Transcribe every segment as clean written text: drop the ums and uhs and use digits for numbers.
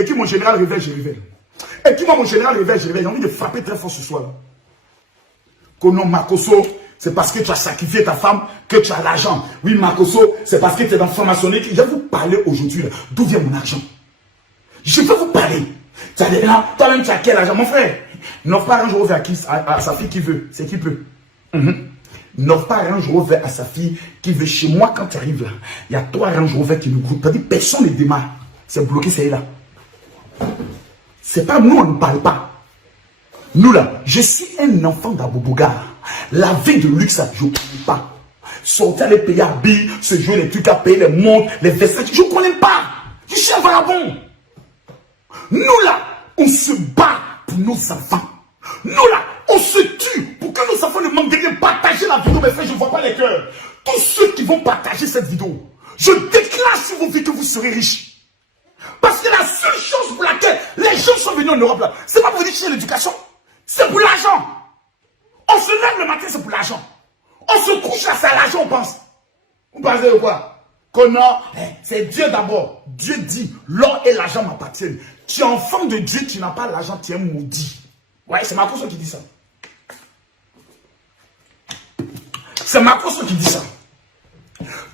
Et qui mon général révèle, je révèle. Et qui moi mon général révèle, je révèle. J'ai envie de frapper très fort ce soir là. Kono Makoso, c'est parce que tu as sacrifié ta femme que tu as l'argent. Oui, Makoso, c'est parce que tu es dans le franc-maçonnique. Je vais vous parler aujourd'hui d'où vient mon argent. Je vais vous parler. Toi-même, tu as quel argent? Mon frère, n'offre pas un jour vers à sa fille qui veut. C'est qui peut. N'offre pas un jour vers à sa fille qui veut. Chez moi, quand tu arrives là, il y a 3 Range Rover qui nous coûtent. C'est-à-dire personne ne démarre. C'est bloqué, c'est là. C'est pas nous, on ne parle pas. Nous là, je suis un enfant d'Abou-Bougar. La vie de luxe, je ne connais pas. Sortir les pays à billes, se jouer les trucs à payer, les montres, les vestiges, je ne connais pas. Je suis un vagabond. Nous là, on se bat pour nos enfants. Nous là, on se tue pour que nos enfants ne manquent de rien. Partagez la vidéo, mes frères, je ne vois pas les cœurs. Tous ceux qui vont partager cette vidéo, je déclare sur vos vies que vous serez riches. Parce que la seule chose pour laquelle les gens sont venus en Europe là, c'est pas pour venir chercher l'éducation. C'est pour l'argent. On se lève le matin, c'est pour l'argent. On se couche là, c'est à l'argent, on pense. Vous pensez quoi? C'est Dieu d'abord. Dieu dit, l'or et l'argent m'appartiennent. Tu es enfant de Dieu, tu n'as pas l'argent, tu es maudit. Ouais, c'est Marcos qui dit ça. C'est Marcos qui dit ça.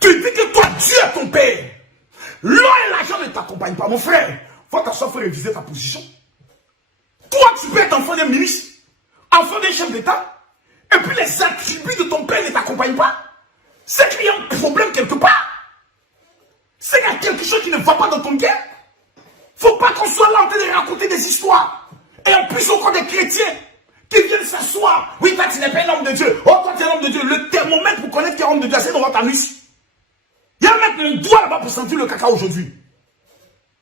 Tu dis que toi, Dieu est ton père. L'or et l'argent ne t'accompagnent pas, mon frère. Faut t'asseoir, faut réviser ta position. Toi, tu peux être enfant d'un ministre, enfant d'un chef d'État, et puis les attributs de ton père ne t'accompagnent pas. C'est qu'il y a un problème quelque part. C'est qu'il y a quelque chose qui ne va pas dans ton cœur. Faut pas qu'on soit là en train de raconter des histoires. Et en plus encore des chrétiens qui viennent s'asseoir. Oui, toi, tu n'es pas un homme de Dieu. Oh, toi, tu es un homme de Dieu. Le thermomètre pour connaître qu'il y a un homme de Dieu, c'est dans ta nuit. Il y a mettre mon doigt là-bas pour sentir le caca aujourd'hui.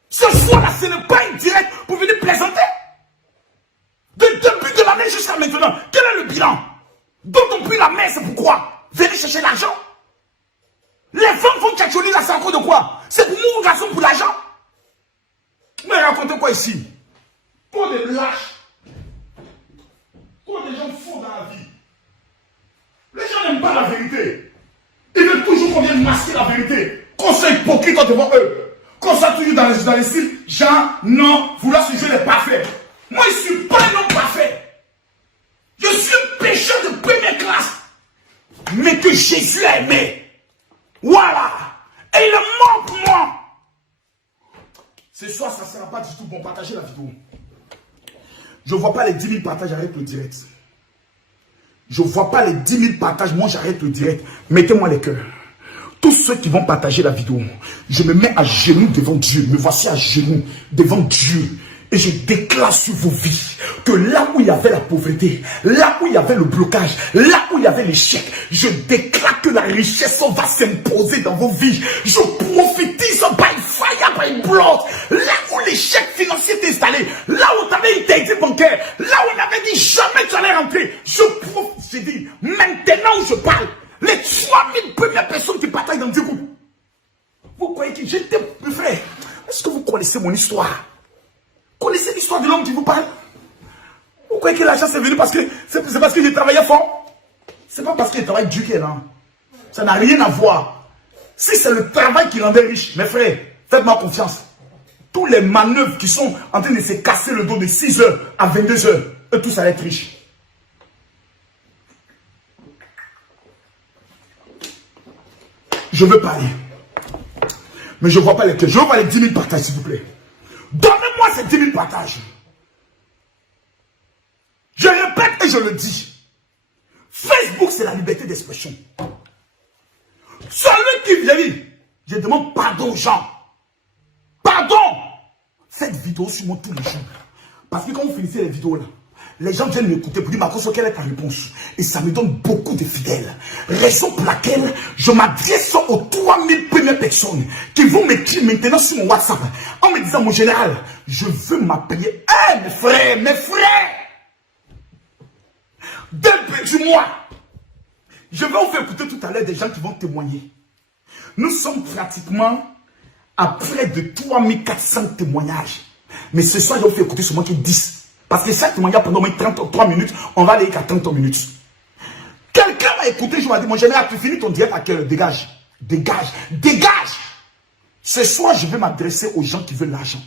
Ce soir-là, ce n'est pas une directe pour venir plaisanter. Du début de l'année jusqu'à maintenant, quel est le bilan? Dont on prie la main, c'est pourquoi? Venez chercher l'argent. Les femmes font tchatcholi là, c'est encore de quoi? C'est pour mon garçon, pour l'argent. Mais racontez quoi ici? Trop de lâches. Trop de gens faux dans la vie. Les gens n'aiment pas la vérité. Ils veulent toujours qu'on vienne masquer la vérité. Qu'on soit hypocrite devant eux. Qu'on soit toujours dans les styles. Jean, non, vouloir se jouer les parfaits. Moi, je ne suis pas un homme parfait. Je suis un pécheur de première classe. Mais que Jésus a aimé. Voilà. Et il est mort pour moi. Ce soir, ça ne sera pas du tout bon. Partagez la vidéo. Je ne vois pas les 10 000 partages, j'arrête le direct. Je ne vois pas les 10 000 partages, moi j'arrête le direct. Mettez-moi les cœurs. Tous ceux qui vont partager la vidéo, je me mets à genoux devant Dieu. Me voici à genoux devant Dieu. Et je déclare sur vos vies que là où il y avait la pauvreté, là où il y avait le blocage, là où il y avait l'échec, je déclare que la richesse va s'imposer dans vos vies. Je prophétise by fire, by blood. Là où l'échec financier est installé, là où tu avais une crédit bancaire, là où on avait dit jamais tu allais rentrer, j'ai dit, maintenant où je parle, les 3000 premières personnes qui partagent dans 10 groupes. Vous croyez que j'étais plus frère? Est-ce que vous connaissez mon histoire? Connaissez l'histoire de l'homme qui vous parle? Vous croyez que l'argent c'est venu parce que c'est parce que j'ai travaillé fort? C'est pas parce que j'ai travaillé dur qu'il est là. Ça n'a rien à voir. Si c'est le travail qui rendait riche, mes frères, faites-moi confiance. Tous les manœuvres qui sont en train de se casser le dos de 6h à 22h, eux tous allaient être riches. Je veux parler. Mais je ne vois pas les cœurs. Je veux voir les 10 000 partages, s'il vous plaît. Donnez-moi ces 10 000 partages. Je répète et je le dis. Facebook, c'est la liberté d'expression. Celui qui vient, je demande pardon aux gens. Pardon. Faites vidéo sur moi tous les jours. Parce que quand vous finissez les vidéos là, les gens viennent m'écouter pour dire Marcos, quelle est ta réponse? Et ça me donne beaucoup de fidèles. Raison pour laquelle je m'adresse aux 3000 premières personnes qui vont m'écrire maintenant sur mon WhatsApp en me disant, mon général, je veux m'appeler. Hey, mes frères, début du mois, je vais vous faire écouter tout à l'heure des gens qui vont témoigner. Nous sommes pratiquement à près de 3400 témoignages. Mais ce soir, je vais vous faire écouter seulement 10. Parce que chaque témoignage pendant 33 minutes, on va aller à 30 minutes. Quelqu'un m'a écouté, je m'ai dit, mon général, tu finis ton direct à quelle heure? Dégage. Dégage. Dégage. Ce soir, je vais m'adresser aux gens qui veulent l'argent.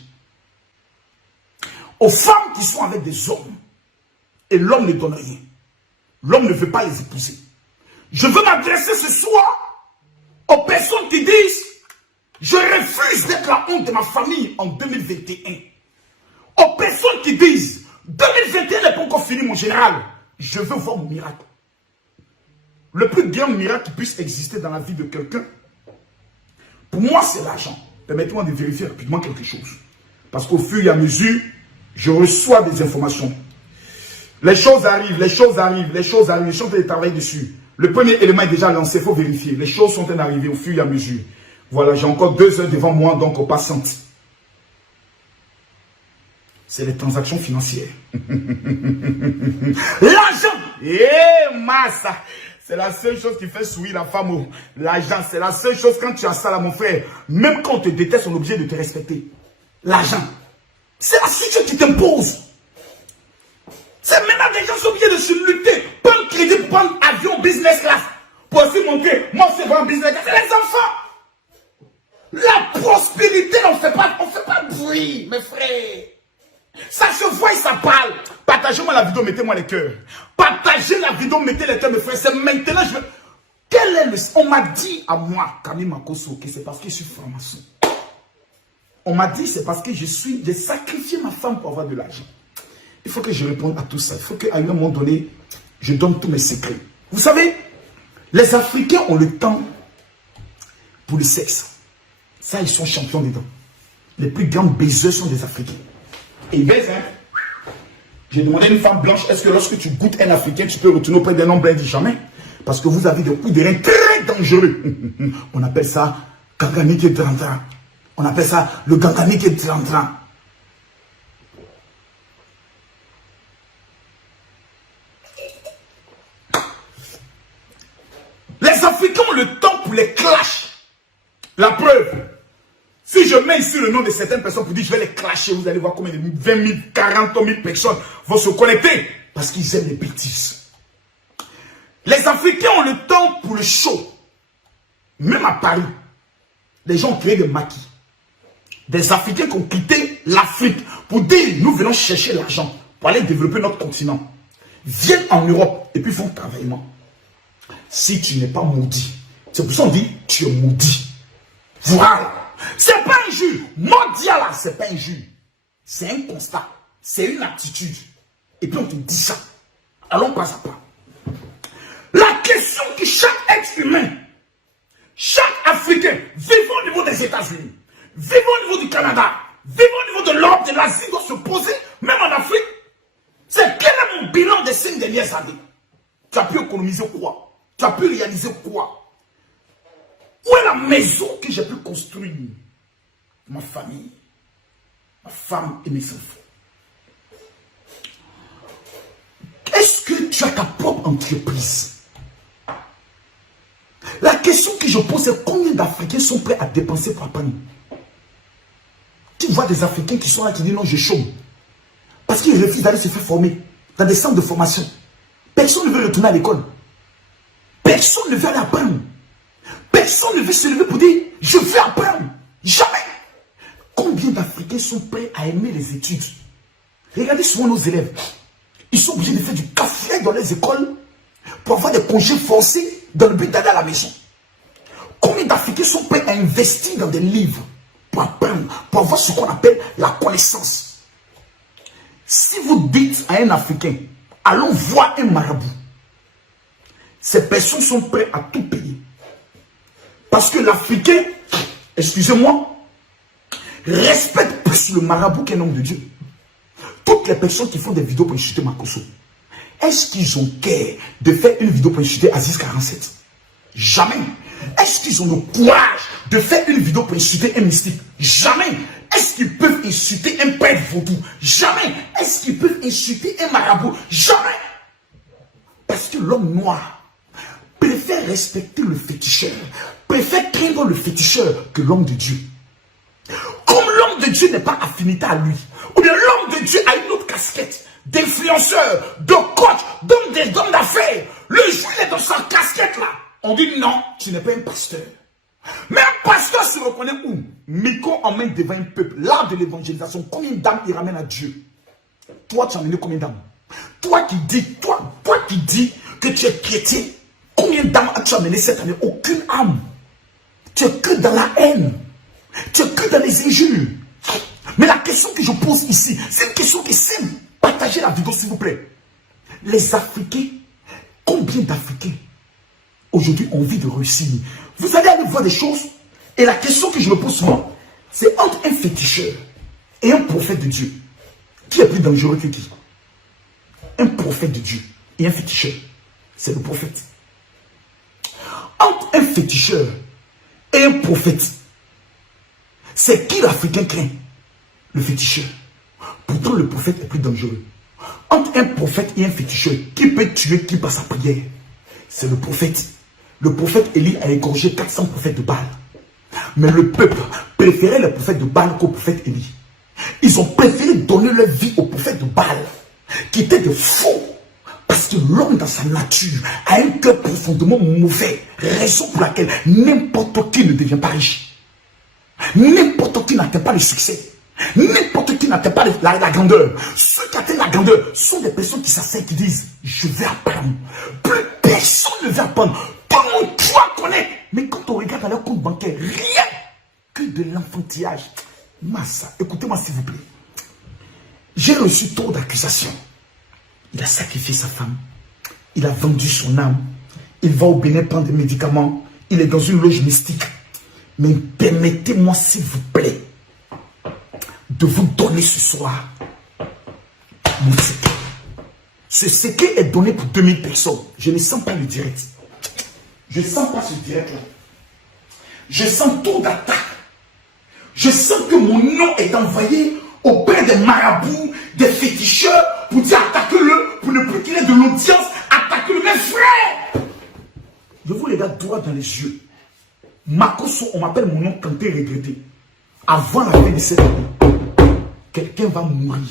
aux femmes qui sont avec des hommes et l'homme ne donne rien. L'homme ne veut pas les épouser. Je veux m'adresser ce soir aux personnes qui disent je refuse d'être la honte de ma famille en 2021. Aux personnes qui disent 2021 n'est pas encore fini mon général. Je veux voir mon miracle. Le plus grand miracle qui puisse exister dans la vie de quelqu'un, pour moi c'est l'argent. Permettez-moi de vérifier rapidement quelque chose. Parce qu'au fur et à mesure, je reçois des informations. Les choses arrivent, les choses arrivent, les choses arrivent. Je suis en train de travailler dessus. Le premier élément est déjà lancé, il faut vérifier. Les choses sont en train d'arriver au fur et à mesure. Voilà, j'ai encore 2 heures devant moi, donc patiente. C'est les transactions financières. L'argent! Massa! C'est la seule chose qui fait sourire la femme. L'argent, c'est la seule chose quand tu as ça là, mon frère. Même quand on te déteste, on est obligé de te respecter. L'argent. C'est la seule chose qui t'impose. C'est maintenant que les gens sont obligés de se lutter. Prendre crédit pour prendre avion business class. Pour aussi montrer, moi c'est vraiment business class. C'est les enfants. La prospérité, on ne fait pas bruit, mes frères. Ça se voit et ça parle. Partagez-moi la vidéo, mettez-moi les cœurs. Partagez la vidéo, mettez les cœurs, mes frères. C'est maintenant, je veux... Quel est le... On m'a dit à moi, Camille Makosso, que c'est parce que je suis franc-maçon. On m'a dit c'est parce que j'ai sacrifié ma femme pour avoir de l'argent. Il faut que je réponde à tout ça. Il faut qu'à un moment donné, je donne tous mes secrets. Vous savez, les Africains ont le temps pour le sexe. Ça, ils sont champions dedans. Les plus grands baiseurs sont des Africains. Et ils baisent, hein. J'ai demandé à une femme blanche, est-ce que lorsque tu goûtes un Africain, tu peux retourner auprès d'un homme blanc? Jamais. Parce que vous avez des coups de rein très dangereux. On appelle ça Ganganique et Trantran. On appelle ça le Ganganique et Trantran. Les Africains ont le temps pour les clashs. La preuve. Si je mets ici le nom de certaines personnes pour dire je vais les clasher, vous allez voir combien de 20 000, 40 000 personnes vont se connecter. Parce qu'ils aiment les bêtises. Les Africains ont le temps pour le show. Même à Paris, les gens ont créé des maquis. Des Africains qui ont quitté l'Afrique pour dire nous venons chercher l'argent pour aller développer notre continent. Viennent en Europe et puis font travaillement. Si tu n'es pas maudit, c'est pour ça qu'on dit tu es maudit. Voilà. C'est pas un jus. Mondial, c'est pas un jus. C'est un constat. C'est une attitude. Et puis on te dit ça. Allons pas à pas. La question que chaque être humain, chaque Africain, vivant au niveau des États-Unis, vivant au niveau du Canada, vivant au niveau de l'Europe, de l'Asie, doit se poser, même en Afrique, c'est quel est mon bilan des 5 dernières années? Tu as pu économiser quoi? Tu as pu réaliser quoi? Où est la maison que j'ai pu construire? Ma famille, ma femme et mes enfants. Est-ce que tu as ta propre entreprise? La question que je pose, c'est combien d'Africains sont prêts à dépenser pour apprendre? Tu vois des Africains qui sont là qui disent non, je chôme. Parce qu'ils refusent d'aller se faire former dans des centres de formation. Personne ne veut retourner à l'école. Personne ne veut aller apprendre. Personne ne veut se lever pour dire je veux apprendre. Jamais. Combien d'Africains sont prêts à aimer les études? Regardez souvent nos élèves. Ils sont obligés de faire du café dans les écoles pour avoir des congés forcés dans le but d'aller à la maison. Combien d'Africains sont prêts à investir dans des livres pour apprendre, pour avoir ce qu'on appelle la connaissance? Si vous dites à un Africain, allons voir un marabout, ces personnes sont prêtes à tout payer. Parce que l'Africain, excusez-moi, respecte plus le marabout qu'un homme de Dieu. Toutes les personnes qui font des vidéos pour insulter Makosso, est-ce qu'ils ont cœur de faire une vidéo pour insulter Aziz 47? Jamais. Est-ce qu'ils ont le courage de faire une vidéo pour insulter un mystique? Jamais. Est-ce qu'ils peuvent insulter un père vaudou? Jamais. Est-ce qu'ils peuvent insulter un marabout? Jamais. Parce que l'homme noir préfère respecter le féticheur, préfère craindre le féticheur que l'homme de Dieu. Comme l'homme de Dieu n'est pas affinité à lui, ou bien l'homme de Dieu a une autre casquette d'influenceur, de coach, d'homme d'affaires. Le jour il est dans sa casquette là, on dit non, tu n'es pas un pasteur. Mais un pasteur se reconnaît où? Micro emmène devant un peuple, l'art de l'évangélisation. Combien d'âmes il ramène à Dieu? Toi, tu as amené combien d'âmes? Toi qui dis que tu es chrétien, combien d'âmes as-tu amené cette année? Aucune âme. Tu es que dans la haine. Tu es que dans les injures. Mais la question que je pose ici, c'est une question qui est simple. Partagez la vidéo, s'il vous plaît. Les Africains, combien d'Africains aujourd'hui ont envie de réussir? Vous allez aller voir des choses. Et la question que je me pose souvent, c'est entre un féticheur et un prophète de Dieu. Qui est plus dangereux que qui? Un prophète de Dieu et un féticheur. C'est le prophète. Entre un féticheur et un prophète, c'est qui l'Africain craint? Le féticheur. Pourtant, le prophète est plus dangereux. Entre un prophète et un féticheur, qui peut tuer qui par sa prière? C'est le prophète. Le prophète Élie a égorgé 400 prophètes de Baal. Mais le peuple préférait le prophète de Baal qu'au prophète Élie. Ils ont préféré donner leur vie au prophète de Baal, qui était de faux. Parce que l'homme dans sa nature a un cœur profondément mauvais. Raison pour laquelle n'importe qui ne devient pas riche. N'importe qui n'atteint pas le succès. N'importe qui n'atteint pas la grandeur. Ceux qui atteignent la grandeur sont des personnes qui s'asseyent, qui disent je vais apprendre. Plus personne ne veut apprendre. Tout le monde doit connaître. Mais quand on regarde dans leur compte bancaire, rien que de l'enfantillage. Massa, écoutez-moi s'il vous plaît. J'ai reçu trop d'accusations. Il a sacrifié sa femme. Il a vendu son âme. Il va au Bénin prendre des médicaments. Il est dans une loge mystique. Mais permettez-moi s'il vous plaît de vous donner ce soir mon secret. Ce secret est donné pour 2000 personnes. Je ne sens pas le direct. Je ne sens pas ce direct là. Je sens trop d'attaques. Je sens que mon nom est envoyé auprès des marabouts, des féticheurs, pour dire attaquez-le, pour ne plus qu'il ait de l'audience, attaquez-le, mes frères. Je vous regarde droit dans les yeux. Makosso, on m'appelle mon nom Kanté regretté. Avant la fin de cette année, quelqu'un va mourir.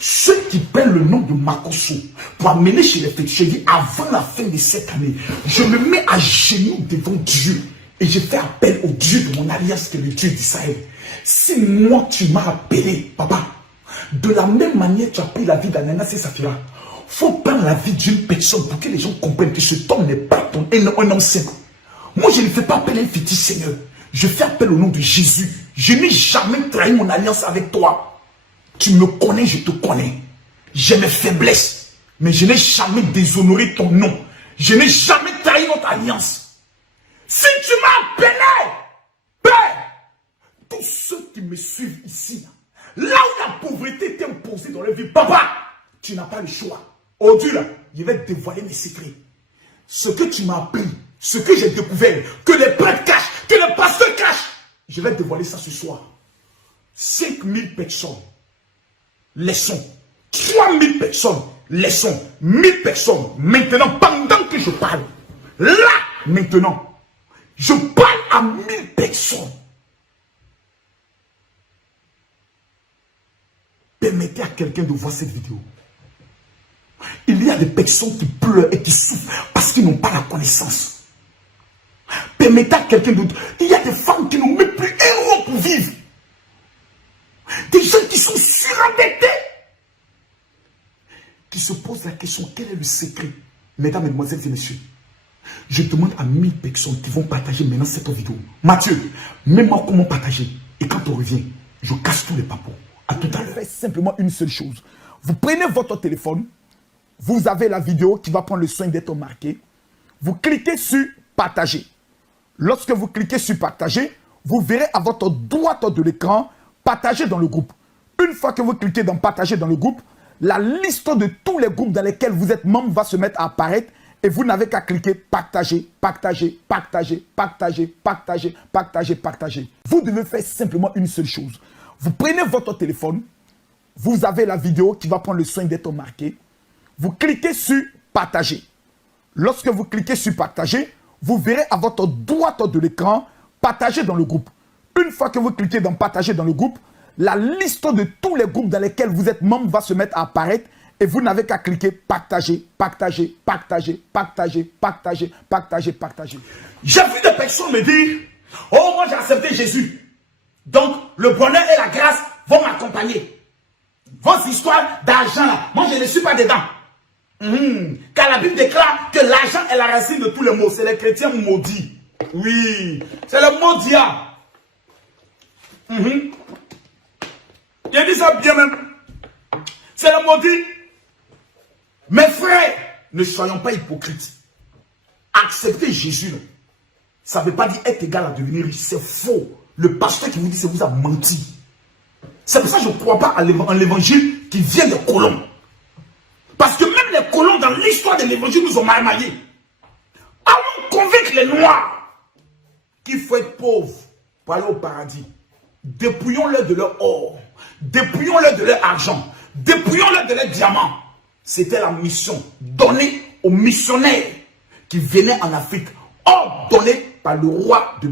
Ceux qui prennent le nom de Makosso pour amener chez les féticheurs, avant la fin de cette année, je me mets à genoux devant Dieu. Et je fais appel au Dieu de mon alliance, que le Dieu d'Israël. Si moi tu m'as appelé, papa, de la même manière tu as pris la vie d'Ananas et Saphira, il faut prendre la vie d'une personne pour que les gens comprennent que cet homme n'est pas un homme saint. Moi je ne fais pas appel à un fétiche, Seigneur. Je fais appel au nom de Jésus. Je n'ai jamais trahi mon alliance avec toi. Tu me connais, je te connais. J'ai mes faiblesses, mais je n'ai jamais déshonoré ton nom. Je n'ai jamais trahi notre alliance. Si tu m'as appelé, Père, tous ceux qui me suivent ici, là où la pauvreté t'est imposée dans la vie, papa, tu n'as pas le choix. Aujourd'hui, là, je vais te dévoiler mes secrets. Ce que tu m'as appris, ce que j'ai découvert, que les prêtres cachent, que les pasteurs cachent, je vais te dévoiler ça ce soir. 5000 personnes, laissons. 3000 personnes, laissons. 1000 personnes, maintenant, pendant que je parle, là, maintenant, je parle à 1000 personnes. Permettez à quelqu'un de voir cette vidéo. Il y a des personnes qui pleurent et qui souffrent parce qu'ils n'ont pas la connaissance. Permettez à quelqu'un de... Il y a des femmes qui n'ont même plus un euro pour vivre. Des gens qui sont surendettés. Qui se posent la question, quel est le secret? Mesdames, mesdemoiselles et messieurs, je demande à 1000 personnes qui vont partager maintenant cette vidéo. Mathieu, mets-moi comment partager. Et quand on revient, je casse tous les papos. À tout à l'heure. Faites simplement une seule chose. Vous prenez votre téléphone. Vous avez la vidéo qui va prendre le soin d'être marquée. Vous cliquez sur partager. Lorsque vous cliquez sur partager, vous verrez à votre droite de l'écran partager dans le groupe. Une fois que vous cliquez dans partager dans le groupe, la liste de tous les groupes dans lesquels vous êtes membre va se mettre à apparaître. Et vous n'avez qu'à cliquer partager, partager, partager, partager, partager, partager, partager. Vous devez faire simplement une seule chose. Vous prenez votre téléphone, vous avez la vidéo qui va prendre le soin d'être marquée. Vous cliquez sur partager. Lorsque vous cliquez sur partager, vous verrez à votre droite de l'écran partager dans le groupe. Une fois que vous cliquez dans partager dans le groupe, la liste de tous les groupes dans lesquels vous êtes membre va se mettre à apparaître. Et vous n'avez qu'à cliquer partager, partager, partager, partager, partager, partager, partager. J'ai vu des personnes me dire, oh moi j'ai accepté Jésus. Donc le bonheur et la grâce vont m'accompagner. Vos histoires d'argent là, moi je ne suis pas dedans. Car la Bible déclare que l'argent est la racine de tous les maux. C'est les chrétiens maudits. Oui, c'est le maudit. J'ai dit ça bien même. C'est le maudit. Mes frères, ne soyons pas hypocrites. Accepter Jésus, ça ne veut pas dire être égal à devenir riche. C'est faux. Le pasteur qui vous dit ça vous a menti. C'est pour ça que je ne crois pas en l'évangile qui vient des colons. Parce que même les colons dans l'histoire de l'évangile nous ont marmaillés. Allons convaincre les noirs qu'il faut être pauvre pour aller au paradis. Dépouillons-les de leur or. Dépouillons-les de leur argent. Dépouillons-les de leurs diamants. C'était la mission donnée aux missionnaires qui venaient en Afrique, ordonnée par le roi de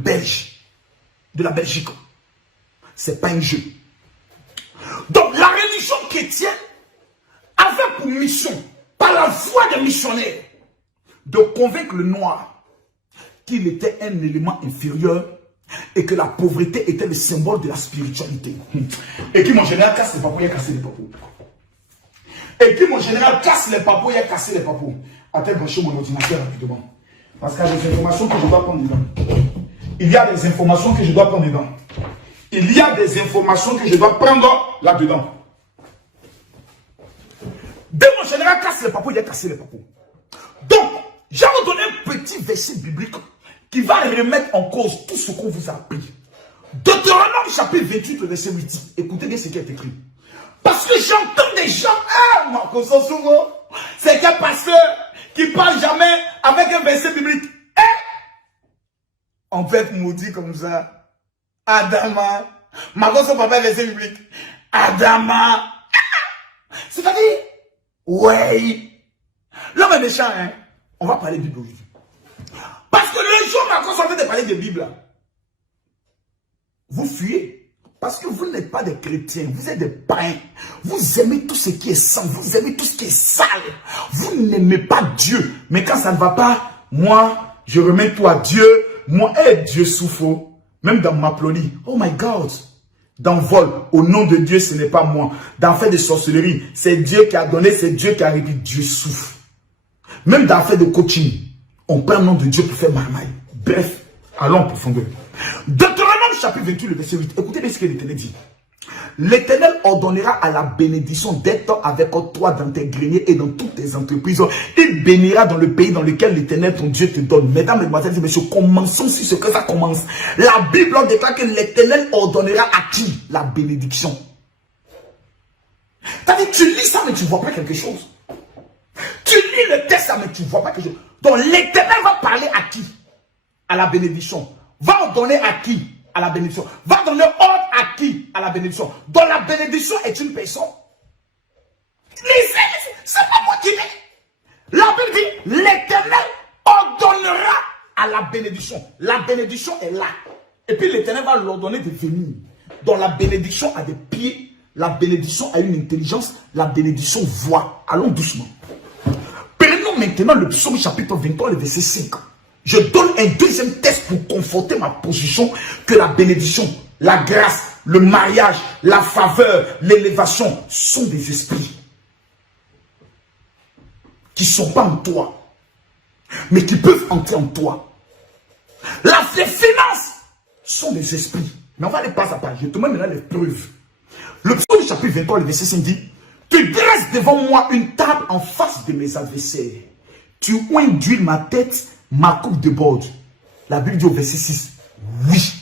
la Belgique. Ce n'est pas un jeu. Donc la religion chrétienne avait pour mission, par la voix des missionnaires, de convaincre le noir qu'il était un élément inférieur et que la pauvreté était le symbole de la spiritualité. Et qui mon général casse les papous, il a cassé les papous. Et qui mon général casse les papous, il a cassé les papous. Attends, brancher mon ordinateur rapidement. Parce qu'il y a des informations que je dois prendre dedans. Il y a des informations que je dois prendre dedans. Il y a des informations que je dois prendre là-dedans. Dès mon général casse les papous, il a cassé les papous. Donc, j'ai redonné un petit verset biblique qui va remettre en cause tout ce qu'on vous a appris. Deutéronome chapitre 28, verset 8. Écoutez bien ce qui est écrit. Parce que j'entends des gens, moi, qu'on s'en souvient, c'est qu'un pasteur qui parle jamais avec un verset biblique. On peut être maudit comme ça. Adama. Ma gosse, papa, verset biblique. Adama. C'est-à-dire, ouais. L'homme est méchant, hein. On va parler de Bible aujourd'hui. Parce que le jour où on est en train de parler de Bible, vous fuyez. Parce que vous n'êtes pas des chrétiens, vous êtes des païens. Vous aimez tout ce qui est saint, vous aimez tout ce qui est sale. Vous n'aimez pas Dieu. Mais quand ça ne va pas, moi, je remets tout à Dieu. Moi, Dieu souffre. Même dans ma plonie. Oh my God. Dans vol, au nom de Dieu, ce n'est pas moi. Dans fait de sorcellerie, c'est Dieu qui a donné, c'est Dieu qui a réduit. Dieu souffre. Même dans fait de coaching, on prend le nom de Dieu pour faire marmaille. Bref, allons en profondeur. Deutéronome chapitre 28, le verset 8. Écoutez bien ce que l'Éternel dit. L'Éternel ordonnera à la bénédiction d'être avec toi dans tes greniers et dans toutes tes entreprises. Il bénira dans le pays dans lequel l'Éternel ton Dieu te donne. Mesdames, mesdemoiselles et messieurs, commençons sur ce que ça commence. La Bible déclare que l'Éternel ordonnera à qui la bénédiction. C'est-à-dire, tu lis ça mais tu ne vois pas quelque chose. Tu lis le texte mais tu ne vois pas quelque chose. Donc l'Éternel va parler à qui? À la bénédiction. Va ordonner à qui? À la bénédiction. Va donner ordre à qui? À la bénédiction. Donc la bénédiction est une personne. C'est pas moi qui dis. La Bible dit, l'Éternel ordonnera à la bénédiction. La bénédiction est là. Et puis l'Éternel va l'ordonner de venir. Donc la bénédiction a des pieds. La bénédiction a une intelligence. La bénédiction voit. Allons doucement. Prenons maintenant le psaume chapitre 23, le verset 5. Je donne un deuxième texte pour conforter ma position que la bénédiction, la grâce, le mariage, la faveur, l'élévation sont des esprits qui ne sont pas en toi, mais qui peuvent entrer en toi. Les finances sont des esprits. Mais on va aller pas à pas. Je te mets maintenant les preuves. Le psaume chapitre 23, le verset 5 dit, tu dresses devant moi une table en face de mes adversaires. Tu oins d'huile ma tête, ma coupe déborde. La Bible dit au verset 6, oui.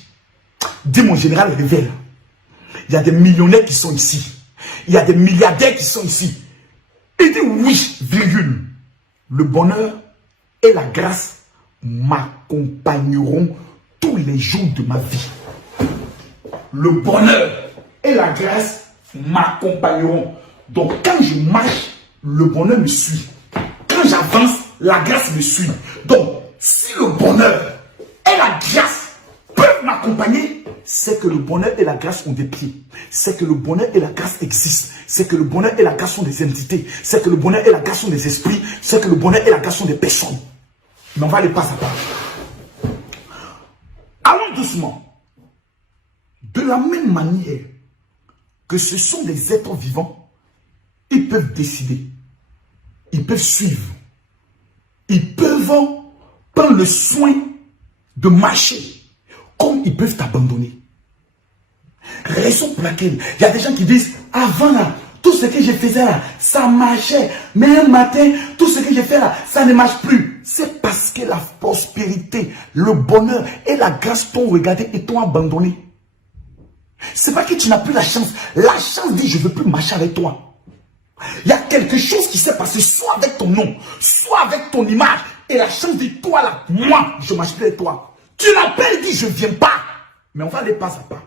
Dis mon général, révèle. Il y a des millionnaires qui sont ici. Il y a des milliardaires qui sont ici. Il dit oui, virgule. Le bonheur et la grâce m'accompagneront tous les jours de ma vie. Le bonheur et la grâce m'accompagneront. Donc quand je marche, le bonheur me suit. Quand j'avance, la grâce me suit. Donc, si le bonheur et la grâce peuvent m'accompagner, c'est que le bonheur et la grâce ont des pieds. C'est que le bonheur et la grâce existent. C'est que le bonheur et la grâce sont des entités. C'est que le bonheur et la grâce sont des esprits. C'est que le bonheur et la grâce sont des personnes. Mais on va aller pas à pas. Allons doucement. De la même manière que ce sont des êtres vivants, ils peuvent décider. Ils peuvent suivre. Ils peuvent prendre le soin de marcher. Comme ils peuvent t'abandonner. Raison pour laquelle il y a des gens qui disent, avant là, tout ce que je faisais là, ça marchait. Mais un matin, tout ce que j'ai fait là, ça ne marche plus. C'est parce que la prospérité, le bonheur et la grâce t'ont regardé et t'ont abandonné. C'est pas que tu n'as plus la chance. La chance dit, je ne veux plus marcher avec toi. Il y a quelque chose qui s'est passé, soit avec ton nom, soit avec ton image. Et la chance dit, toi là, moi, je ne marche plus avec toi. Tu l'appelles, dit, je ne viens pas. Mais on va aller pas à pas.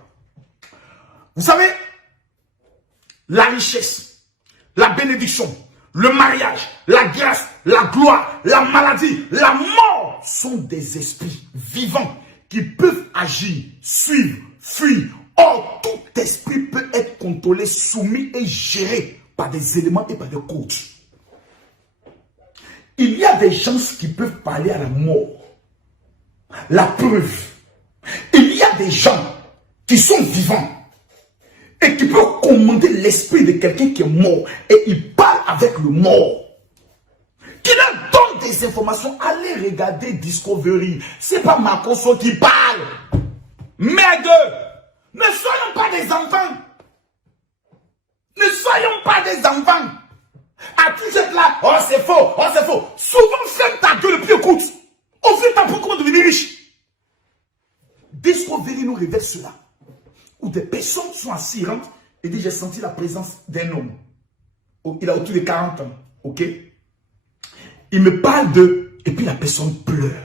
Vous savez, la richesse, la bénédiction, le mariage, la grâce, la gloire, la maladie, la mort sont des esprits vivants qui peuvent agir, suivre, fuir. Or, tout esprit peut être contrôlé, soumis et géré par des éléments et par des coachs. Il y a des gens qui peuvent parler à la mort. La preuve, il y a des gens qui sont vivants et qui peuvent commander l'esprit de quelqu'un qui est mort et il parle avec le mort. Qui leur donne des informations. Allez regarder Discovery. C'est pas Makoso qui parle. Merde! Ne soyons pas des enfants. Ne soyons pas des enfants. À tout cette là, oh c'est faux, oh c'est faux. Souvent ferme ta gueule et puis écoute. On fait ta pour comment devenir riche. Discovery nous révèle cela. Où des personnes sont assises et disent j'ai senti la présence d'un homme. Il a autour de 40 ans. Ok? Il me parle de... Et puis la personne pleure.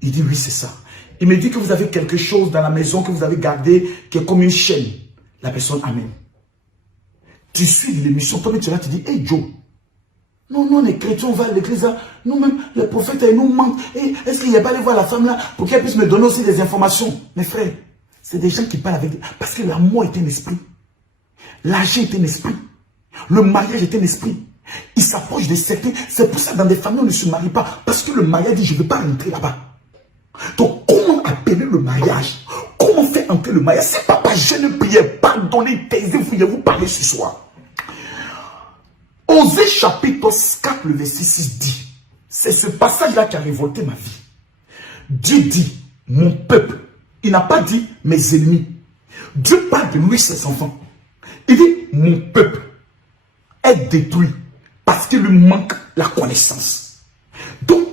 Il dit oui c'est ça. Il me dit que vous avez quelque chose dans la maison que vous avez gardé qui est comme une chaîne. La personne amen. Tu suis l'émission, toi tu vas te dire, hey Joe, non, les chrétiens, on va à l'église, nous-mêmes, les prophètes, ils nous mentent. Est-ce qu'il n'y a pas allé voir la femme là pour qu'elle puisse me donner aussi des informations? Mes frères, c'est des gens qui parlent avec... Parce que l'amour est un esprit. L'argent est un esprit. Le mariage est un esprit. Ils s'approchent de certains. C'est pour ça que dans des familles, on ne se marie pas. Parce que le mariage dit, je ne veux pas rentrer là-bas. Donc, comment appeler le mariage? Comment faire entrer le mariage? C'est papa, je ne priais, pardonnez, taisez-vous, vous parler ce soir. Osée chapitre 4, le verset 6 dit, c'est ce passage-là qui a révolté ma vie. Dieu dit, mon peuple, il n'a pas dit mes ennemis. Dieu parle de lui, ses enfants. Il dit, mon peuple est détruit parce qu'il lui manque la connaissance. Donc,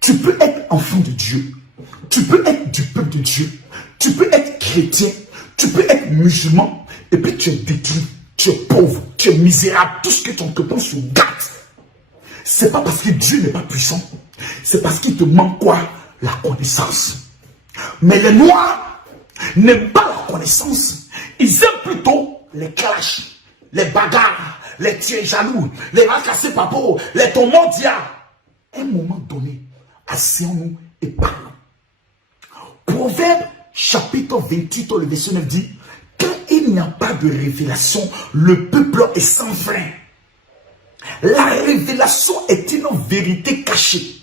tu peux être enfant de Dieu. Tu peux être du peuple de Dieu. Tu peux être chrétien. Tu peux être musulman. Et puis tu es détruit. Tu es pauvre. Tu es misérable. Tout ce que ton cœur se gâte. C'est pas parce que Dieu n'est pas puissant. C'est parce qu'il te manque quoi? La connaissance. Mais les Noirs n'aiment pas la connaissance. Ils aiment plutôt les clashs, les bagarres, les tirs jaloux, les racasser papo, les tomondia. À un moment donné, asseyons-nous et parlons. Proverbe chapitre 28, le verset 9 dit, quand il n'y a pas de révélation, le peuple est sans frein. La révélation est une vérité cachée,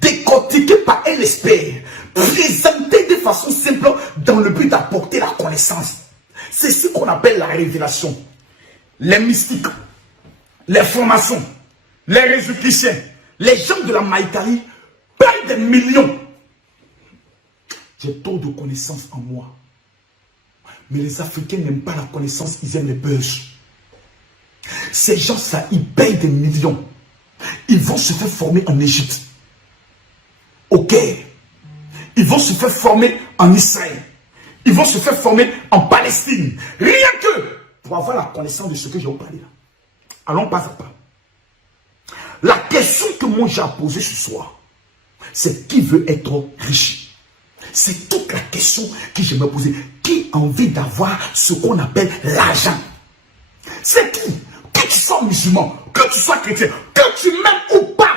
décortiquée par un expert, présentée de façon simple dans le but d'apporter la connaissance. C'est ce qu'on appelle la révélation. Les mystiques, les formations, les résultats, les gens de la Maïkari payent des millions. J'ai trop de connaissances en moi. Mais les Africains n'aiment pas la connaissance, ils aiment les buzz. Ces gens-là, ils payent des millions. Ils vont se faire former en Égypte. Ok. Ils vont se faire former en Israël. Ils vont se faire former en Palestine. Rien que pour avoir la connaissance de ce que j'ai parlé là. Allons pas à pas. La question que moi j'ai à poser ce soir, c'est qui veut être riche? C'est toute la question que je me posais. Qui a envie d'avoir ce qu'on appelle l'argent? C'est qui? Que tu sois musulman, que tu sois chrétien, que tu m'aimes ou pas.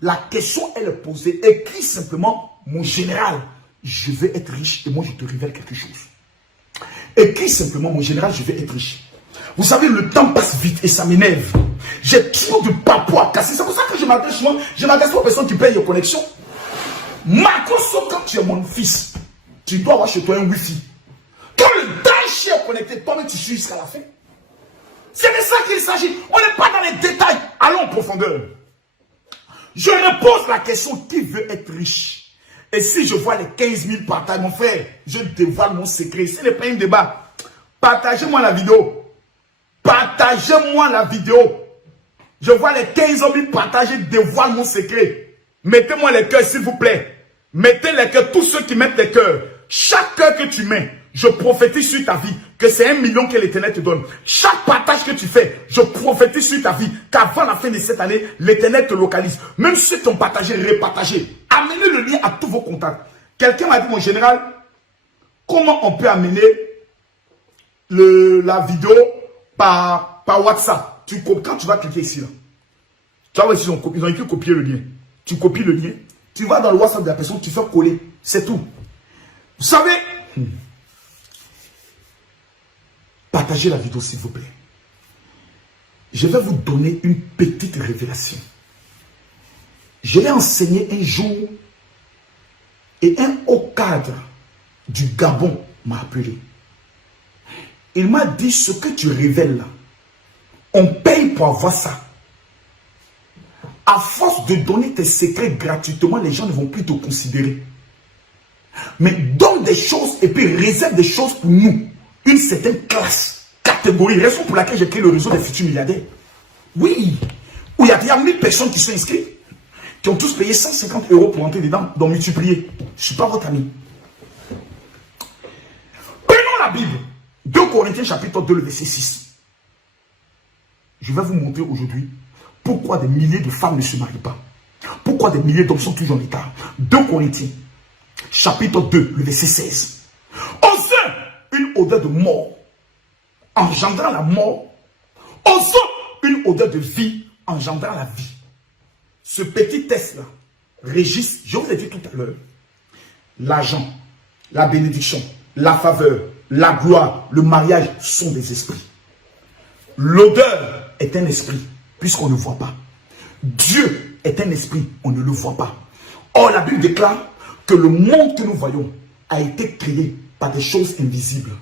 La question, elle est posée. Écris simplement, mon général, je vais être riche et moi je te révèle quelque chose. Écris simplement, mon général, je vais être riche. Vous savez, le temps passe vite et ça m'énerve. J'ai trop de papo à casser. C'est pour ça que je m'adresse souvent. Je m'adresse aux personnes qui payent les connexions. Marcoso, quand tu es mon fils, tu dois avoir chez toi un wifi. Quand le dash est connecté, toi-même tu suis jusqu'à la fin. C'est de ça qu'il s'agit. On n'est pas dans les détails. Allons en profondeur. Je repose la question, qui veut être riche? Et si je vois les 15 000 partages, mon frère, je dévoile mon secret. Ce n'est pas un débat. Partagez-moi la vidéo. Partagez-moi la vidéo. Je vois les 15 000 partages, je dévoile mon secret. Mettez-moi les cœurs, s'il vous plaît. Mettez les cœurs, tous ceux qui mettent les cœurs. Chaque cœur que tu mets, je prophétise sur ta vie que c'est 1 million que l'Éternel te donne. Chaque partage que tu fais, je prophétise sur ta vie qu'avant la fin de cette année, l'Éternel te localise. Même si ton partagé, repartagez. Amenez le lien à tous vos contacts. Quelqu'un m'a dit, mon général, comment on peut amener la vidéo par WhatsApp? Quand tu vas cliquer ici, là, tu vas voir ici, ils ont écrit copier le lien. Tu copies le lien, tu vas dans le WhatsApp de la personne, tu fais coller. C'est tout. Vous savez, partagez la vidéo s'il vous plaît. Je vais vous donner une petite révélation. Je l'ai enseigné un jour et un haut cadre du Gabon m'a appelé. Il m'a dit, ce que tu révèles là, on paye pour avoir ça. À force de donner tes secrets gratuitement, les gens ne vont plus te considérer. Mais donne des choses et puis réserve des choses pour nous. Une certaine classe, catégorie. Raison pour laquelle j'ai créé le réseau des futurs milliardaires. Oui. Où il y a 1000 personnes qui sont inscrites, qui ont tous payé 150 € pour entrer dedans, donc multiplier. Je ne suis pas votre ami. Prenons la Bible. 2 Corinthiens chapitre 2, le verset 6. Je vais vous montrer aujourd'hui pourquoi des milliers de femmes ne se marient pas. Pourquoi des milliers d'hommes sont toujours en état. 2 Corinthiens chapitre 2, le verset 16. Osons une odeur de mort, engendrant la mort. Osons une odeur de vie, engendrant la vie. Ce petit test-là, Régis, je vous ai dit tout à l'heure, l'argent, la bénédiction, la faveur, la gloire, le mariage sont des esprits. L'odeur est un esprit, puisqu'on ne voit pas. Dieu est un esprit, on ne le voit pas. Or, la Bible déclare que le monde que nous voyons a été créé par des choses invisibles.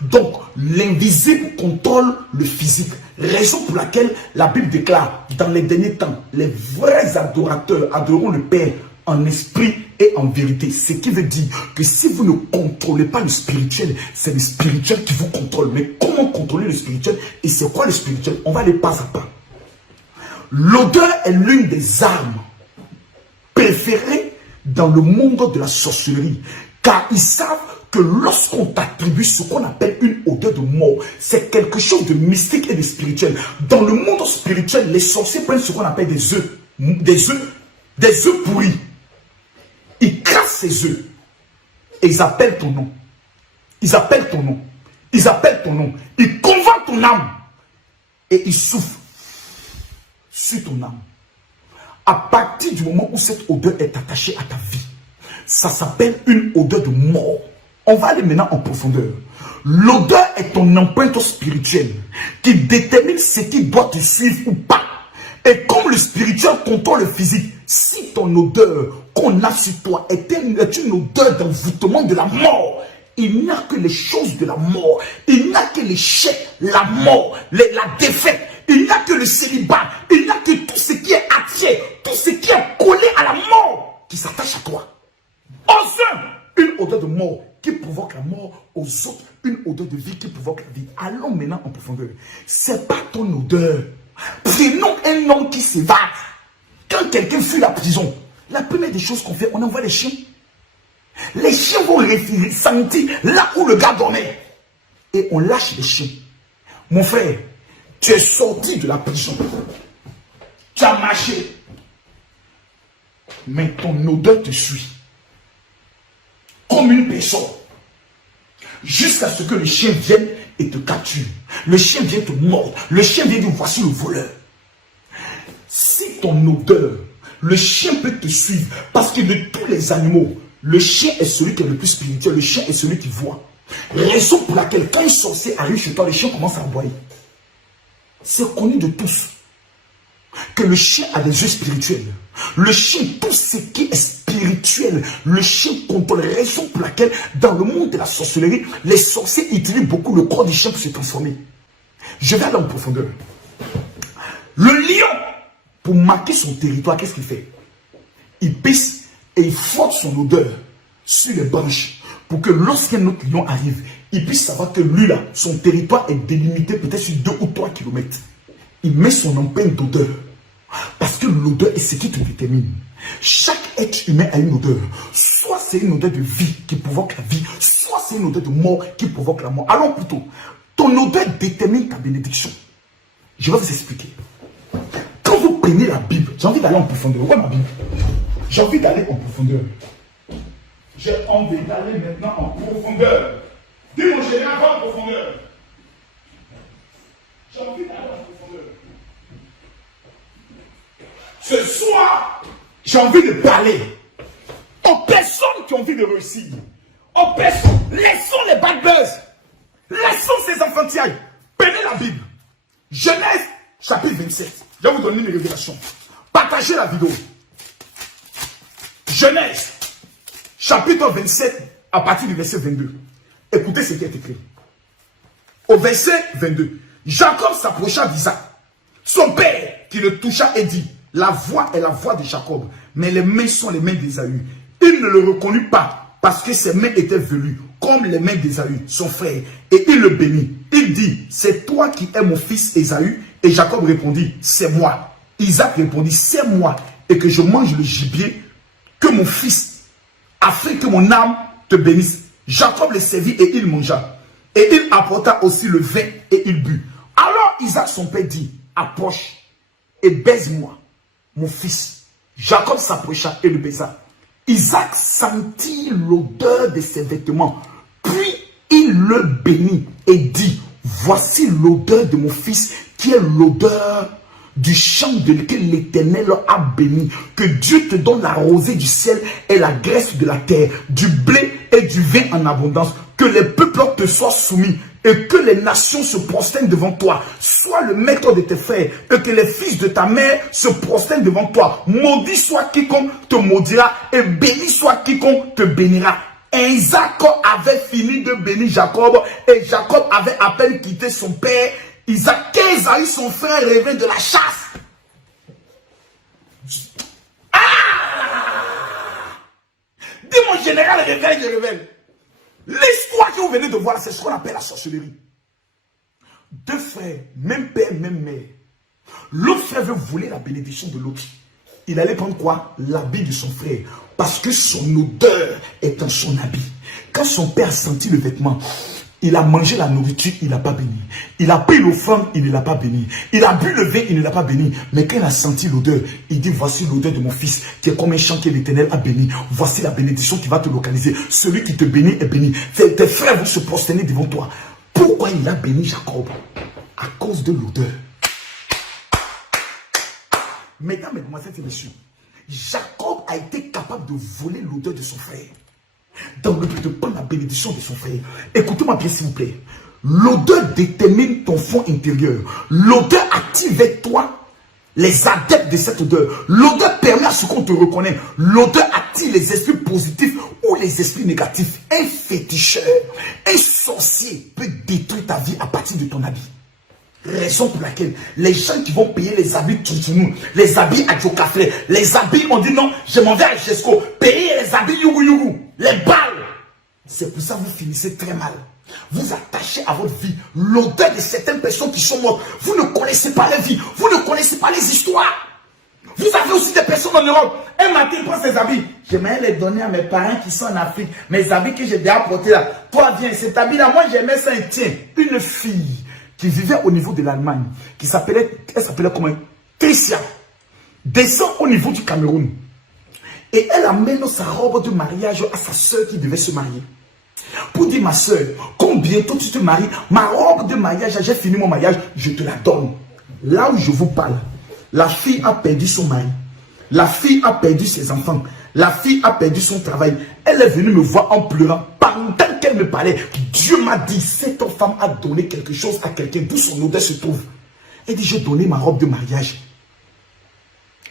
Donc, l'invisible contrôle le physique. Raison pour laquelle la Bible déclare, dans les derniers temps, les vrais adorateurs adoreront le Père en esprit et en vérité. Ce qui veut dire que si vous ne contrôlez pas le spirituel, c'est le spirituel qui vous contrôle. Mais comment contrôler le spirituel? Et c'est quoi le spirituel? On va aller pas à pas. L'odeur est l'une des armes préférées dans le monde de la sorcellerie. Car ils savent que lorsqu'on t'attribue ce qu'on appelle une odeur de mort, c'est quelque chose de mystique et de spirituel. Dans le monde spirituel, les sorciers prennent ce qu'on appelle des œufs pourris. Ils crassent ces œufs et ils appellent ton nom. Ils appellent ton nom. Ils appellent ton nom. Ils convainquent ton âme et ils soufflent sur ton âme. À partir du moment où cette odeur est attachée à ta vie, ça s'appelle une odeur de mort. On va aller maintenant en profondeur. L'odeur est ton empreinte spirituelle qui détermine ce qui doit te suivre ou pas. Et comme le spirituel contrôle le physique, si ton odeur qu'on a sur toi est une odeur d'envoûtement de la mort, il n'y a que les choses de la mort. Il n'y a que l'échec, la mort, la défaite. Il n'y a que le célibat. Il n'y a que tout ce qui est attiré, tout ce qui est collé à la mort qui s'attache à toi. Enfin, une odeur de mort qui provoque la mort, aux autres une odeur de vie qui provoque la vie. Allons maintenant en profondeur. C'est pas ton odeur. Prenons un homme qui s'évade. Quand quelqu'un fuit la prison, la première des choses qu'on fait, on envoie les chiens. Les chiens vont sentir là où le gars dormait. Et on lâche les chiens. Mon frère, tu es sorti de la prison. Tu as marché. Mais ton odeur te suit. Comme une personne. Jusqu'à ce que le chien vienne et te capture. Le chien vient te mordre. Le chien vient dire voici le voleur. Si ton odeur, le chien peut te suivre. Parce que de tous les animaux, le chien est celui qui est le plus spirituel. Le chien est celui qui voit. Raison pour laquelle quand un sorcier arrive chez toi, le chien commence à aboyer. C'est connu de tous que le chien a des yeux spirituels. Le chien, tout ce qui est spirituel, le chien contrôle. Raison pour laquelle, dans le monde de la sorcellerie, les sorciers utilisent beaucoup le corps du chien pour se transformer. Je vais aller en profondeur. Le lion, pour marquer son territoire, qu'est-ce qu'il fait? Il pisse et il frotte son odeur sur les branches pour que lorsqu'un autre lion arrive, il puisse savoir que lui là, son territoire est délimité peut-être sur 2 ou 3 kilomètres. Il met son empreinte d'odeur. Parce que l'odeur est ce qui te détermine. Chaque être humain a une odeur. Soit c'est une odeur de vie qui provoque la vie, soit c'est une odeur de mort qui provoque la mort. Allons plutôt. Ton odeur détermine ta bénédiction. Je vais vous expliquer. Quand vous prenez la Bible, j'ai envie d'aller en profondeur. Où est ma Bible? J'ai envie d'aller en profondeur. J'ai envie d'aller maintenant en profondeur. Dis mon général, va en profondeur. J'ai envie d'aller en profondeur. Ce soir, j'ai envie de parler aux personnes qui ont envie de réussir. Aux personnes, laissons les bad buzz. Laissons ces enfantillages. Prenez la Bible. Genèse, chapitre 27. Je vais vous donner une révélation. Partagez la vidéo. Genèse, chapitre 27, à partir du verset 22. Écoutez ce qui est écrit. Au verset 22, Jacob s'approcha d'Isaac, son père, qui le toucha et dit, la voix est la voix de Jacob, mais les mains sont les mains d'Ésaü. Il ne le reconnut pas, parce que ses mains étaient velues, comme les mains d'Ésaü, son frère, et il le bénit. Il dit, c'est toi qui es mon fils Ésaü? Et Jacob répondit, c'est moi. Isaac répondit, c'est moi, et que je mange le gibier que mon fils, afin que mon âme te bénisse. Jacob le servit et il mangea. Et il apporta aussi le vin et il but. Alors Isaac son père dit, approche et baise-moi, mon fils. Jacob s'approcha et le baisa. Isaac sentit l'odeur de ses vêtements. Puis il le bénit et dit, voici l'odeur de mon fils qui est l'odeur du champ de lequel l'Éternel a béni. Que Dieu te donne la rosée du ciel et la graisse de la terre, du blé et du vin en abondance. Que les peuples te soient soumis et que les nations se prosternent devant toi. Sois le maître de tes frères et que les fils de ta mère se prosternent devant toi. Maudit soit quiconque te maudira et béni soit quiconque te bénira. Et Isaac avait fini de bénir Jacob et Jacob avait à peine quitté son père. Isaac, Ésaü, son frère, revint de la chasse. Dis mon général, révèle, je révèle. L'histoire que vous venez de voir, c'est ce qu'on appelle la sorcellerie. 2 frères, même père, même mère. L'autre frère veut voler la bénédiction de l'autre. Il allait prendre quoi? L'habit de son frère. Parce que son odeur est dans son habit. Quand son père sentit le vêtement, il a mangé la nourriture, il n'a pas béni. Il a pris l'offrande, il ne l'a pas béni. Il a bu le vin, il ne l'a pas béni. Mais quand il a senti l'odeur, il dit, voici l'odeur de mon fils, qui est comme un champ que l'Éternel a béni. Voici la bénédiction qui va te localiser. Celui qui te bénit est béni. Tes frères vont se prosterner devant toi. Pourquoi il a béni Jacob? À cause de l'odeur. Mesdames, mesdemoiselles et messieurs, Jacob a été capable de voler l'odeur de son frère dans le but de prendre la bénédiction de son frère. Écoutez-moi bien s'il vous plaît. L'odeur détermine ton fond intérieur. L'odeur attire vers toi les adeptes de cette odeur. L'odeur permet à ce qu'on te reconnaît. L'odeur attire les esprits positifs ou les esprits négatifs. Un féticheur, un sorcier peut détruire ta vie à partir de ton habit. Raison pour laquelle les gens qui vont payer les habits Touchounou, les habits Adjokafé, les habits, on dit non, je m'en vais à Jesco, payer les habits Yougou Yougou, les balles. C'est pour ça que vous finissez très mal. Vous attachez à votre vie l'odeur de certaines personnes qui sont mortes. Vous ne connaissez pas les vies, vous ne connaissez pas les histoires. Vous avez aussi des personnes en Europe. Un matin, il prend ses habits. J'aimerais les donner à mes parents qui sont en Afrique. Mes habits que j'ai déjà portés là. Toi, viens, cet habit-là, moi j'aimais ça. Tiens, une fille qui vivait au niveau de l'Allemagne, elle s'appelait comment? Tricia, descend au niveau du Cameroun. Et elle amène sa robe de mariage à sa soeur qui devait se marier. Pour dire, ma soeur, comme bientôt tu te maries, ma robe de mariage, j'ai fini mon mariage, je te la donne. Là où je vous parle, la fille a perdu son mari. La fille a perdu ses enfants. La fille a perdu son travail. Elle est venue me voir en pleurant. Pendant qu'elle me parlait, Dieu m'a dit, cette femme a donné quelque chose à quelqu'un, d'où son odeur se trouve. Elle dit, j'ai donné ma robe de mariage.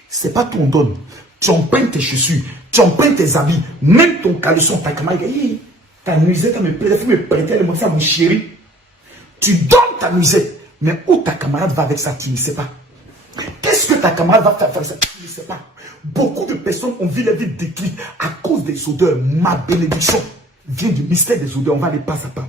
C'est pas ton donne. Tu empruntes tes chaussures, tu empruntes tes habits, même ton caleçon, ta nuisette à me prêter, il faut me prêter, elle me dit à mon chéri. Tu donnes ta nuisette. Mais où ta camarade va avec ça, tu ne sais pas. Qu'est-ce que ta camarade va faire avec ça, tu ne sais pas. Beaucoup de personnes ont vu la vie détruite à cause des odeurs. Ma bénédiction vient du mystère des odeurs. On va aller pas à pas.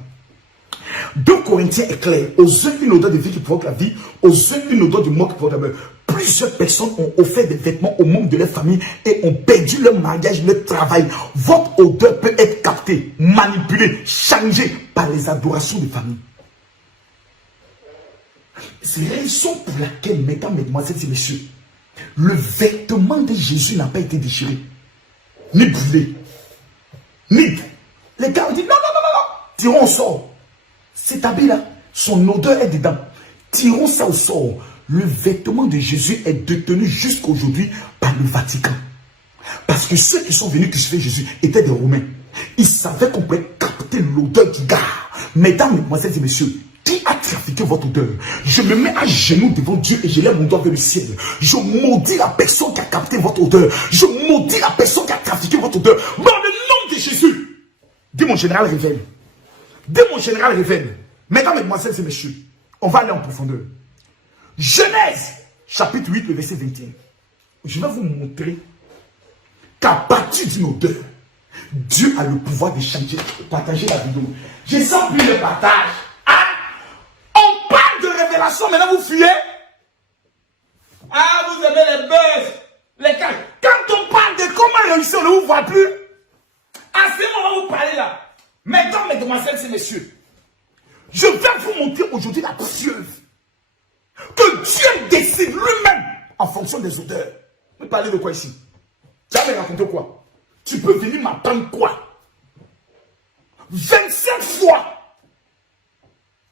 2 Corinthiens est clair. Aux uns une odeur de vie qui provoque la vie, aux uns une odeur de mort qui provoque la mort. Plusieurs personnes ont offert des vêtements aux membres de leur famille et ont perdu leur mariage, leur travail. Votre odeur peut être captée, manipulée, changée par les adorations de famille. C'est la raison pour laquelle, mesdames, mesdemoiselles et messieurs, le vêtement de Jésus n'a pas été déchiré, ni brûlé, ni... Les gars ont dit non, non, non, non, non, tirons au sort. Cet habit-là, son odeur est dedans. Tirons ça au sort. Le vêtement de Jésus est détenu jusqu'à aujourd'hui par le Vatican. Parce que ceux qui sont venus crucifier Jésus étaient des Romains. Ils savaient qu'on pouvait capter l'odeur du gars. Mesdames, mesdemoiselles et messieurs, qui a trafiqué votre odeur? Je me mets à genoux devant Dieu et je lève mon doigt vers le ciel. Je maudis la personne qui a capté votre odeur. Je maudis la personne qui a trafiqué votre odeur. Dans le nom de Jésus. Dis mon général révèle. Dis mon général révèle. Mesdames, mesdemoiselles et messieurs, on va aller en profondeur. Genèse, chapitre 8, le verset 21. Je vais vous montrer qu'à partir d'une odeur, Dieu a le pouvoir de changer, de partager la vidéo. Je sens plus le partage. Hein? On parle de révélation, maintenant vous fuyez. Ah, vous aimez les buzz, les cas. Quand on parle de comment réussir, on ne vous voit plus. À ce moment, vous parlez là. Mesdames, mesdemoiselles et messieurs, je vais vous montrer aujourd'hui la preuve que Dieu décide lui-même en fonction des odeurs. Vous parlez de quoi ici? Tu vas me raconter quoi? Tu peux venir m'apprendre quoi? 27 fois,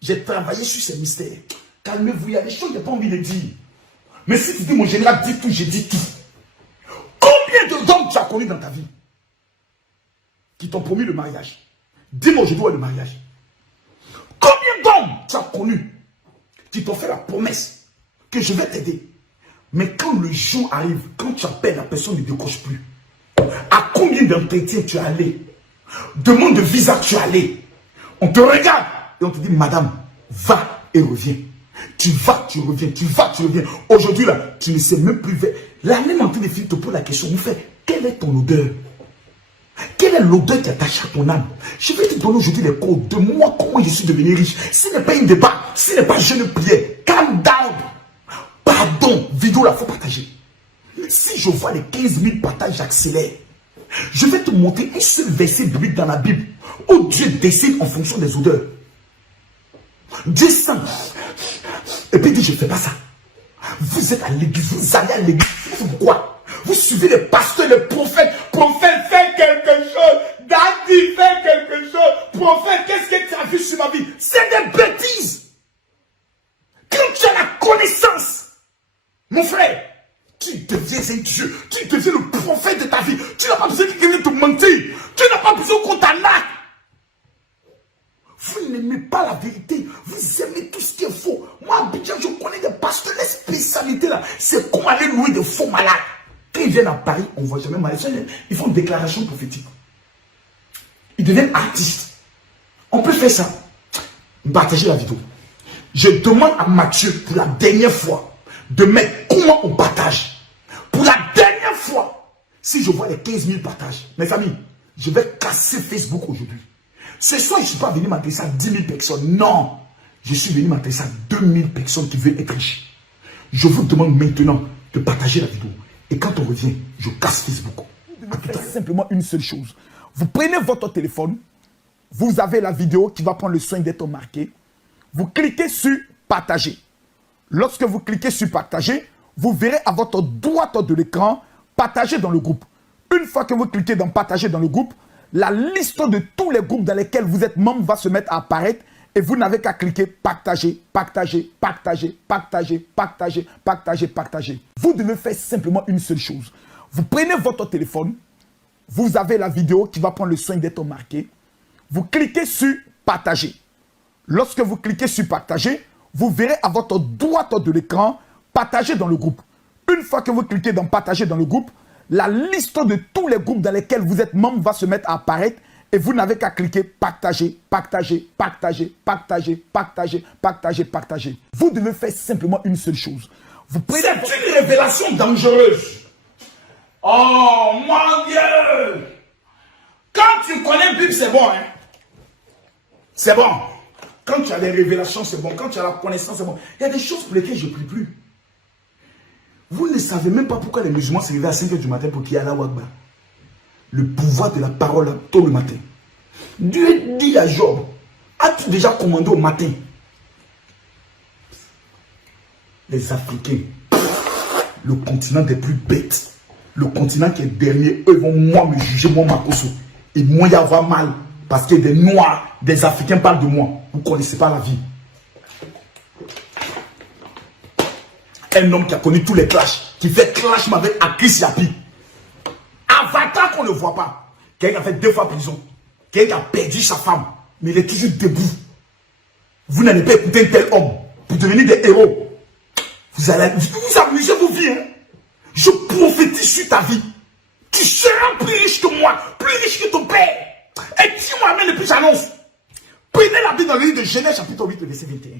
j'ai travaillé sur ces mystères. Calmez-vous, il y a des choses que je n'ai pas envie de dire. Mais si tu dis mon général dit tout, j'ai dit tout. Combien d'hommes tu as connus dans ta vie qui t'ont promis le mariage? Dis-moi aujourd'hui le mariage. Combien d'hommes tu as connus qui t'ont fait la promesse que je vais t'aider? Mais quand le jour arrive, quand tu appelles, la personne ne décroche plus. À combien d'entretiens tu es allé? Demande de visa tu es allé. On te regarde et on te dit, madame, va et reviens. Tu vas, tu reviens, tu vas, tu reviens. Aujourd'hui, là, tu ne sais même plus. La même entrée de filles te pose la question, vous faites, quelle est ton odeur? Quelle est l'odeur qui attache à ton âme? Je vais te donner aujourd'hui les codes de moi, comment je suis devenu riche. Ce n'est pas un débat, ce n'est pas je ne priais. Calm down. Pardon, vidéo la faut partager. Si je vois les 15 000 partages, j'accélère. Je vais te montrer un seul verset biblique dans la Bible où Dieu décide en fonction des odeurs. Dieu sent. Et puis il dit, je ne fais pas ça. Vous êtes à l'église, vous allez à l'église. Pourquoi? Vous suivez les pasteurs, les prophètes. Prophète, fais quelque chose. Daddy, fais quelque chose. Prophète, qu'est-ce que tu as vu sur ma vie? C'est des bêtises. Quand tu as la connaissance, mon frère, tu deviens un Dieu. Tu deviens le prophète de ta vie. Tu n'as pas besoin de quelqu'un te mentir. Tu n'as pas besoin qu'on t'arnaque. Vous n'aimez pas la vérité. Vous aimez tout ce qui est faux. Moi, en Abidjan, je connais des pasteurs. Les spécialités là, c'est comment aller louer des faux malades. Quand ils viennent à Paris, on ne voit jamais malade. Ils font une déclaration prophétique. Ils deviennent artistes. On peut faire ça. Partager la vidéo. Je demande à Mathieu pour la dernière fois de mettre comment on partage. Pour la dernière fois, si je vois les 15 000 partages, mes familles, je vais casser Facebook aujourd'hui. Ce soir, je ne suis pas venu m'intéresser à 10 000 personnes. Non, je suis venu m'intéresser à 2 000 personnes qui veulent être riches. Je vous demande maintenant de partager la vidéo. Et quand on revient, je casse Facebook. Vous devez faire simplement une seule chose. Vous prenez votre téléphone, vous avez la vidéo qui va prendre le soin d'être marquée. Vous cliquez sur partager. Lorsque vous cliquez sur partager, vous verrez à votre droite de l'écran partager dans le groupe. Une fois que vous cliquez dans partager dans le groupe, la liste de tous les groupes dans lesquels vous êtes membre va se mettre à apparaître et vous n'avez qu'à cliquer partager, partager, partager, partager, partager, partager, partager. Vous devez faire simplement une seule chose. Vous prenez votre téléphone, vous avez la vidéo qui va prendre le soin d'être marquée. Vous cliquez sur partager. Lorsque vous cliquez sur partager, vous verrez à votre droite de l'écran partager dans le groupe. Une fois que vous cliquez dans partager dans le groupe, la liste de tous les groupes dans lesquels vous êtes membre va se mettre à apparaître Et vous n'avez qu'à cliquer partager, partager, partager, partager, partager, partager, partager. Vous devez faire simplement une seule chose. C'est une révélation dangereuse. Oh mon Dieu! Quand tu connais la Bible, c'est bon, hein? C'est bon. Quand tu as des révélations, c'est bon. Quand tu as la connaissance, c'est bon. Il y a des choses pour lesquelles je ne prie plus. Vous ne savez même pas pourquoi les musulmans se réveillent à 5 h du matin pour qu'il y ait Allah Akbar. Le pouvoir de la parole tôt le matin. Dieu dit à Job, as-tu déjà commandé au matin? Les Africains, le continent des plus bêtes, le continent qui est dernier, eux vont moi me juger, moi Makosso. Et moi y avoir mal, parce que des Noirs, des Africains parlent de moi. Vous ne connaissez pas la vie. Un homme qui a connu tous les clashs, qui fait clash avec Akris Yapi. Avatar qu'on ne voit pas. Quelqu'un qui a fait 2 fois prison. Quelqu'un qui a perdu sa femme. Mais il est toujours debout. Vous n'allez pas écouter un tel homme pour devenir des héros. Vous allez vous amuser vos vies. Hein? Je prophétise sur ta vie. Tu seras plus riche que moi, plus riche que ton père. Et dis-moi, amène, et puis j'annonce. Prenez la Bible dans le livre de Genèse chapitre 8, verset 21.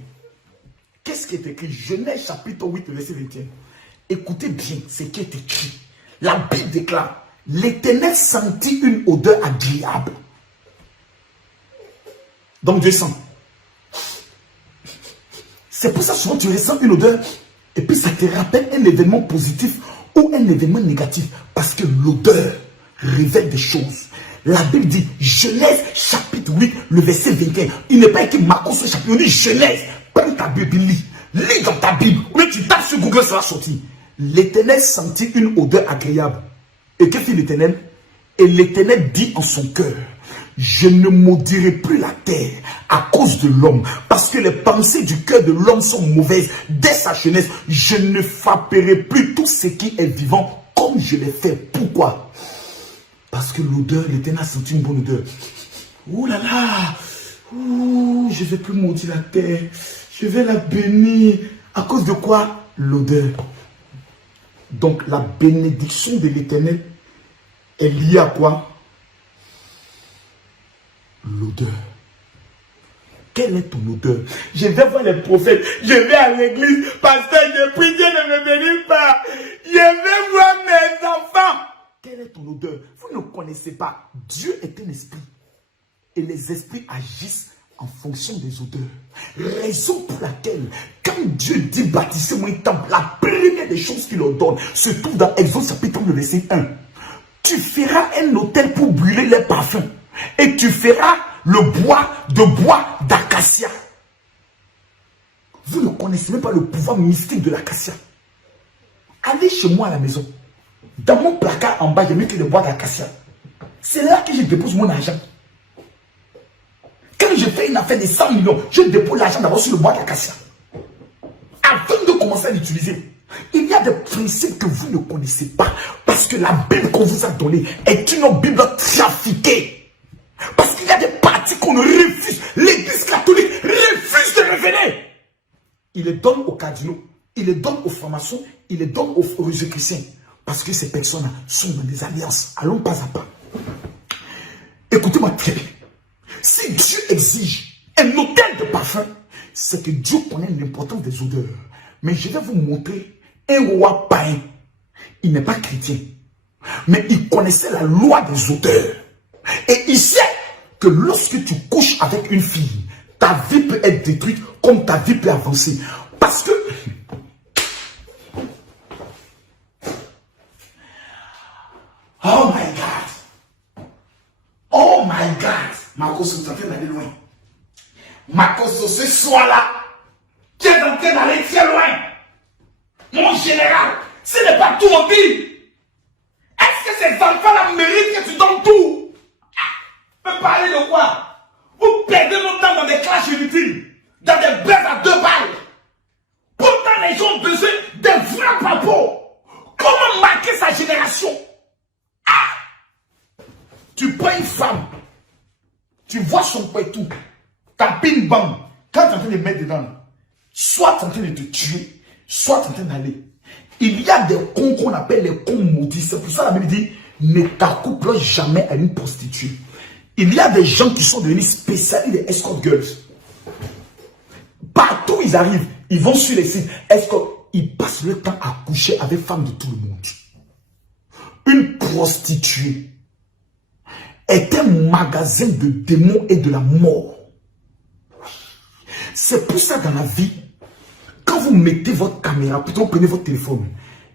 Qu'est-ce qui est écrit? Genèse chapitre 8, verset 21. Écoutez bien ce qui est écrit. La Bible déclare, l'Éternel sentit une odeur agréable. Donc Dieu sent. C'est pour ça que souvent tu ressens une odeur et puis ça te rappelle un événement positif ou un événement négatif. Parce que l'odeur révèle des choses. La Bible dit, Genèse chapitre 8, le verset 21. Il n'est pas écrit Makosso chapitre 8, on dit Genèse. Prends ta Bible, lis. Lis dans ta Bible. Mais tu tapes sur Google, ça va sortir. L'Éternel sentit une odeur agréable. Et que fit l'Éternel? Et l'Éternel dit en son cœur, je ne maudirai plus la terre à cause de l'homme, parce que les pensées du cœur de l'homme sont mauvaises. Dès sa jeunesse, je ne frapperai plus tout ce qui est vivant comme je l'ai fait. Pourquoi? Parce que l'odeur, l'Éternel a senti une bonne odeur. Ouh là là, ouh, je ne vais plus maudire la terre, je vais la bénir. À cause de quoi? L'odeur. Donc la bénédiction de l'Éternel est liée à quoi? L'odeur. Quelle est ton odeur? Je vais voir les prophètes, je vais à l'église, pasteur, je prie, Dieu ne me bénit pas. Je vais voir mes enfants. Quelle est ton odeur? Vous ne connaissez pas. Dieu est un esprit. Et les esprits agissent en fonction des odeurs. Raison pour laquelle, quand Dieu dit bâtissez-moi un temple, la première des choses qu'il ordonne se trouve dans Exode chapitre 1, verset 1. Tu feras un autel pour brûler les parfums. Et tu feras le bois d'acacia. Vous ne connaissez même pas le pouvoir mystique de l'acacia. Allez chez moi à la maison. Dans mon placard en bas, j'ai mis que le bois d'acacia. C'est là que je dépose mon argent. Quand je fais une affaire de 100 millions, je dépose l'argent d'abord sur le bois d'acacia. Avant de commencer à l'utiliser, il y a des principes que vous ne connaissez pas. Parce que la Bible qu'on vous a donnée est une Bible trafiquée. Parce qu'il y a des parties qu'on refuse. L'église catholique refuse de révéler. Il les donne aux cardinaux, il les donne aux francs-maçons, il les donne aux religieux chrétiens. Parce que ces personnes sont dans des alliances. Allons pas à pas. Écoutez-moi très bien. Si Dieu exige un autel de parfum, c'est que Dieu connaît l'importance des odeurs. Mais je vais vous montrer un roi païen. Il n'est pas chrétien. Mais il connaissait la loi des odeurs. Et il sait que lorsque tu couches avec une fille, ta vie peut être détruite comme ta vie peut avancer. Parce que... Oh my God! Oh my God! Makosso, tu es en train d'aller loin. Makosso, ce soir-là, tu es en train d'aller très loin. Mon général, ce n'est pas tout on dit. Est-ce que ces enfants-là méritent que tu donnes tout? Ah, me parler de quoi? Vous perdez notre temps dans des clashs inutiles, dans des bêtes à 2 balles. Pourtant, les gens ont besoin de vrais papos. Comment marquer sa génération? Ah! Tu prends une femme, tu vois son tout, ta bing bang, quand tu es en train de mettre dedans, soit tu es en train de te tuer, soit tu es en train d'aller. Il y a des cons qu'on appelle les cons maudits. C'est pour ça la Bible dit, ne t'accouple jamais à une prostituée. Il y a des gens qui sont devenus spécialistes des escort girls. Partout où ils arrivent, ils vont sur les sites escort. Ils passent le temps à coucher avec femmes de tout le monde. Une prostituée est un magasin de démons et de la mort. C'est pour ça dans la vie, quand vous mettez votre caméra, plutôt vous prenez votre téléphone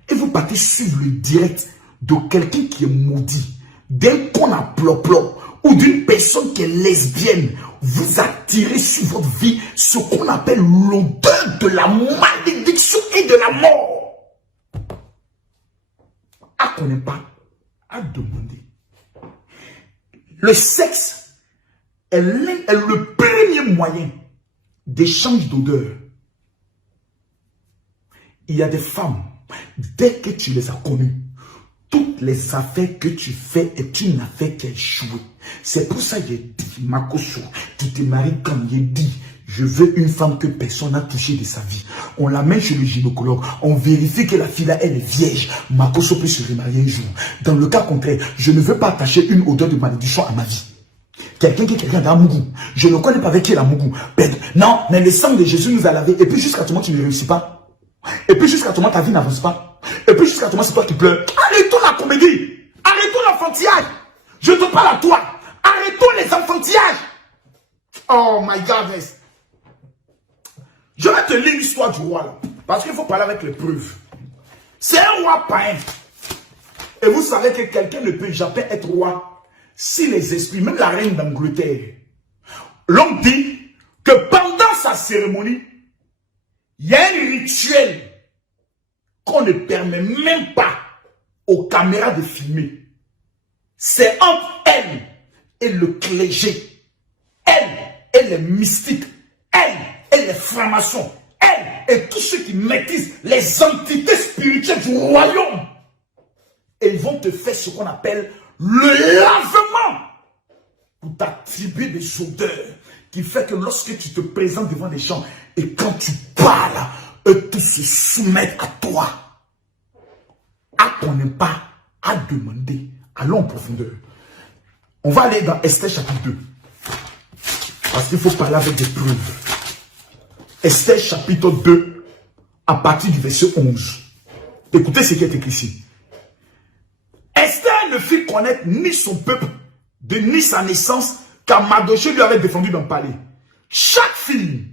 et vous partez suivre le direct de quelqu'un qui est maudit, d'un con à plop-plop ou d'une personne qui est lesbienne, vous attirez sur votre vie ce qu'on appelle l'odeur de la malédiction et de la mort. À connaître pas, à demander. Le sexe est le premier moyen d'échange d'odeur. Il y a des femmes, dès que tu les as connues, toutes les affaires que tu fais est une affaire qui a échoué. C'est pour ça que j'ai dit, Makoso, tu te maries comme j'ai dit. Je veux une femme que personne n'a touchée de sa vie. On l'amène chez le gynécologue. On vérifie que la fille là, elle est vierge. Makoso peut se remarier un jour. Dans le cas contraire, je ne veux pas attacher une odeur de malédiction à ma vie. Quelqu'un qui est quelqu'un d'un mougou. Je ne connais pas avec qui est la mougou. Non, mais le sang de Jésus nous a lavé. Et puis jusqu'à tout le monde, tu ne réussis pas. Et puis jusqu'à tout le monde, ta vie n'avance pas. Et puis jusqu'à tout le monde, c'est toi qui pleures. Arrêtons la comédie. Arrêtons l'enfantillage. Je te parle à toi. Arrêtons les enfantillages. Oh my goodness. Je vais te lire l'histoire du roi là. Parce qu'il faut parler avec les preuves. C'est un roi païen. Et vous savez que quelqu'un ne peut jamais être roi si les esprits, même la reine d'Angleterre, l'on dit que pendant sa cérémonie, il y a un rituel qu'on ne permet même pas aux caméras de filmer. C'est entre elle et le clergé. Elle et les mystiques. Elle et les francs-maçons. Elle et tous ceux qui maîtrisent les entités spirituelles du royaume. Et ils vont te faire ce qu'on appelle le lavement pour t'attribuer des odeurs qui fait que lorsque tu te présentes devant les gens et quand tu parles, eux tous se soumettent à toi. À qu'on n'aime pas, à demander. Allons en profondeur. On va aller dans Esther chapitre 2. Parce qu'il faut parler avec des preuves. Esther chapitre 2, à partir du verset 11. Écoutez ce qui est écrit ici. Esther ne fit connaître ni son peuple, ni sa naissance, car Mardochée lui avait défendu dans le palais. Chaque fille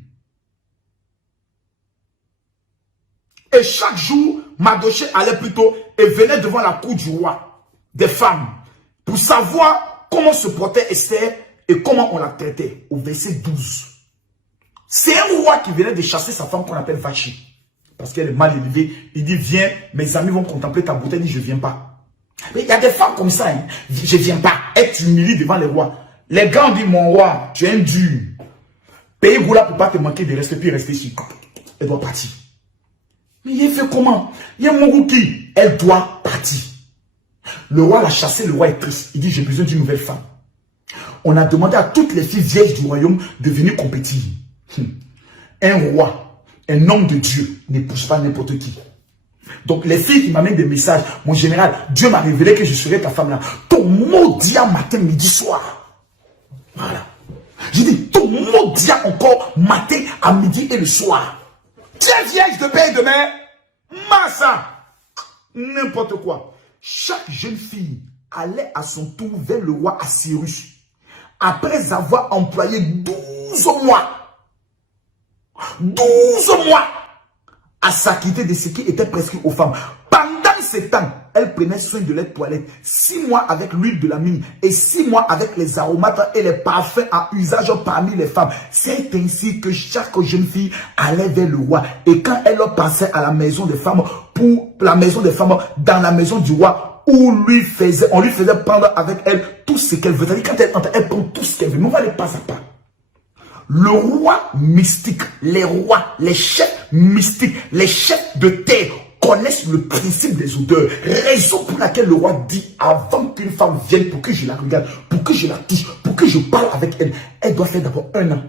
et chaque jour, Mardochée allait plutôt et venait devant la cour du roi, des femmes, pour savoir comment se portait Esther et comment on la traitait. Au verset 12. C'est un roi qui venait de chasser sa femme qu'on appelle Vachi. Parce qu'elle est mal élevée. Il dit, viens, mes amis vont contempler ta beauté. Il dit, je ne viens pas. Mais il y a des femmes comme ça. Hein. Je ne viens pas. Elle t'humilie devant les rois. Les gars ont dit, mon roi, tu es un dur. Paye Goula pour ne pas te manquer de respect, puis rester ici. Elle doit partir. Mais il fait comment? Il y a mon qui? Elle doit partir. Le roi l'a chassé, le roi est triste. Il dit, j'ai besoin d'une nouvelle femme. On a demandé à toutes les filles vieilles du royaume de venir compétir. Un roi, un homme de Dieu, n'épouse pas n'importe qui. Donc les filles qui m'amènent des messages, mon général, Dieu m'a révélé que je serai ta femme là. Ton mot dit à matin, midi, soir. Voilà. J'ai dit, ton mot dit encore matin, à midi et le soir. Tu es vierge de père et de mère. Massa. N'importe quoi. Chaque jeune fille allait à son tour vers le roi Assyrus. Après avoir employé 12 mois. 12 mois à s'acquitter de ce qui était prescrit aux femmes. Pendant ce temps, elle prenait soin de leur toilette. 6 mois avec l'huile de la mine et 6 mois avec les aromates et les parfums à usage parmi les femmes. C'est ainsi que chaque jeune fille allait vers le roi. Et quand elle passait à la maison des femmes, pour la maison des femmes, dans la maison du roi, où on lui faisait prendre avec elle tout ce qu'elle veut. C'est-à-dire quand elle entre, elle prend tout ce qu'elle veut. Mais on va aller pas à pas. Le roi mystique, les rois, les chefs mystiques, les chefs de terre connaissent le principe des odeurs. Raison pour laquelle le roi dit, avant qu'une femme vienne pour que je la regarde, pour que je la touche, pour que je parle avec elle, elle doit faire d'abord 1 an.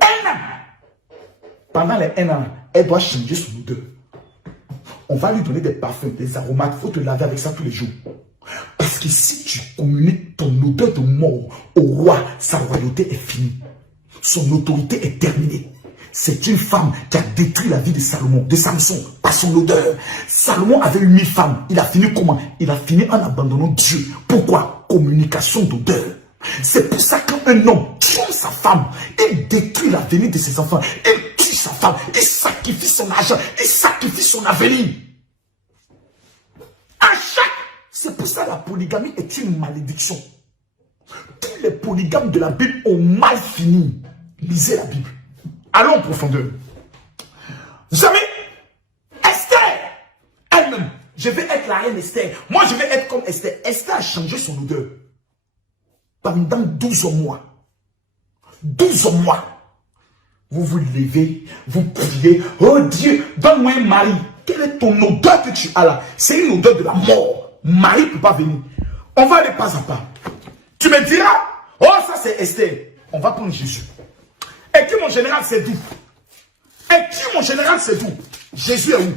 1 an! Pendant les 1 an, elle doit changer son odeur. On va lui donner des parfums, des aromates. Il faut te laver avec ça tous les jours. Parce que si tu communiques ton odeur de mort au roi, sa royauté est finie. Son autorité est terminée. C'est une femme qui a détruit la vie de Salomon, de Samson, par son odeur. Salomon avait eu 1000 femmes. Il a fini comment? Il a fini en abandonnant Dieu. Pourquoi? Communication d'odeur. C'est pour ça qu'un homme trompe sa femme, il détruit l'avenir de ses enfants, il tue sa femme, il sacrifie son argent, il sacrifie son avenir. C'est pour ça que la polygamie est une malédiction. Tous les polygames de la Bible ont mal fini. Lisez la Bible. Allons en profondeur. Vous savez, Esther, elle-même, je vais être la reine Esther. Moi, je vais être comme Esther. Esther a changé son odeur. Pendant 12 mois. 12 mois. Vous vous levez, vous priez. Oh Dieu, donne-moi un mari. Quelle est ton odeur que tu as là? C'est une odeur de la mort. Marie ne peut pas venir. On va aller pas à pas. Tu me diras, oh ça c'est Esther. On va prendre Jésus. Et qui mon général c'est d'où? Et qui mon général c'est d'où? Jésus est où?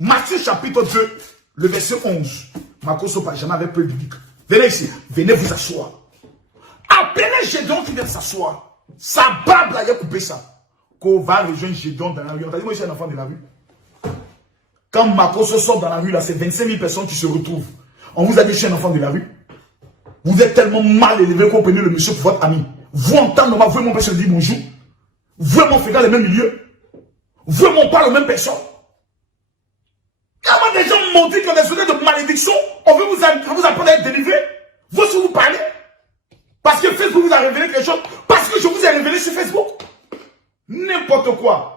Matthieu chapitre 2, le verset 11. Marcos pas jamais avec peu biblique. Venez ici, venez vous asseoir. Appelez Gédéon qui vient s'asseoir. Sa barbe là, il a coupé ça. Qu'on va rejoindre Gédéon dans la rue. On t'a dit, moi je suis un enfant de la rue. Quand Marcos sort dans la rue, là, c'est 25 000 personnes qui se retrouvent. On vous a dit, je suis un enfant de la rue. Vous êtes tellement mal élevé qu'on prenez le monsieur pour votre ami. Vous entendez, vous et mon père se dit bonjour. Vous et mon frère dans le même milieu. Vous et mon père, la même personne. Comment des gens m'ont dit que les odeurs de malédiction, on veut vous apprendre à être délivré. Vous aussi vous parlez. Parce que Facebook vous a révélé quelque chose. Parce que je vous ai révélé sur Facebook. N'importe quoi.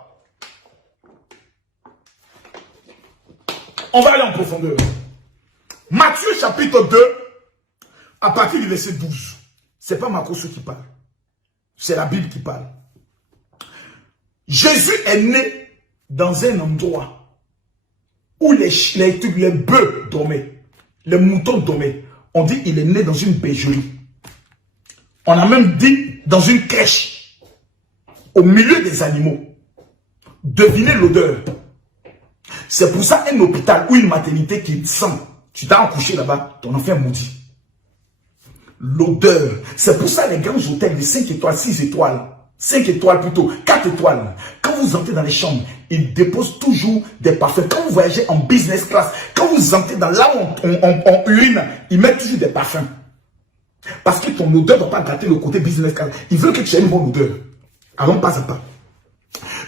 On va aller en profondeur. Matthieu chapitre 2, à partir du verset 12. Ce n'est pas Marcos qui parle. C'est la Bible qui parle. Jésus est né dans un endroit où les bœufs dormaient. Les moutons dormaient. On dit qu'il est né dans une bergerie. On a même dit dans une crèche. Au milieu des animaux. Devinez l'odeur. C'est pour ça un hôpital ou une maternité qui sent. Tu t'as accouché là-bas, ton enfant est maudit. L'odeur. C'est pour ça les grands hôtels de 5 étoiles, 6 étoiles, 5 étoiles plutôt, 4 étoiles. Quand vous entrez dans les chambres, ils déposent toujours des parfums. Quand vous voyagez en business class, quand vous entrez dans là où on urine, ils mettent toujours des parfums. Parce que ton odeur ne doit pas gâter le côté business class. Ils veulent que tu aies une bonne odeur. Allons pas à pas.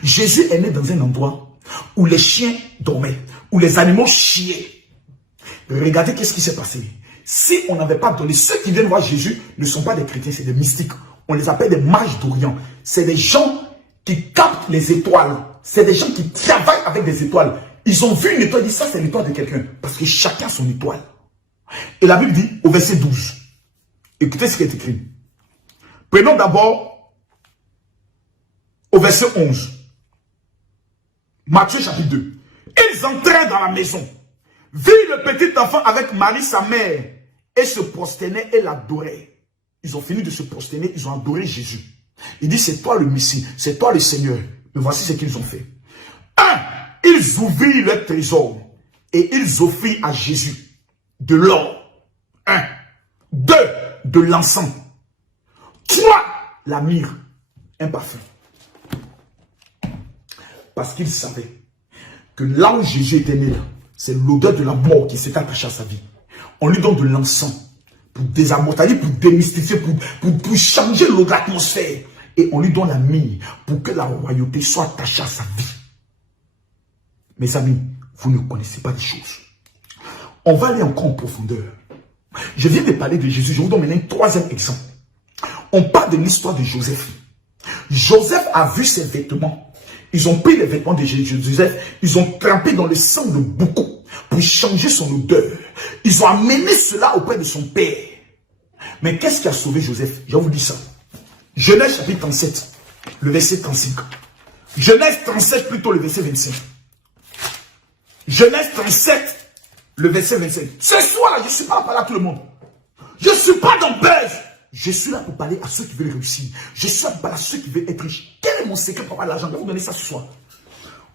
Jésus est né dans un endroit où les chiens dormaient, où les animaux chiaient. Regardez qu'est-ce qui s'est passé. Si on n'avait pas donné, ceux qui viennent voir Jésus ne sont pas des chrétiens, c'est des mystiques. On les appelle des mages d'Orient. C'est des gens qui captent les étoiles. C'est des gens qui travaillent avec des étoiles. Ils ont vu une étoile, ils disent ça c'est l'étoile de quelqu'un. Parce que chacun a son étoile. Et la Bible dit au verset 12. Écoutez ce qui est écrit. Prenons d'abord au verset 11. Matthieu chapitre 2. Ils entraient dans la maison. Virent le petit enfant avec Marie sa mère et se prosternaient et l'adoraient. Ils ont fini de se prosterner, ils ont adoré Jésus. Il dit c'est toi le Messie, c'est toi le Seigneur. Mais voici ce qu'ils ont fait. 1. Ils ouvrirent leur trésor et ils offrirent à Jésus de l'or. 1. 2. De l'encens. 3. La myrrhe, un parfum. Parce qu'ils savaient que là où Jésus était né, c'est l'odeur de la mort qui s'est attachée à sa vie. On lui donne de l'encens pour désamortaliser, pour démystifier, pour changer l'atmosphère. Et on lui donne la myrrhe pour que la royauté soit attachée à sa vie. Mes amis, vous ne connaissez pas les choses. On va aller encore en profondeur. Je viens de parler de Jésus. Je vous donne maintenant un troisième exemple. On parle de l'histoire de Joseph. Joseph a vu ses vêtements. Ils ont pris les vêtements de Joseph, ils ont trempé dans le sang de beaucoup pour changer son odeur. Ils ont amené cela auprès de son père. Mais qu'est-ce qui a sauvé Joseph? Je vous dis ça. Genèse chapitre 37, le verset 35. Genèse 37 plutôt le verset 25. Genèse 37, le verset 25. Ce soir-là, je ne suis pas là pour parler à tout le monde. Je ne suis pas dans buzz. Je suis là pour parler à ceux qui veulent réussir. Je suis là pour parler à ceux qui veulent être riches. Quel est mon secret pour avoir de l'argent? Je vais vous donner ça ce soir.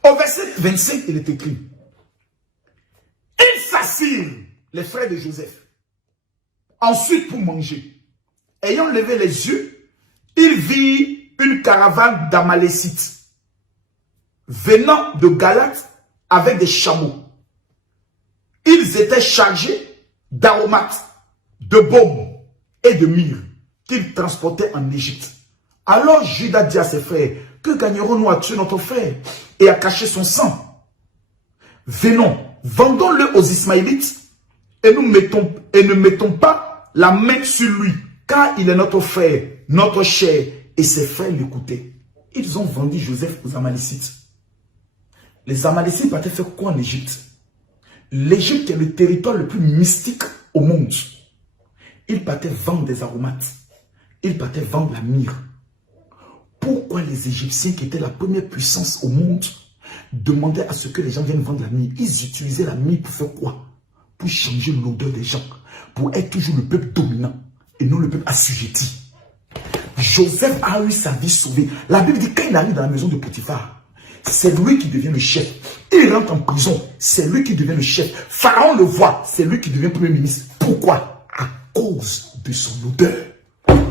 Au verset 25, il est écrit. Ils s'assirent, les frères de Joseph. ensuite pour manger. Ayant levé les yeux, il vit une caravane d'Amalécites venant de Galate avec des chameaux. Ils étaient chargés d'aromates, de baumes et de myrrhe qu'ils transportaient en Égypte. Alors Judas dit à ses frères, que gagnerons-nous à tuer notre frère et à cacher son sang? Venons, vendons-le aux Ismaélites et ne mettons pas la main sur lui, car il est notre frère, notre chair. Et ses frères l'écoutaient. Ils ont vendu Joseph aux Amalécites. Les Amalécites partaient faire quoi en Égypte? L'Égypte est le territoire le plus mystique au monde. Ils partaient vendre des aromates. Ils partaient vendre la myrrhe. Pourquoi les Égyptiens, qui étaient la première puissance au monde, demandaient à ce que les gens viennent vendre la myrrhe? Ils utilisaient la myrrhe pour faire quoi? Pour changer l'odeur des gens. Pour être toujours le peuple dominant et non le peuple assujetti. Joseph a eu sa vie sauvée. La Bible dit, quand il arrive dans la maison de Potiphar, c'est lui qui devient le chef. Il rentre en prison, c'est lui qui devient le chef. Pharaon le voit, c'est lui qui devient premier ministre. Pourquoi? À cause de son odeur.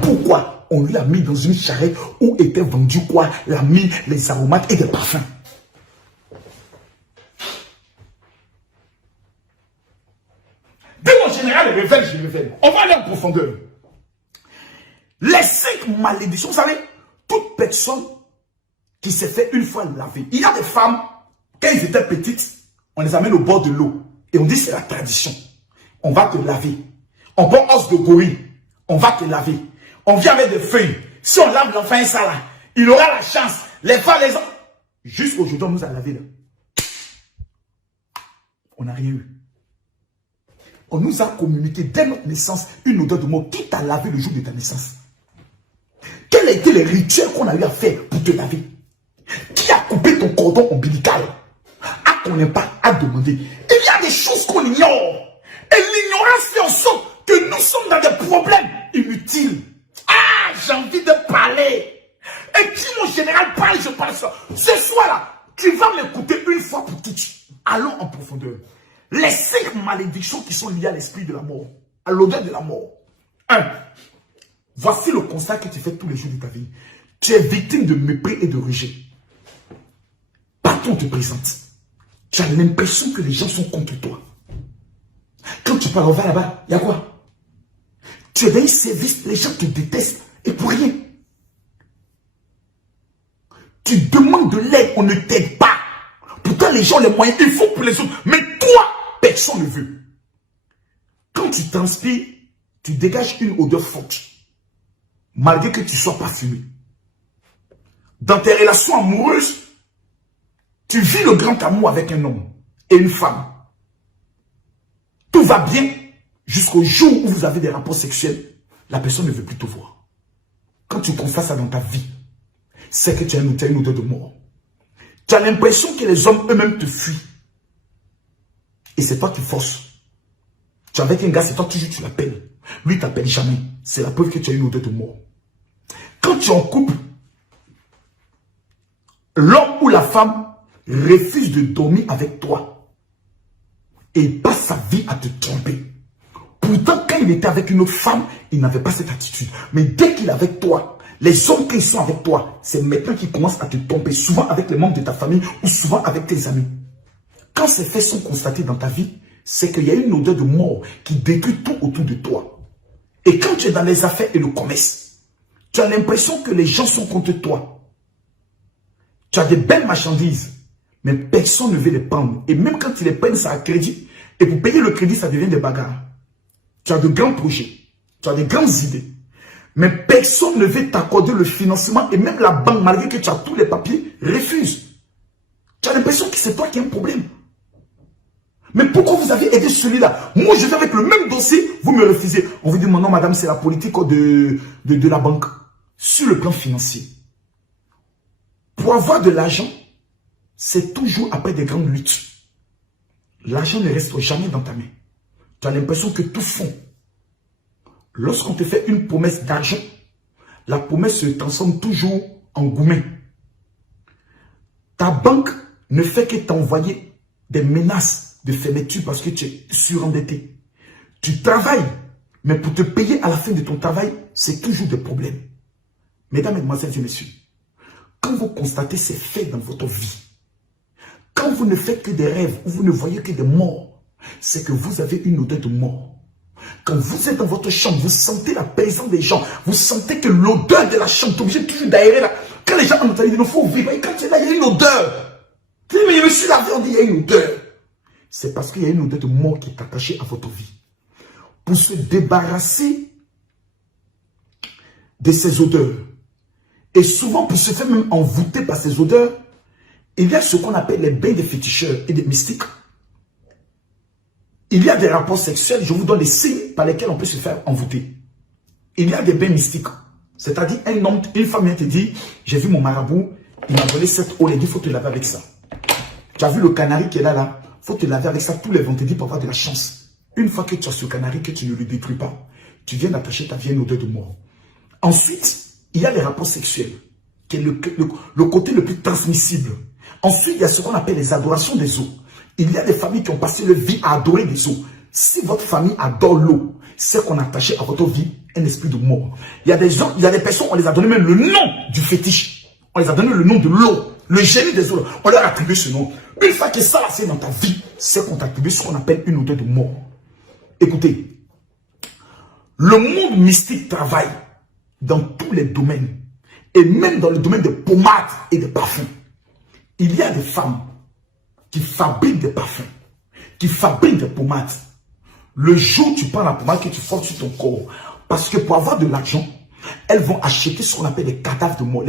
Pourquoi? On lui a mis dans une charrette où étaient vendus quoi? La myrrhe, les aromates et des parfums. Dès mon général révèle, je révèle. On va aller en profondeur. Les 5 malédictions, vous savez, toute personne qui s'est fait une fois laver. Il y a des femmes, quand elles étaient petites, on les amène au bord de l'eau. Et on dit c'est la tradition. On va te laver. On prend os de gorille. On va te laver. On vient avec des feuilles. Si on lave l'enfant ça là, il aura la chance. Les femmes, les hommes. Jusqu'aujourd'hui, on nous a lavé là. On n'a rien eu. On nous a communiqué dès notre naissance une odeur de mort. Qui t'a lavé le jour de ta naissance? Quels étaient les rituels qu'on a eu à faire pour te laver? Qui a coupé ton cordon ombilical? À connaître pas, à demander. Il y a des choses qu'on ignore. Et l'ignorance fait en sorte que nous sommes dans des problèmes inutiles. Ah, j'ai envie de parler. Et qui mon général parle, je parle ça. Ce soir-là, tu vas m'écouter une fois pour toutes. Allons en profondeur. Les 5 malédictions qui sont liées à l'esprit de la mort, à l'odeur de la mort. 1. Voici le constat que tu fais tous les jours de ta vie. Tu es victime de mépris et de rejet. Partout on te présente. Tu as l'impression que les gens sont contre toi. Quand tu parles, on va là-bas, il y a quoi? Tu es dans un service, les gens te détestent et pour rien. Tu demandes de l'aide, on ne t'aide pas. Pourtant, les gens ont les moyens, il faut pour les autres. Mais toi, personne ne veut. Quand tu transpires, tu dégages une odeur forte. Malgré que tu ne sois pas fumé. Dans tes relations amoureuses, tu vis le grand amour avec un homme et une femme. Tout va bien jusqu'au jour où vous avez des rapports sexuels. La personne ne veut plus te voir. Quand tu constates ça dans ta vie, c'est que tu as une odeur de mort. Tu as l'impression que les hommes eux-mêmes te fuient. Et c'est toi qui forces. Tu es avec un gars, c'est toi toujours tu l'appelles. Lui, il t'appelle jamais. C'est la preuve que tu as une odeur de mort. Quand tu es en couple, l'homme ou la femme refuse de dormir avec toi. Et il passe sa vie à te tromper. Pourtant, quand il était avec une autre femme, il n'avait pas cette attitude. Mais dès qu'il est avec toi, les hommes qui sont avec toi, c'est maintenant qu'ils commencent à te tromper. Souvent avec les membres de ta famille ou souvent avec tes amis. Quand ces faits sont constatés dans ta vie, c'est qu'il y a une odeur de mort qui détruit tout autour de toi. Et quand tu es dans les affaires et le commerce, tu as l'impression que les gens sont contre toi. Tu as des belles marchandises, mais personne ne veut les prendre. Et même quand ils les prennent, ça a crédit. Et pour payer le crédit, ça devient des bagarres. Tu as de grands projets, tu as de grandes idées. Mais personne ne veut t'accorder le financement. Et même la banque, malgré que tu as tous les papiers, refuse. Tu as l'impression que c'est toi qui as un problème. Mais pourquoi vous avez aidé celui-là? Moi, je viens avec le même dossier, vous me refusez. On vous dit, non, madame, c'est la politique de la banque. Sur le plan financier, pour avoir de l'argent, c'est toujours après des grandes luttes. L'argent ne reste jamais dans ta main. Tu as l'impression que tout fond. Lorsqu'on te fait une promesse d'argent, la promesse se transforme toujours en gourmet. Ta banque ne fait que t'envoyer des menaces de fermeture parce que tu es surendetté. Tu travailles, Mais pour te payer à la fin de ton travail, c'est toujours des problèmes. Mesdames, Mesdemoiselles et Messieurs, quand vous constatez ces faits dans votre vie, quand vous ne faites que des rêves ou vous ne voyez que des morts, c'est que vous avez une odeur de mort. Quand vous êtes dans votre chambre, vous sentez la présence des gens, vous sentez que l'odeur de la chambre, tu es obligé toujours d'aérer là. Quand les gens entendent, il faut vivre. Et quand tu es là, il y a une odeur. Tu dis, mais je me suis lavé, on dit, il y a une odeur. C'est parce qu'il y a une odeur de mort qui est attachée à votre vie. Pour se débarrasser de ces odeurs, et souvent pour se faire même envoûter par ces odeurs, il y a ce qu'on appelle les bains des féticheurs et des mystiques. Il y a des rapports sexuels, je vous donne des signes par lesquels on peut se faire envoûter. Il y a des bains mystiques. C'est-à-dire, un homme, une femme vient te dire, j'ai vu mon marabout, il m'a volé cette eau, il dit, il faut te laver avec ça. Tu as vu le canari qui est là, il faut te laver avec ça tous les vendredis pour avoir de la chance. Une fois que tu as ce canari, que tu ne le détruis pas, tu viens d'attacher ta vie à une odeur de mort. Ensuite, il y a les rapports sexuels, qui est le côté le plus transmissible. Ensuite, il y a ce qu'on appelle les adorations des eaux. Il y a des familles qui ont passé leur vie à adorer des eaux. Si votre famille adore l'eau, c'est qu'on a attaché à votre vie un esprit de mort. Il y a des gens, il y a des personnes, on les a donné même le nom du fétiche. On les a donné le nom de l'eau, le génie des eaux. On leur a attribué ce nom. Une fois que ça a fait dans ta vie, c'est qu'on t'a attribué ce qu'on appelle une odeur de mort. Écoutez, le monde mystique travaille dans tous les domaines, et même dans le domaine des pommades et des parfums. Il y a des femmes qui fabriquent des parfums, qui fabriquent des pommades. Le jour où tu prends la pommade que tu forces sur ton corps, parce que pour avoir de l'argent, elles vont acheter ce qu'on appelle les cadavres de mort,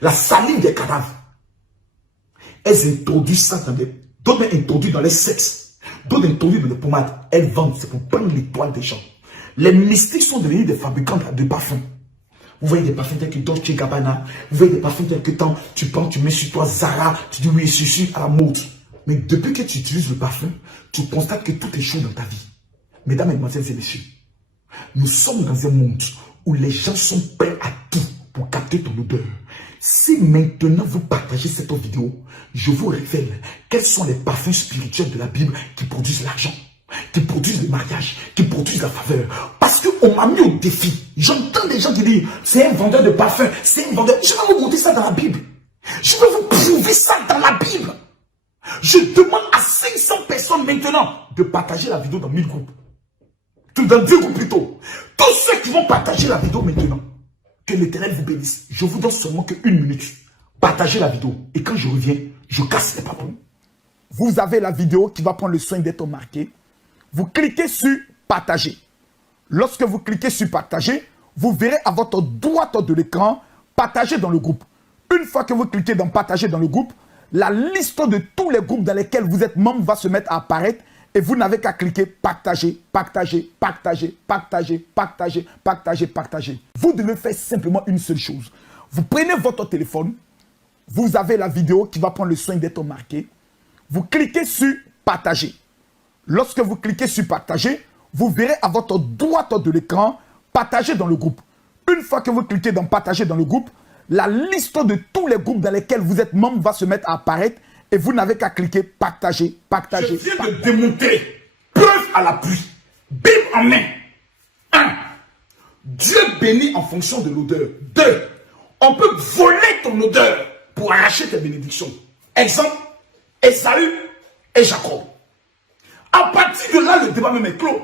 la salive des cadavres. Elles introduisent ça dans des... D'autres introduisent dans les sexes, d'autres introduisent dans les pommades. Elles vendent, c'est pour prendre l'étoile des gens. Les mystiques sont devenus des fabricants de parfums. Vous voyez des parfums tels que Dolce & Gabbana, vous voyez des parfums tels que tu prends, tu mets sur toi Zara, tu dis oui, je suis à la mode. Mais depuis que tu utilises le parfum, tu constates que tout est chaud dans ta vie. Mesdames, Mesdemoiselles et Messieurs, nous sommes dans un monde où les gens sont prêts à tout pour capter ton odeur. Si maintenant vous partagez cette vidéo, je vous révèle quels sont les parfums spirituels de la Bible qui produisent l'argent, qui produisent le mariage, qui produisent la faveur. Parce qu'on m'a mis au défi. J'entends des gens qui disent, c'est un vendeur de parfums, c'est un vendeur. Je vais vous montrer ça dans la Bible. Je vais vous prouver ça dans la Bible. Je demande à 500 personnes maintenant de partager la vidéo dans 1000 groupes. Dans 2 groupes plutôt. Tous ceux qui vont partager la vidéo maintenant, que l'Éternel vous bénisse. Je vous donne seulement que 1 minute. Partagez la vidéo. Et quand je reviens, je casse les papous. Vous avez la vidéo qui va prendre le soin d'être marquée. Vous cliquez sur partager. Lorsque vous cliquez sur partager, vous verrez à votre droite de l'écran partager dans le groupe. Une fois que vous cliquez dans partager dans le groupe, la liste de tous les groupes dans lesquels vous êtes membre va se mettre à apparaître et vous n'avez qu'à cliquer partager, partager, partager, partager, partager, partager, partager. Vous devez faire simplement une seule chose. Vous prenez votre téléphone, vous avez la vidéo qui va prendre le soin d'être marquée. Vous cliquez sur partager. Lorsque vous cliquez sur partager, vous verrez à votre droite de l'écran partager dans le groupe. Une fois que vous cliquez dans partager dans le groupe, la liste de tous les groupes dans lesquels vous êtes membre va se mettre à apparaître et vous n'avez qu'à cliquer partager, partager. Je viens de démontrer, preuve à l'appui, Bible en main. 1. Dieu bénit en fonction de l'odeur. 2. On peut voler ton odeur pour arracher tes bénédictions. Exemple, Esaü et Jacob. À partir de là, le débat même est clos.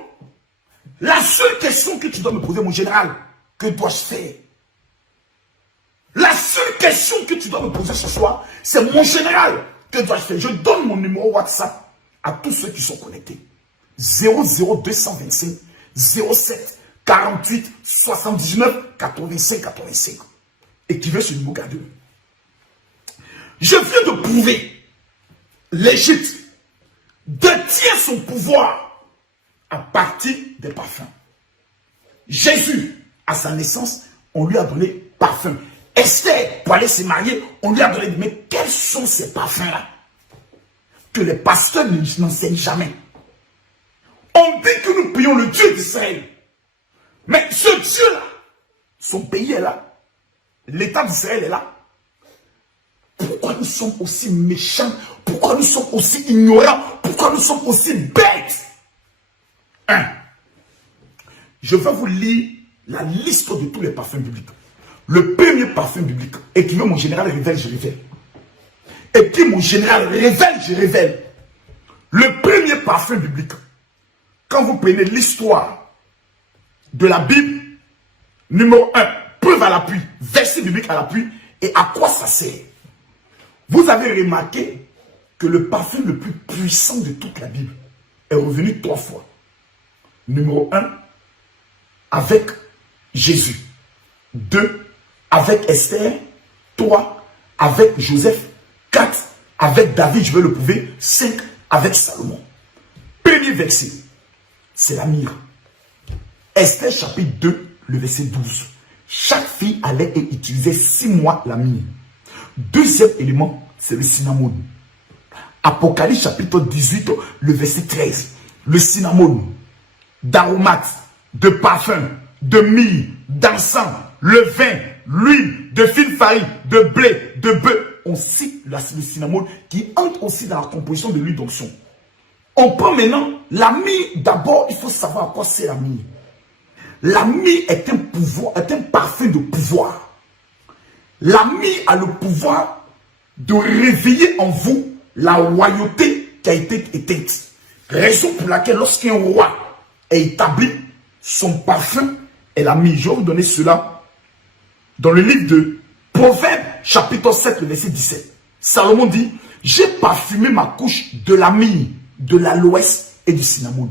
La seule question que tu dois me poser, mon général, que dois-je faire? La seule question que tu dois me poser ce soir, c'est mon général, que dois-je faire? Je donne mon numéro WhatsApp à tous ceux qui sont connectés. 00225 07 48 79 85 85. Et qui veut ce numéro gardé. Je viens de prouver l'Égypte détient son pouvoir à partir des parfums. Jésus, à sa naissance, on lui a donné parfum. Esther, pour aller se marier, on lui a donné. Mais quels sont ces parfums-là que les pasteurs n'enseignent jamais? On dit que nous prions le Dieu d'Israël. Mais ce Dieu-là, son pays est là. L'État d'Israël est là. Pourquoi nous sommes aussi méchants? Pourquoi nous sommes aussi ignorants? Pourquoi nous sommes aussi bêtes? 1. Je vais vous lire la liste de tous les parfums bibliques. Le premier parfum biblique, écrivez mon général révèle, je révèle. Écrit mon général révèle, je révèle. Le premier parfum biblique, quand vous prenez l'histoire de la Bible, numéro 1, preuve à l'appui, verset biblique à l'appui, et à quoi ça sert? Vous avez remarqué que le parfum le plus puissant de toute la Bible est revenu 3 fois. Numéro 1, avec Jésus. 2, avec Esther. 3, avec Joseph. 4, avec David, je vais le prouver. 5, avec Salomon. Premier verset, c'est la myrrhe. Esther chapitre 2, le verset 12. Chaque fille allait et utilisait 6 mois la myrrhe. Deuxième élément, c'est le cinnamome. Apocalypse chapitre 18, le verset 13. Le cinnamome, d'aromates, de parfums, de myrrhe, d'encens, le vin, l'huile, de fine farine, de blé, de bœuf. On cite le cinnamome qui entre aussi dans la composition de l'huile d'onction. On prend maintenant la myrrhe. D'abord, il faut savoir à quoi c'est la myrrhe. La myrrhe est un pouvoir, est un parfum de pouvoir. La myrrhe a le pouvoir de réveiller en vous la royauté qui a été éteinte. Raison pour laquelle lorsqu'un roi est établi, son parfum est la myrrhe. Je vais vous donner cela dans le livre de Proverbes, chapitre 7, le verset 17. Salomon dit, j'ai parfumé ma couche de la myrrhe, de l'aloès et du cinnamome.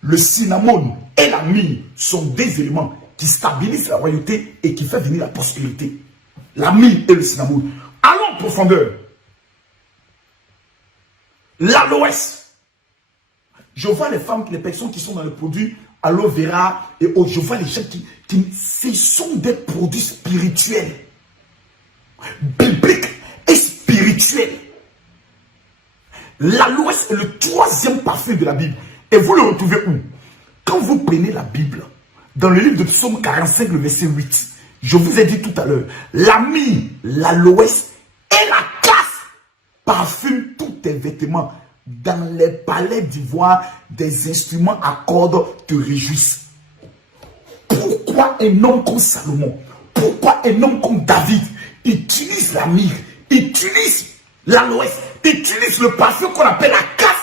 Le cinnamome et la myrrhe sont des éléments qui stabilisent la royauté et qui font venir la prospérité. La myrrhe et le cinnamome. Allons en profondeur. L'aloès. Je vois les femmes, les personnes qui sont dans le produit aloe vera et autres. Je vois les gens ce sont des produits spirituels, bibliques et spirituels. L'aloès est le 3e parfum de la Bible. Et vous le retrouvez où? Quand vous prenez la Bible, dans le livre de Psaume 45, le verset 8, je vous ai dit tout à l'heure, la myrrhe, l'aloès et la casse parfument tous tes vêtements. Dans les palais d'ivoire, des instruments à cordes te réjouissent. Pourquoi un homme comme Salomon, pourquoi un homme comme David utilise la myrrhe, utilise l'aloès, utilise le parfum qu'on appelle la casse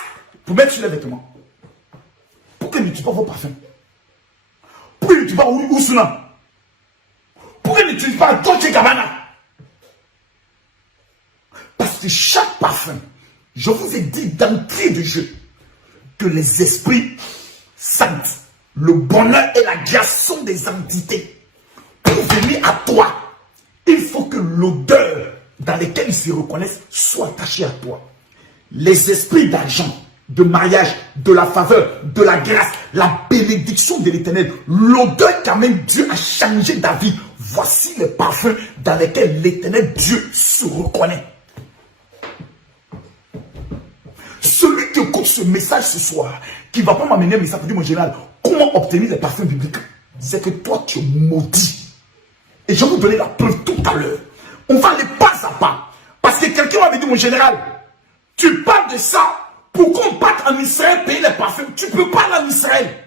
pour mettre sur les vêtements? Pourquoi il n'utilise pas vos parfums? Pourquoi il n'utilise pas Ousuna? Pourquoi il n'utilise pas Dolce Gabbana? Parce que chaque parfum, je vous ai dit d'entrée de jeu que les esprits saints, le bonheur et la grâce sont des entités. Pour venir à toi, il faut que l'odeur dans laquelle ils se reconnaissent soit attachée à toi. Les esprits d'argent, de mariage, de la faveur, de la grâce, la bénédiction de l'Éternel, l'odeur qu'amène Dieu a changé David. Voici les parfums dans lesquels l'Éternel Dieu se reconnaît. Celui qui écoute ce message ce soir, qui ne va pas m'amener un message pour dire, mon général, comment obtenir les parfums bibliques? C'est que toi, tu es maudit. Et je vais vous donner la preuve tout à l'heure. On va aller pas à pas. Parce que quelqu'un m'avait dit, mon général, tu parles de ça pour qu'on parte en Israël payer les parfums. Tu ne peux pas aller en Israël.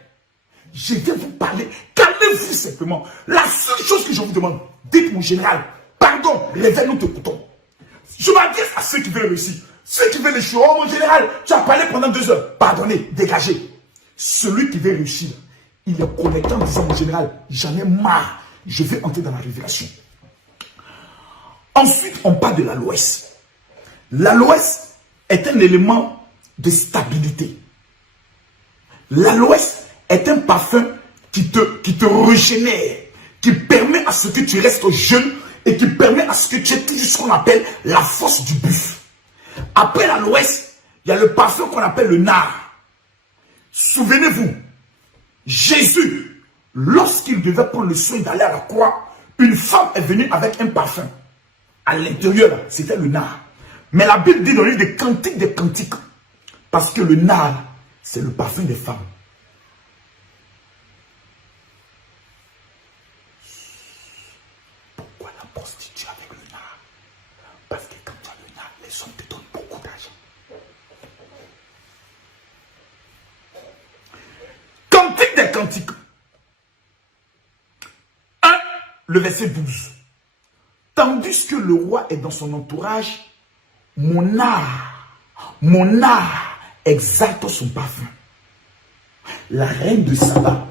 Je viens vous parler. Calmez-vous simplement. La seule chose que je vous demande, dites, mon général, pardon, réveille-nous, t'écoutons. Je m'adresse à ceux qui veulent réussir. Ceux qui veulent échouer, oh mon général, tu as parlé pendant 2 heures. Pardonnez, dégagez. Celui qui veut réussir, il est connecté en disant, mon général, j'en ai marre. Je vais entrer dans la révélation. Ensuite, on parle de l'aloès. L'aloès est un élément de stabilité. L'aloès est un parfum qui te régénère, qui permet à ce que tu restes jeune et qui permet à ce que tu aies toujours ce qu'on appelle la force du buffle. Après l'aloès, il y a le parfum qu'on appelle le nard. Souvenez-vous, Jésus, lorsqu'il devait prendre le soin d'aller à la croix, une femme est venue avec un parfum. À l'intérieur, c'était le nard. Mais la Bible dit dans le livre des Cantiques, parce que le nard, c'est le parfum des femmes. Pourquoi la prostituer avec le nard? Parce que quand tu as le nard, les hommes te donnent beaucoup d'argent. Cantique des Cantiques 1, le verset 12. Tandis que le roi est dans son entourage, mon art exalte son parfum. La reine de Saba,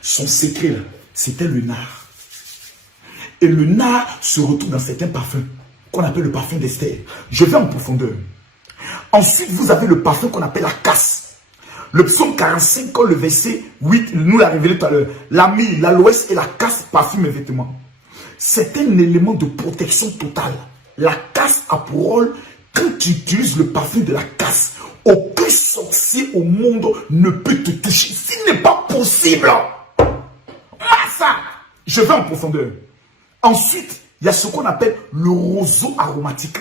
son secret, c'était le nard. Et le nard se retrouve dans certains parfums qu'on appelle le parfum d'Esther. Je vais en profondeur. Ensuite, vous avez le parfum qu'on appelle la casse. Le psaume 45, le verset 8, nous l'a révélé tout à l'heure. La myrrhe, l'aloès et la casse parfument mes vêtements. C'est un élément de protection totale. La casse a pour rôle, quand tu utilises le parfum de la casse, aucun sorcier au monde ne peut te toucher. Ce n'est pas possible. Ça, je vais en profondeur. Ensuite, il y a ce qu'on appelle le roseau aromatique.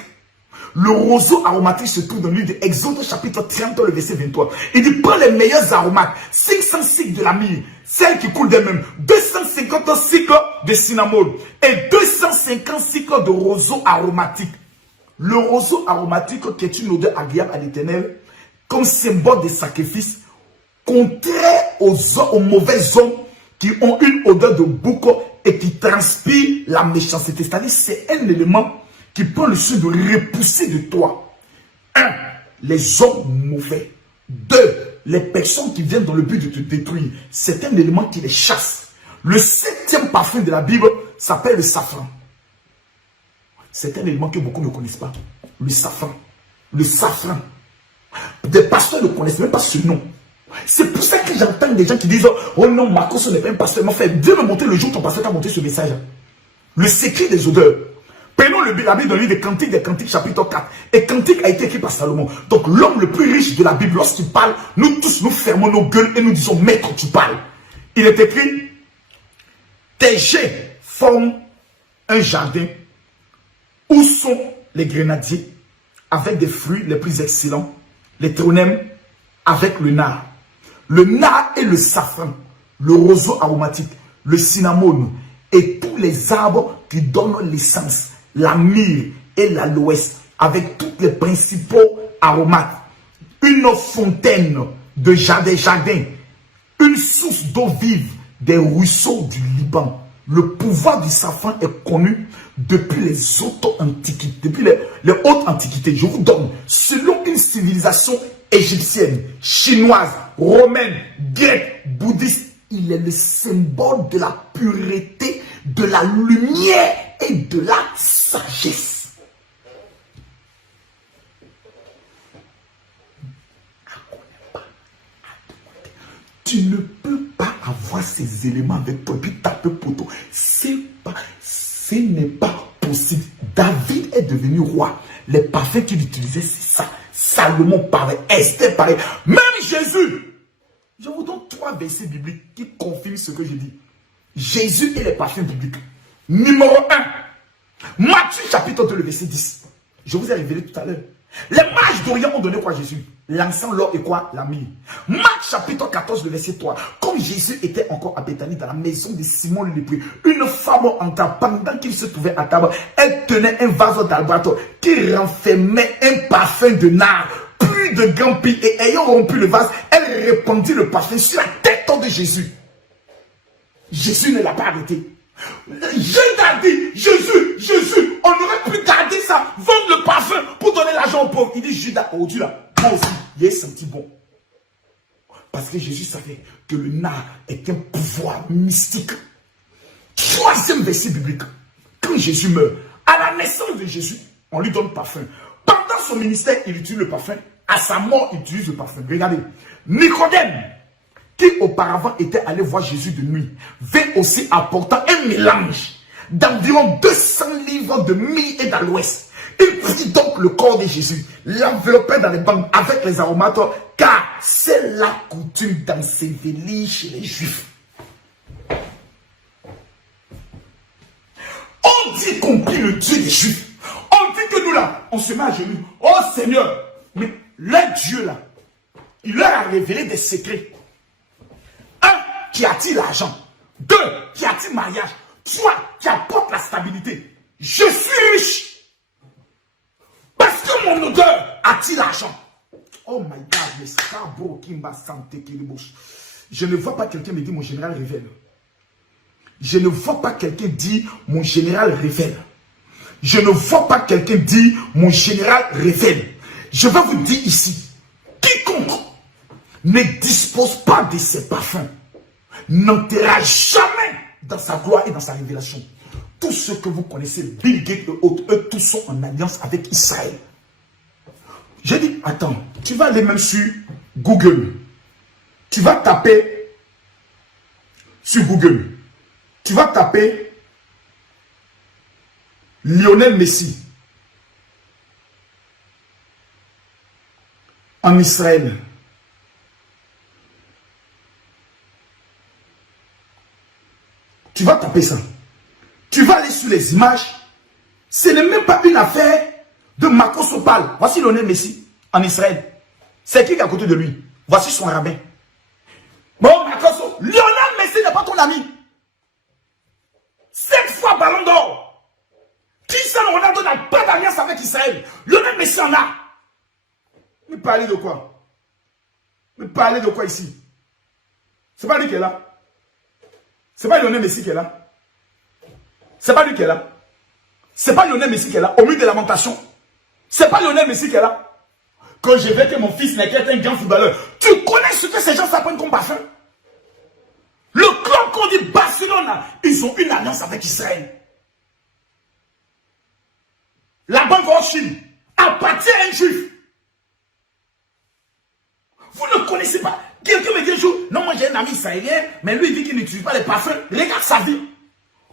Le roseau aromatique se trouve dans le livre d'Exode chapitre 30, le verset 23. Il dit, prends les meilleurs aromates, 500 cycles de la myrrhe, celle qui coule d'elle-même, 250 cycles de cinnamome et 250 cycles de roseau aromatique. Le roseau aromatique, qui est une odeur agréable à l'Éternel, comme symbole de sacrifice, contraire aux mauvais hommes qui ont une odeur de bouc et qui transpirent la méchanceté. C'est-à-dire, c'est un élément qui prend le soin de repousser de toi. 1. Les hommes mauvais. 2. Les personnes qui viennent dans le but de te détruire. C'est un élément qui les chasse. Le 7e parfum de la Bible s'appelle le safran. C'est un élément que beaucoup ne connaissent pas. Le safran. Le safran. Des pasteurs ne connaissent même pas ce nom. C'est pour ça que j'entends des gens qui disent, oh non, Marcos n'est pas un pasteur. Mais en fait, viens me montrer le jour où ton pasteur t'a montré ce message. Le secret des odeurs. Prenons la Bible dans le livre des Cantiques, chapitre 4. Et Cantique a été écrit par Salomon. Donc l'homme le plus riche de la Bible, lorsqu'il parle, nous tous nous fermons nos gueules et nous disons, mais quand tu parles. Il est écrit, tes jets forment un jardin où sont les grenadiers avec des fruits les plus excellents, les tronèmes avec le nard. Le nard et le safran, le roseau aromatique, le cinnamome et tous les arbres qui donnent l'essence, la myrrhe et l'aloès, avec tous les principaux aromates. Une fontaine de jardin, une source d'eau vive des ruisseaux du Liban. Le pouvoir du safran est connu depuis les hautes antiquités, depuis les hautes antiquités. Je vous donne, selon une civilisation égyptienne, chinoise, romaine, grecque, bouddhiste, il est le symbole de la pureté, de la lumière et de la sagesse. Tu ne peux pas avoir ces éléments avec toi et puis taper poteau. Ce n'est pas possible. David est devenu roi. Les parfums qu'il utilisait, c'est ça. Salomon pareil, Esther pareil. Même Jésus. Je vous donne 3 versets bibliques qui confirment ce que je dis. Jésus et les parfums bibliques. Numéro 1. Matthieu chapitre 2, le verset 10. Je vous ai révélé tout à l'heure. Les mages d'Orient ont donné quoi à Jésus? L'encens, l'or et quoi? La myrrhe. Marc chapitre 14, le verset 3. Comme Jésus était encore à Béthanie dans la maison de Simon le lépreux, une femme entra pendant qu'il se trouvait à table. Elle tenait un vase d'albâtre qui renfermait un parfum de nard, plus de gampi, et ayant rompu le vase, elle répandit le parfum sur la tête de Jésus. Jésus ne l'a pas arrêté. Jésus a dit, Jésus, on aurait pu garder ça, vendre le parfum pour donner l'argent aux pauvres. Il dit, Judas, aujourd'hui là, moi aussi, il est senti bon. Parce que Jésus savait que le nard est un pouvoir mystique. 3e verset biblique. Quand Jésus meurt, à la naissance de Jésus, on lui donne le parfum. Pendant son ministère, il utilise le parfum. À sa mort, il utilise le parfum. Regardez, Nicodème, qui auparavant était allé voir Jésus de nuit, vint aussi apportant un mélange d'environ 200 livres de myrrhe et d'aloès. Il prit donc le corps de Jésus, l'enveloppait dans les bandes avec les aromates, car c'est la coutume d'ensevelir chez les Juifs. On dit qu'on prie le Dieu des Juifs. On dit que nous là, on se met à genoux. Oh Seigneur, mais leur Dieu là, il leur a révélé des secrets. 1, qui attire l'argent. 2, qui attire le mariage. 3, qui apporte la stabilité. Je suis riche. Parce que mon odeur attire l'argent. Oh my God, mais Sabo Kimba Santé Kilibouche. Je ne vois pas quelqu'un me dire mon général révèle. Je ne vois pas quelqu'un dire mon général révèle. Je ne vois pas quelqu'un dire mon général révèle. Je vais vous dire ici, quiconque ne dispose pas de ses parfums n'entrera jamais dans sa gloire et dans sa révélation. Tous ceux que vous connaissez, Bill Gates et autres, eux tous sont en alliance avec Israël. J'ai dit, attends, tu vas aller même sur Google. Tu vas taper sur Google. Tu vas taper Lionel Messi en Israël. Tu vas taper ça. Tu vas aller sur les images. Ce n'est même pas une affaire de Marcos Opal. Voici Lionel Messi en Israël. C'est qui est à côté de lui? Voici son rabbin. Bon, Marcos, Lionel Messi n'est pas ton ami. 7 fois ballon d'or. Cristiano Ronaldo n'a pas d'alliance avec Israël. Lionel Messi en a. Mais parlez de quoi? Mais parlez de quoi ici? C'est pas lui qui est là. C'est pas Lionel Messi qui est là. C'est pas lui qui est là. C'est pas Lionel Messi qui est là. Au milieu de lamentation. C'est pas Lionel Messi qui est là. Quand je vais que mon fils n'est qu'un grand footballeur. Tu connais ce que ces gens s'apprennent comme parfum? Le club qu'on dit Barcelone, ils ont une alliance avec Israël. La banque Rothschild appartient à un juif. Vous ne connaissez pas. Quelqu'un me dit un jour, non, moi j'ai un ami israélien, mais lui il dit qu'il n'utilise pas les parfums. Regarde sa vie.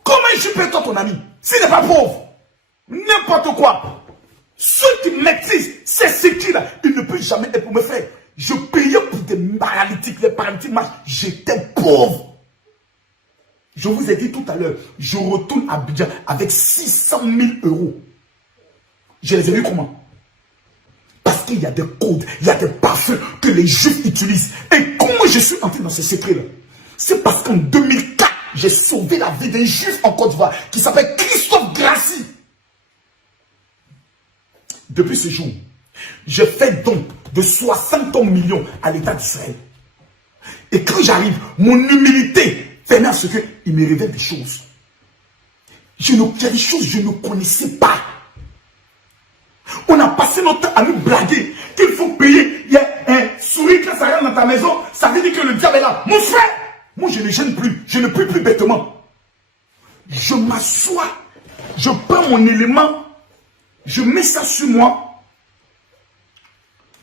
Comment un juif peut être ton ami s'il n'est pas pauvre? N'importe quoi. Ceux qui maîtrisent ces cycles-là, il ne peut jamais être pour me faire. Je payais pour des paralytiques, les paralytiques marchent. J'étais pauvre. Je vous ai dit tout à l'heure, je retourne à Abidjan avec 600 000 euros. Je les ai vus comment? Parce qu'il y a des codes, il y a des parfums que les juifs utilisent. Et comment je suis entré dans ces secrets-là? C'est parce qu'en 2004, j'ai sauvé la vie d'un juif en Côte d'Ivoire qui s'appelle Christophe Grassi. Depuis ce jour, je fais don de 60 millions à l'État d'Israël. Et quand j'arrive, mon humilité fait à ce qu'il me révèle des choses. Il y a des choses que je ne connaissais pas. On a passé notre temps à nous blaguer qu'il faut payer. Il y a un souris qui s'arrête dans ta maison, ça veut dire que le diable est là. Mon frère, moi je ne gêne plus, je ne prie plus bêtement. Je m'assois, je prends mon élément, je mets ça sur moi,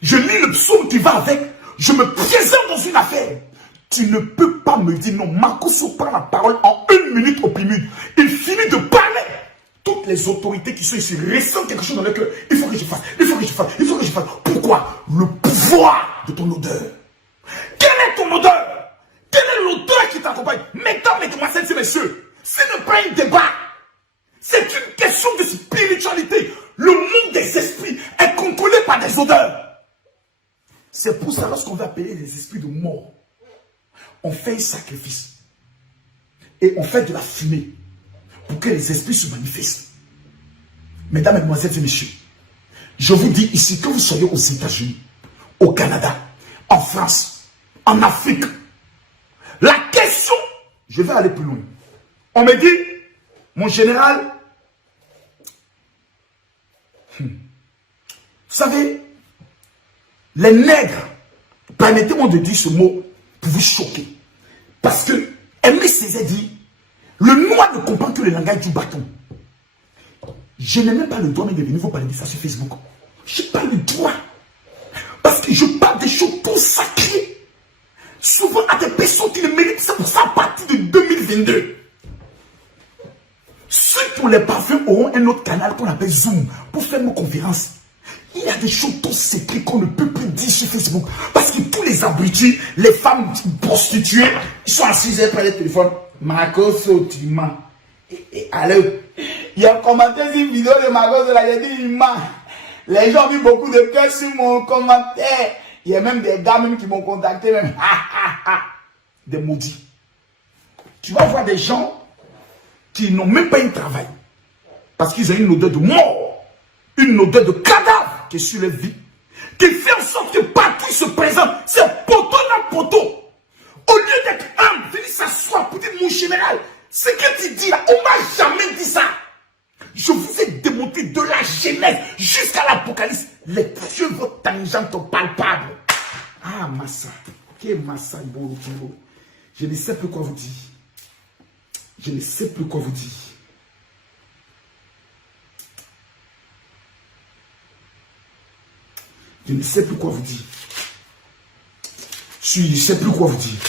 je lis le psaume qui va avec, je me présente dans une affaire. Tu ne peux pas me dire non. Marcos prend la parole en 1 minute au plus minute. Il finit de parler. Toutes les autorités qui sont ici ressentent quelque chose dans leur cœur. Il faut que je fasse, il faut que je fasse, il faut que je fasse. Pourquoi? Le pouvoir de ton odeur. Quelle est ton odeur? Quelle est l'odeur qui t'accompagne? Mesdames, mesdemoiselles et messieurs, ce n'est pas un débat. C'est une question de spiritualité. Le monde des esprits est contrôlé par des odeurs. C'est pour ça, lorsqu'on veut appeler les esprits de mort, on fait un sacrifice. Et on fait de la fumée pour que les esprits se manifestent. Mesdames, mesdemoiselles et messieurs, je vous dis ici, que vous soyez aux États-Unis, au Canada, en France, en Afrique, la question, je vais aller plus loin. On me dit, mon général, vous savez, les nègres, permettez-moi de dire ce mot pour vous choquer. Parce que Aimé Césaire dit, le noir ne comprend que le langage du bâton. Je n'ai même pas le droit de venir vous parler de ça sur Facebook. Je n'ai pas le droit. Parce que je parle des choses consacrées. Souvent à des personnes qui ne méritent. C'est pour ça à partir de 2022. Ceux qui ont les parfums auront un autre canal qu'on appelle Zoom pour faire nos conférences. Il y a des choses tout secrètes qu'on ne peut plus dire sur Facebook. Parce que tous les abrutis, les femmes prostituées, ils sont assises près des téléphones. Marcos Otima. Et alors, il y a commenté une vidéo de Marcos là, il a dit, il ment. Les gens ont mis beaucoup de cœur sur mon commentaire. Il y a même des gars même qui m'ont contacté même. Des maudits. Tu vas voir des gens qui n'ont même pas un travail. Parce qu'ils ont une odeur de mort. Une odeur de cadavre qui est sur leur vie. Qui fait en sorte que partout ils se présentent. C'est poteau dans poteau. Au lieu d'être humble, venir s'asseoir pour dire mon général, ce que tu dis là, on m'a jamais dit ça. Je vous ai démontré de la Genèse jusqu'à l'Apocalypse les preuves tangentes palpables. Ah, Massa. Quel Massa, je ne sais plus quoi vous dire. Je ne sais plus quoi vous dire. Je ne sais plus quoi vous dire. Je ne sais plus quoi vous dire.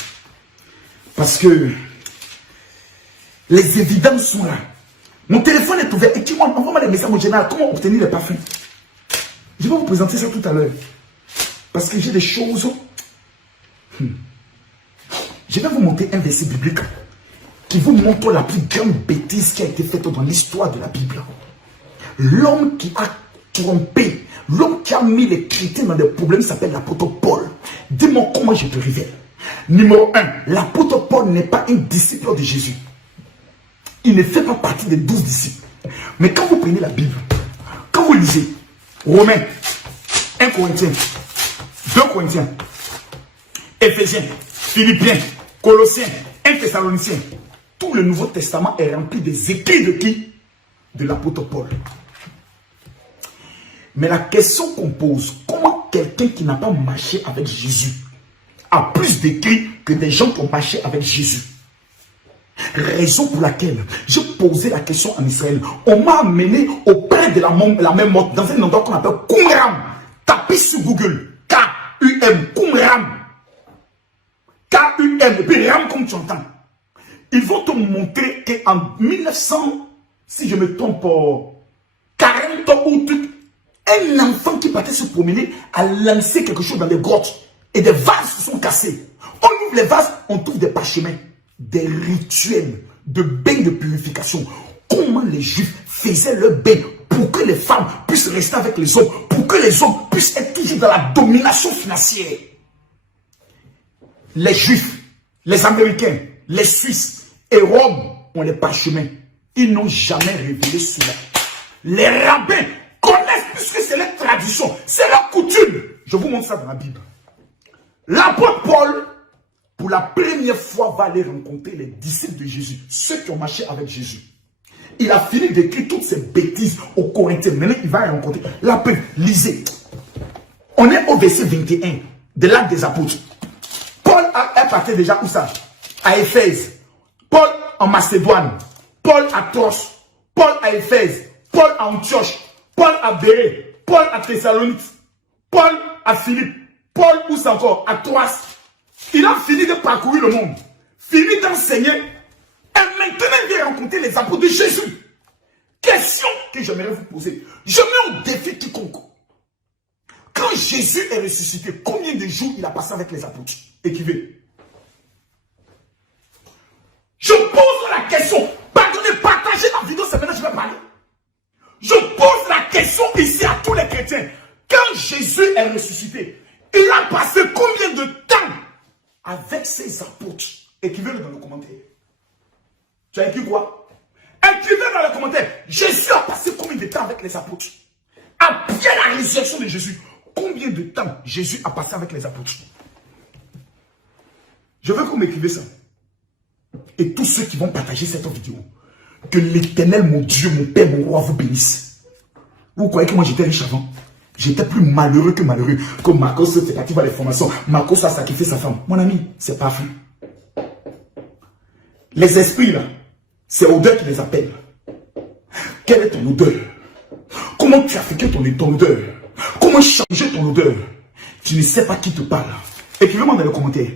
Parce que les évidences sont là. Mon téléphone est ouvert. Et envoie-moi des messages, mon général. Comment obtenir les parfums? Je vais vous présenter ça tout à l'heure. Parce que j'ai des choses. Je vais vous montrer un verset biblique qui vous montre la plus grande bêtise qui a été faite dans l'histoire de la Bible. L'homme qui a trompé, l'homme qui a mis les chrétiens dans des problèmes s'appelle l'apôtre Paul. Dis-moi comment je te révèle. Numéro 1, l'apôtre Paul n'est pas un disciple de Jésus. Il ne fait pas partie des 12 disciples. Mais quand vous prenez la Bible, quand vous lisez Romains, 1 Corinthiens, 2 Corinthiens, Éphésiens, Philippiens, Colossiens, 1 Thessaloniciens, tout le Nouveau Testament est rempli des écrits de qui? De l'apôtre Paul. Mais la question qu'on pose, comment quelqu'un qui n'a pas marché avec Jésus a plus d'écrits que des gens qui ont marché avec Jésus? Raison pour laquelle j'ai posé la question en Israël. On m'a amené auprès de la même mort dans un endroit qu'on appelle Qumran. Tapez sur Google. K-U-M, Qumran. K-U-M, et puis Ram comme tu entends. Ils vont te montrer qu'en 1900, si je me trompe, 40 ans ou tout, un enfant qui partait se promener a lancé quelque chose dans les grottes. Et des vases se sont cassés. On ouvre les vases, on trouve des parchemins, des rituels de bains de purification. Comment les Juifs faisaient leur bain pour que les femmes puissent rester avec les hommes, pour que les hommes puissent être toujours dans la domination financière. Les Juifs, les Américains, les Suisses et Rome ont les parchemins. Ils n'ont jamais révélé cela. Les rabbins connaissent puisque c'est leur tradition, c'est leur coutume. Je vous montre ça dans la Bible. L'apôtre Paul, pour la première fois, va aller rencontrer les disciples de Jésus, ceux qui ont marché avec Jésus. Il a fini d'écrire toutes ces bêtises aux Corinthiens. Maintenant, il va rencontrer. La paix, lisez. On est au verset 21 de l'Acte des Apôtres. Paul est parti déjà où ça? À Éphèse. Paul en Macédoine. Paul à Troas. Paul à Éphèse. Paul à Antioche. Paul à Bérée. Paul à Thessalonique. Paul à Philippe. Paul où c'est encore? À Troas. Il a fini de parcourir le monde. Fini d'enseigner. Et maintenant, il vient rencontrer les apôtres de Jésus. Question que j'aimerais vous poser. Je mets au défi quiconque. Quand Jésus est ressuscité, combien de jours il a passé avec les apôtres? Écrivez. Je pose la question. Pardonnez, partagez la vidéo, c'est maintenant que je vais parler. Je pose la question ici à tous les chrétiens. Quand Jésus est ressuscité, il a passé combien de temps avec ses apôtres? Écrivez-le dans le commentaire. Tu as écrit quoi? Écrivez dans les commentaires. Jésus a passé combien de temps avec les apôtres? Après la résurrection de Jésus, combien de temps Jésus a passé avec les apôtres? Je veux que vous m'écrivez ça. Et tous ceux qui vont partager cette vidéo, que l'Éternel, mon Dieu, mon Père, mon Roi, vous bénisse. Vous croyez que moi j'étais riche avant? J'étais plus malheureux que malheureux. Comme Marcos, c'est parti voir les formations. Marcos a sacrifié sa femme. Mon ami, c'est pas vrai. Les esprits là, c'est odeur qui les appelle. Quelle est ton odeur? Comment tu as fait ton odeur? Comment changer ton odeur? Tu ne sais pas qui te parle. Écrivez-moi dans les commentaires.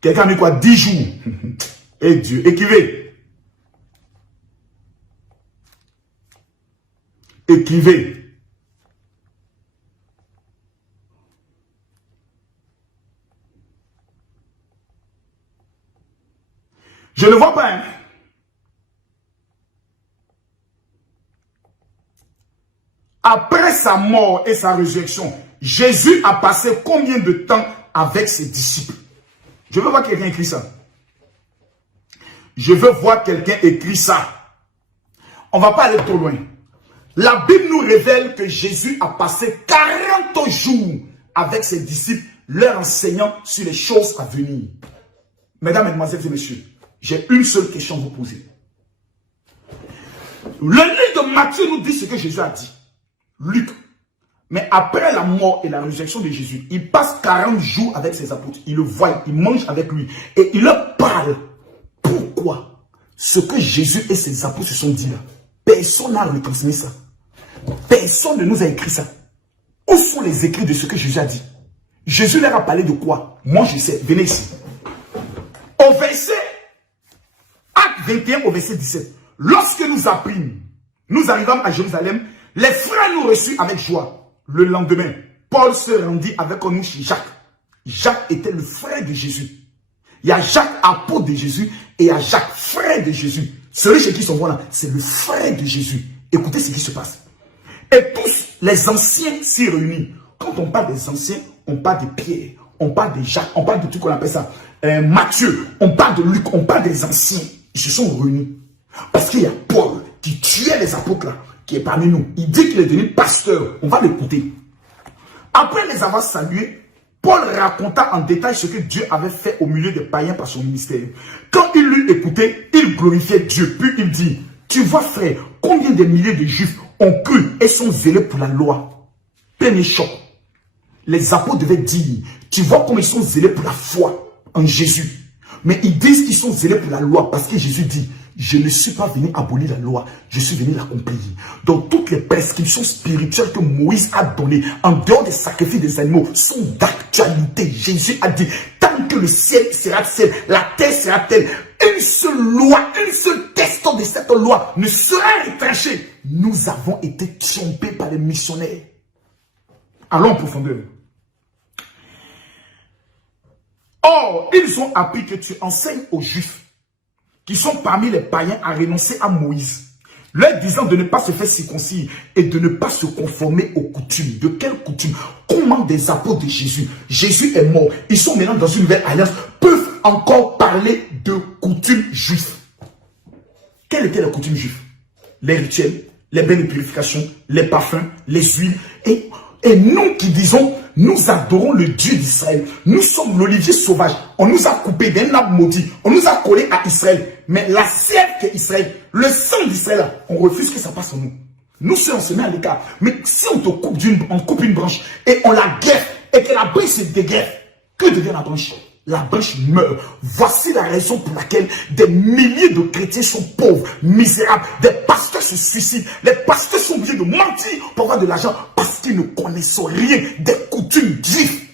Quelqu'un a mis quoi? 10 jours. Et Dieu, écrivez. Écrivez. Je ne vois pas. Hein? Après sa mort et sa résurrection, Jésus a passé combien de temps avec ses disciples? Je veux voir quelqu'un écrit ça. Je veux voir quelqu'un écrit ça. On ne va pas aller trop loin. La Bible nous révèle que Jésus a passé 40 jours avec ses disciples leur enseignant sur les choses à venir. Mesdames, mesdemoiselles et messieurs, j'ai une seule question à vous poser. Le livre de Matthieu nous dit ce que Jésus a dit. Luc. Mais après la mort et la résurrection de Jésus, il passe 40 jours avec ses apôtres. Il le voit, il mange avec lui. Et il leur parle. Pourquoi? Ce que Jésus et ses apôtres se sont dit là, personne n'a retransmis ça. Personne ne nous a écrit ça. Où sont les écrits de ce que Jésus a dit? Jésus leur a parlé de quoi? Moi je sais, venez ici. Au verset, acte 21 au verset 17. Lorsque nous apprîmes, nous arrivâmes à Jérusalem, les frères nous reçurent avec joie. Le lendemain, Paul se rendit avec nous chez Jacques. Jacques était le frère de Jésus. Il y a Jacques, apôtre de Jésus, et il y a Jacques, frère de Jésus. Celui chez qui sont là, c'est le frère de Jésus. Écoutez ce qui se passe. Et tous les anciens s'y réunissent. Quand on parle des anciens, on parle de Pierre, on parle de Jacques, on parle de tout qu'on appelle ça. Matthieu, on parle de Luc, on parle des anciens. Ils se sont réunis. Parce qu'il y a Paul qui tuait les apôtres là, qui est parmi nous. Il dit qu'il est devenu pasteur. On va l'écouter. Après les avoir salués, Paul raconta en détail ce que Dieu avait fait au milieu des païens par son ministère. Quand il l'eut écouté, il glorifiait Dieu. Puis il dit, tu vois frère, combien de milliers de juifs ont cru et sont zélés pour la loi. Premier choc. Les apôtres devaient dire, tu vois comment ils sont zélés pour la foi en Jésus. Mais ils disent qu'ils sont zélés pour la loi parce que Jésus dit, je ne suis pas venu abolir la loi, je suis venu l'accomplir. Donc toutes les prescriptions spirituelles que Moïse a données, en dehors des sacrifices des animaux, sont d'actualité. Jésus a dit, tant que le ciel sera ciel, la terre sera telle, une seule loi, une seule texte de cette loi ne sera retranchée. Nous avons été trompés par les missionnaires. Allons en profondeur. Or, ils ont appris que tu enseignes aux Juifs qui sont parmi les païens à renoncer à Moïse, leur disant de ne pas se faire circoncire et de ne pas se conformer aux coutumes. De quelles coutumes? Comment des apôtres de Jésus, Jésus est mort, ils sont maintenant dans une nouvelle alliance, peuvent encore parler de coutumes juives. Quelles étaient les coutumes juives? Les rituels, les bains de purification, les parfums, les huiles. Et nous qui disons, nous adorons le Dieu d'Israël. Nous sommes l'olivier sauvage. On nous a coupé d'un arbre maudit. On nous a collé à Israël. Mais la sève qu'est Israël, le sang d'Israël, on refuse que ça passe en nous. Nous, on se met à l'écart. Mais si on te coupe on coupe une branche et on la greffe et que la branche se dégreffe, que devient la branche? La branche meurt. Voici la raison pour laquelle des milliers de chrétiens sont pauvres, misérables. Des pasteurs se suicident. Les pasteurs sont obligés de mentir pour avoir de l'argent parce qu'ils ne connaissent rien des coutumes juives.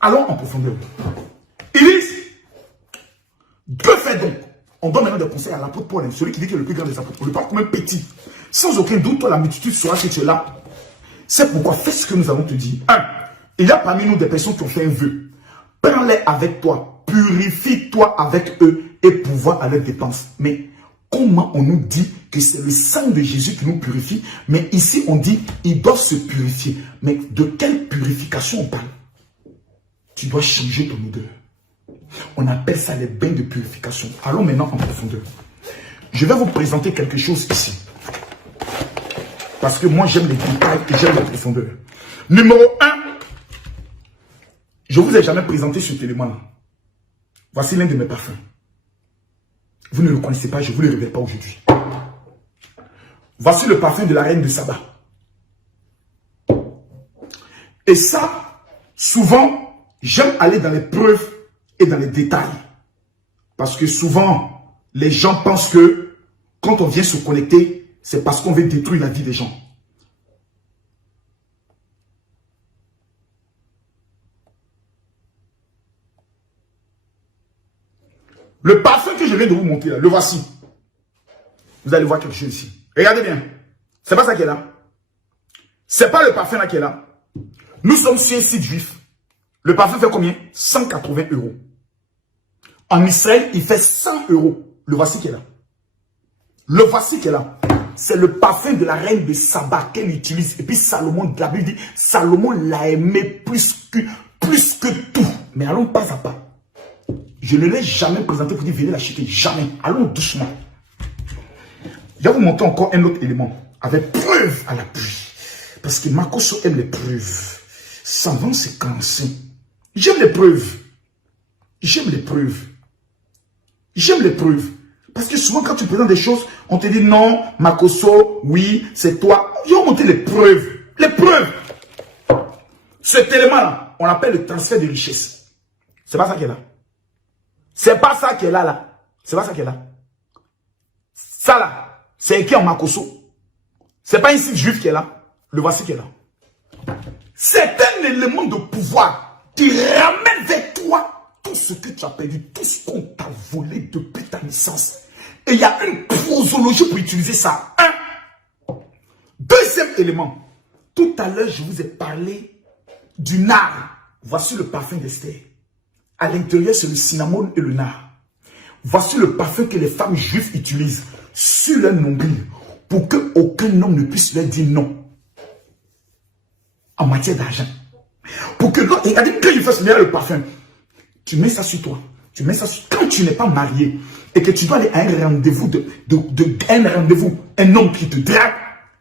Allons en profondeur. Il dit, que fait donc? On donne maintenant des conseils à l'apôtre Paul, celui qui dit qu'il est le plus grand des apôtres. On le parle comme un petit. Sans aucun doute, toi, la multitude saura que tu es là. C'est pourquoi fais ce que nous avons te dit. 1. Il y a parmi nous des personnes qui ont fait un vœu. Prends-les avec toi, purifie-toi avec eux et pouvoir à leurs dépenses. Mais comment on nous dit que c'est le sang de Jésus qui nous purifie? Mais ici on dit ils doivent se purifier. Mais de quelle purification on parle? Tu dois changer ton odeur. On appelle ça les bains de purification. Allons maintenant en profondeur. Je vais vous présenter quelque chose ici. Parce que moi j'aime les détails et j'aime la profondeur. Numéro 1. Je ne vous ai jamais présenté ce élément-là. Voici l'un de mes parfums. Vous ne le connaissez pas, je ne vous le révèle pas aujourd'hui. Voici le parfum de la reine de Saba. Et ça, souvent, j'aime aller dans les preuves et dans les détails. Parce que souvent, les gens pensent que quand on vient se connecter, c'est parce qu'on veut détruire la vie des gens. Le parfum que je viens de vous montrer, là, le voici. Vous allez voir quelque chose ici. Regardez bien. C'est pas ça qui est là. C'est pas le parfum là qui est là. Nous sommes sur un site juif. Le parfum fait combien? 180 €. En Israël, il fait 100 €. Le voici qui est là. Le voici qui est là. C'est le parfum de la reine de Saba qu'elle utilise. Et puis Salomon, la Bible dit, Salomon l'a aimé plus que tout. Mais allons pas à pas. Je ne l'ai jamais présenté pour dire venez l'acheter. Jamais. Allons doucement. Je vais vous montrer encore un autre élément. Avec preuve à l'appui. Parce que Marcos aime les preuves. 120 c'est 45. J'aime les preuves. J'aime les preuves. J'aime les preuves. Parce que souvent, quand tu présentes des choses, on te dit non, Makosso, oui, c'est toi. Ils ont montré les preuves. Les preuves. Cet élément-là, on l'appelle le transfert de richesse. C'est pas ça qui est là. C'est pas ça qui est là. C'est pas ça qui est là. Ça là, c'est écrit en Makosso. C'est pas un site juif qui est là. Le voici qui est là. C'est un élément de pouvoir qui ramène vers toi tout ce que tu as perdu, tout ce qu'on t'a volé depuis ta naissance. Et il y a une posologie pour utiliser ça. Un. Deuxième élément. Tout à l'heure, je vous ai parlé du nard. Voici le parfum d'Esther. À l'intérieur, c'est le cinnamon et le nard. Voici le parfum que les femmes juives utilisent sur leur nombril pour qu'aucun homme ne puisse leur dire non en matière d'argent. Pour que l'homme, regardez, quand il fait le parfum, tu mets ça sur toi. Tu mets ça sur, quand tu n'es pas marié et que tu dois aller à un rendez-vous un homme qui te drague,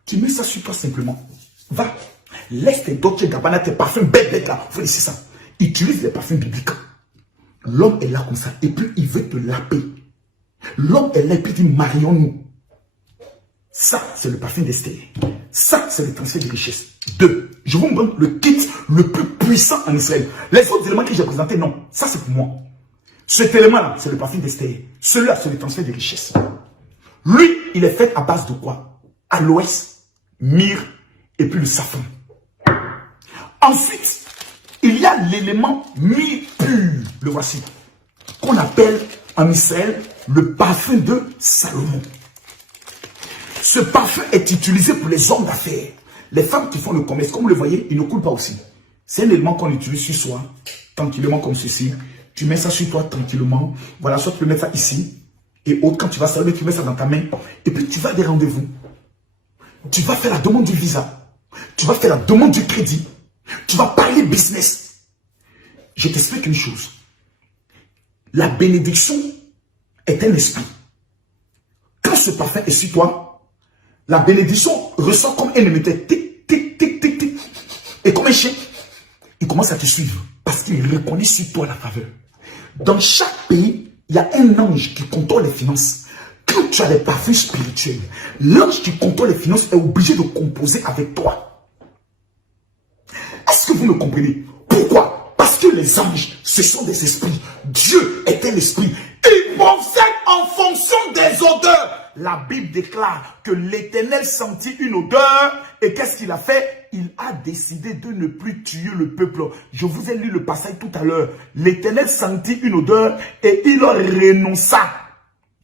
tu mets ça sur toi simplement. Va, laisse tes Dolce Gabbana, tes parfums bêtes là, faut laisser ça. Utilise les parfums bibliques. L'homme est là comme ça et puis il veut te laper. L'homme est là et puis il dit marions-nous. Ça, c'est le parfum d'Esther. Ça, c'est le transfert de richesse. 2. Je vous montre le kit le plus puissant en Israël. Les autres éléments que j'ai présentés, non. Ça, c'est pour moi. Cet élément-là, c'est le parfum d'Esther. Celui-là, c'est le transfert de richesse. Lui, il est fait à base de quoi? Aloès, myrrhe et puis le safran. Ensuite, il y a l'élément mi-pur. Le voici. Qu'on appelle en Israël le parfum de Salomon. Ce parfum est utilisé pour les hommes d'affaires. Les femmes qui font le commerce, comme vous le voyez, ils ne coulent pas aussi. C'est un élément qu'on utilise sur soi, tranquillement comme ceci. Tu mets ça sur toi tranquillement. Voilà, soit tu peux mettre ça ici. Et autre, quand tu vas saluer, tu mets ça dans ta main. Et puis tu vas à des rendez-vous. Tu vas faire la demande du visa. Tu vas faire la demande du crédit. Tu vas parler business. Je t'explique une chose. La bénédiction est un esprit. Quand ce parfum est sur toi, la bénédiction ressort comme un émetteur. Tic, tic, tic, tic, tic. Et comme un chien, il commence à te suivre. Parce qu'il reconnaît sur toi la faveur. Dans chaque pays, il y a un ange qui contrôle les finances. Quand tu as des parfums spirituels, l'ange qui contrôle les finances est obligé de composer avec toi. Est-ce que vous me comprenez? Pourquoi? Parce que les anges, ce sont des esprits. Dieu est un esprit. Il procède en fonction des odeurs. La Bible déclare que l'Éternel sentit une odeur et qu'est-ce qu'il a fait? Il a décidé de ne plus tuer le peuple. Je vous ai lu le passage tout à l'heure. L'Éternel sentit une odeur et il a renoncé.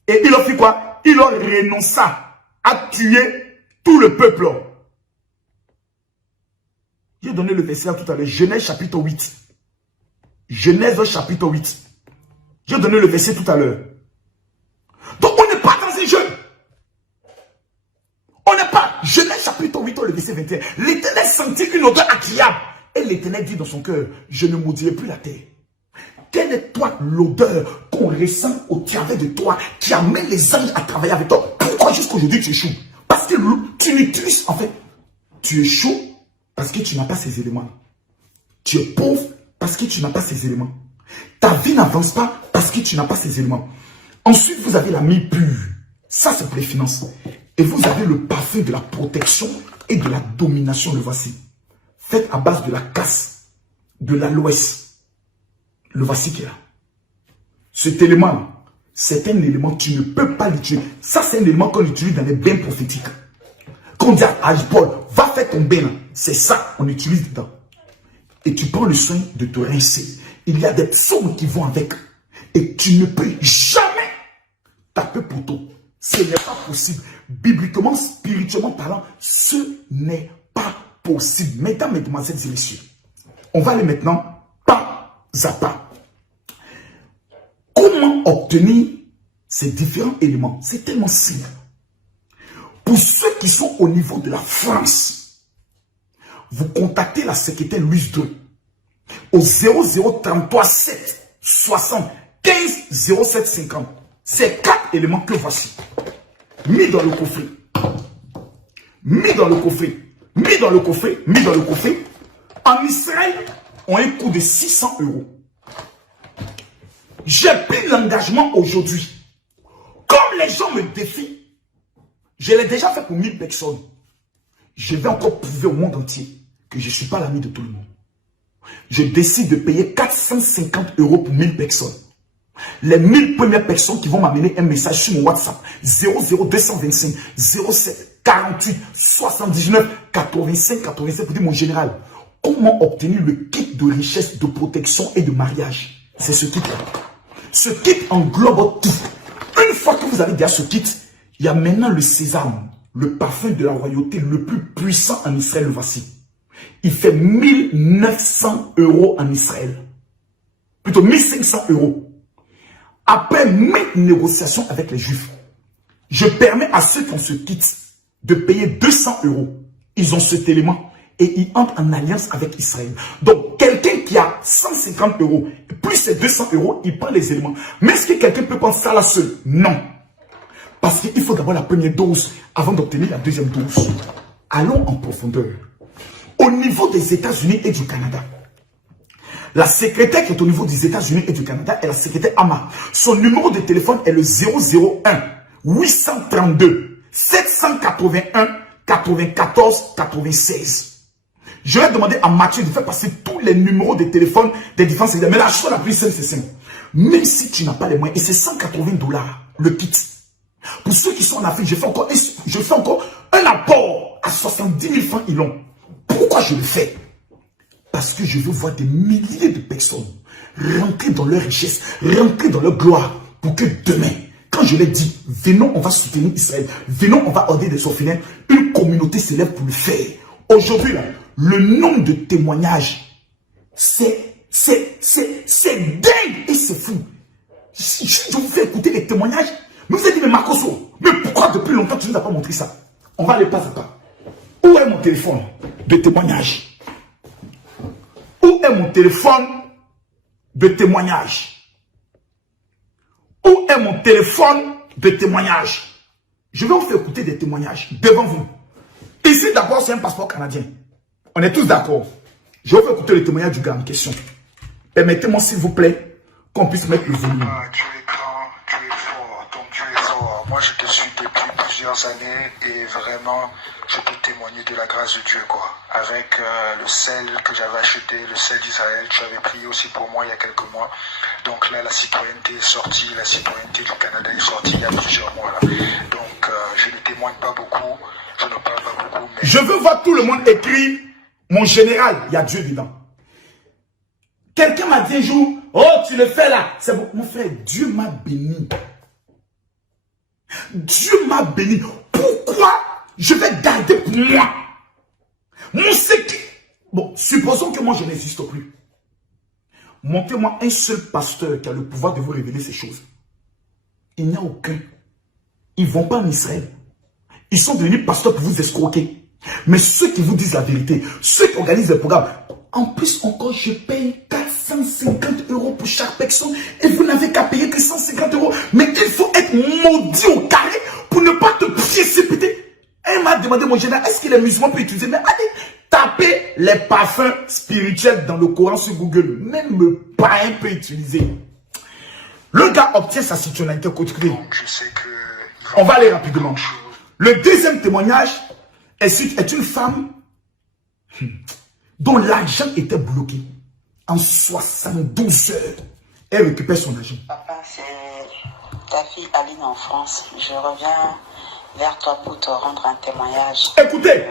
Et il a fait quoi? Il a renoncé à tuer tout le peuple. J'ai donné le verset tout à l'heure. Genèse chapitre 8. Genèse chapitre 8. J'ai donné le verset tout à l'heure. Donc on n'est pas dans un jeu. On n'est pas. Genèse chapitre 8, le verset 21. L'Éternel sentit une odeur agréable. Et l'Éternel dit dans son cœur, je ne maudirai plus la terre. Quelle est toi l'odeur qu'on ressent au travers de toi qui amène les anges à travailler avec toi? Pourquoi jusqu'aujourd'hui tu échoues? Parce que tu n'utilises, en fait, tu échoues parce que tu n'as pas ces éléments. Tu es pauvre parce que tu n'as pas ces éléments. Ta vie n'avance pas parce que tu n'as pas ces éléments. Ensuite, vous avez la mie pure. Ça, c'est pour les finances. Et vous avez le parfum de la protection et de la domination. Le voici. Fait à base de la casse, de l'aloès. Le voici qui est là. Cet élément, c'est un élément, tu ne peux pas l'utiliser. Ça, c'est un élément qu'on utilise dans les bains prophétiques. Quand on dit à Paul, va faire ton bain, c'est ça qu'on utilise dedans. Et tu prends le soin de te rincer. Il y a des psaumes qui vont avec. Et tu ne peux jamais taper poteau. Ce n'est pas possible. Bibliquement, spirituellement parlant, ce n'est pas possible. Mesdames, mesdemoiselles et messieurs, on va aller maintenant pas à pas. Comment obtenir ces différents éléments? C'est tellement simple. Pour ceux qui sont au niveau de la France, vous contactez la secrétaire Louise II au 0033 7 60 15 07 50. Ces 4 éléments que voici. Mis dans le coffret. Mis dans le coffret. Mis dans le coffret. Mis dans le coffret. En Israël, ont un coût de 600 €. J'ai pris l'engagement aujourd'hui. Comme les gens me défient, je l'ai déjà fait pour 1000 personnes. Je vais encore prouver au monde entier que je ne suis pas l'ami de tout le monde. Je décide de payer 450 € pour 1000 personnes. Les 1000 premières personnes qui vont m'amener un message sur mon WhatsApp 00225 07 48 79 85 87 pour dire mon général, comment obtenir le kit de richesse, de protection et de mariage? C'est ce kit-là. Ce kit englobe tout. Une fois que vous avez déjà ce kit, il y a maintenant le sésame, le parfum de la royauté le plus puissant en Israël, le voici. Il fait 1900 € en Israël. Plutôt 1500 €. Après mes négociations avec les Juifs, je permets à ceux qui ont ce kit de payer 200 €. Ils ont cet élément et ils entrent en alliance avec Israël. Donc, quelqu'un qui a 150 € plus ces 200 €, il prend les éléments. Mais est-ce que quelqu'un peut prendre ça là seul? Non. Parce qu'il faut d'abord la première dose avant d'obtenir la deuxième dose. Allons en profondeur. Au niveau des États-Unis et du Canada, la secrétaire qui est au niveau des États-Unis et du Canada est la secrétaire Ama. Son numéro de téléphone est le 001 832 781 94 96. Je vais demander à Mathieu de faire passer tous les numéros de téléphone des différents secrétaires. Mais la chose la plus simple, c'est simple. Même si tu n'as pas les moyens, et c'est 180 $ le kit. Pour ceux qui sont en Afrique, je fais encore un apport à 70 000 francs Elon. Pourquoi je le fais? Parce que je veux voir des milliers de personnes rentrer dans leur richesse, rentrer dans leur gloire, pour que demain, quand je l'ai dit, venons, on va soutenir Israël, venons, on va aider des orphelins, une communauté s'élève pour le faire. Aujourd'hui, le nombre de témoignages, c'est dingue et c'est fou. Si je vous fais écouter les témoignages, mais vous avez dit, mais Marcoso, mais pourquoi depuis longtemps tu ne nous as pas montré ça? On va aller pas à pas. Où est mon téléphone de témoignage? Où est mon téléphone de témoignage? Où est mon téléphone de témoignage? Je vais vous faire écouter des témoignages devant vous. Ici, d'abord, c'est un passeport canadien. On est tous d'accord. Je vais vous faire écouter le témoignage du gars en question. Permettez-moi, s'il vous plaît, qu'on puisse mettre le volume. Tu es grand, tu es fort, donc tu es fort. Moi, je te suis depuis plusieurs années et vraiment, je peux témoigner de la grâce de Dieu, quoi. Avec le sel que j'avais acheté, le sel d'Israël, tu avais prié aussi pour moi il y a quelques mois. Donc là, la citoyenneté est sortie, la citoyenneté du Canada est sortie il y a plusieurs mois, là. Donc, je ne témoigne pas beaucoup, je ne parle pas beaucoup, mais... Je veux voir tout le monde écrire, mon général, il y a Dieu dedans. Quelqu'un m'a dit un jour, oh, tu le fais là. C'est bon, mon frère, Dieu m'a béni. Dieu m'a béni. Pourquoi je vais garder pour moi mon secret? Bon, supposons que moi je n'existe plus. Montrez-moi un seul pasteur qui a le pouvoir de vous révéler ces choses. Il n'y a aucun. Ils ne vont pas en Israël. Ils sont devenus pasteurs pour vous escroquer. Mais ceux qui vous disent la vérité, ceux qui organisent les programmes, en plus encore, je paye 450 € pour chaque personne et vous n'avez qu'à payer que 150 €. Mais il faut être maudit au carré pour ne pas te précipiter. Elle m'a demandé, mon général, est-ce que les musulmans peuvent utiliser? Mais allez, tapez les parfums spirituels dans le Coran sur Google. Même le païen peut utiliser. Le gars obtient sa citoyenneté côté. Je sais que... On va aller rapidement. Le deuxième témoignage est une femme dont l'argent était bloqué. En 72 heures, elle récupère son argent. Papa, c'est ta fille Aline en France. Je reviens vers toi pour te rendre un témoignage. Écoutez,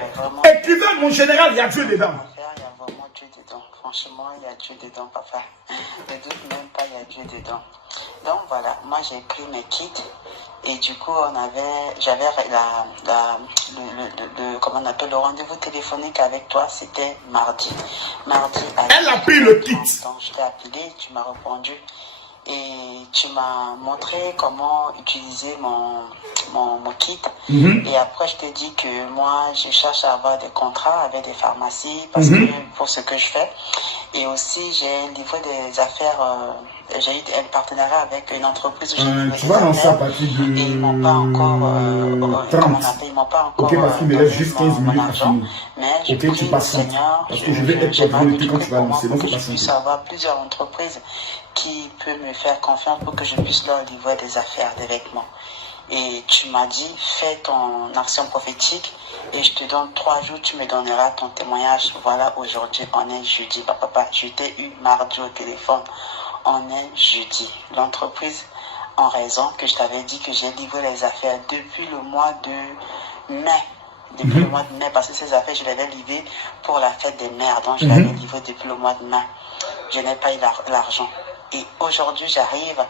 écrivez mon général, il y a Dieu dedans. Il y a vraiment Dieu dedans. Franchement, il y a Dieu dedans, papa. Ne doute même pas, il y a Dieu dedans. Donc voilà, moi j'ai pris mes kits. Et du coup, j'avais comment on appelle, le rendez-vous téléphonique avec toi, c'était mardi. Elle a pris le kit. Donc je t'ai appelé, tu m'as répondu. Et tu m'as montré comment utiliser mon kit. Et après, je t'ai dit que moi, je cherche à avoir des contrats avec des pharmacies parce que pour ce que je fais. Et aussi, j'ai livré des affaires. J'ai eu un partenariat avec une entreprise où j'ai livré tu vas des lancer à affaires. partir de Et ils m'ont pas encore, 30. comment on appelle, ils m'ont pas encore Ok, parce qu'il me donné reste juste 15 mon minutes à argent. finir. Mais je Ok, tu prie le passes Seigneur, parce que je vais être j'aimerais prévenu que quand tu tu vas pries pour moi lancer. pour Donc, que faut je puisse patienter. avoir plusieurs entreprises qui peuvent me faire confiance pour que je puisse leur livrer des affaires, des vêtements. Et tu m'as dit, fais ton action prophétique et je te donne 3 jours, tu me donneras ton témoignage. Voilà, aujourd'hui, on est jeudi. Papa, je t'ai eu mardi au téléphone. On est jeudi. L'entreprise, en raison que je t'avais dit que j'ai livré les affaires depuis le mois de mai. Depuis le mois de mai, parce que ces affaires, je les avais livrées pour la fête des mères. Donc, je les avais livrées depuis le mois de mai. Je n'ai pas eu l'argent. Et aujourd'hui, j'arrive,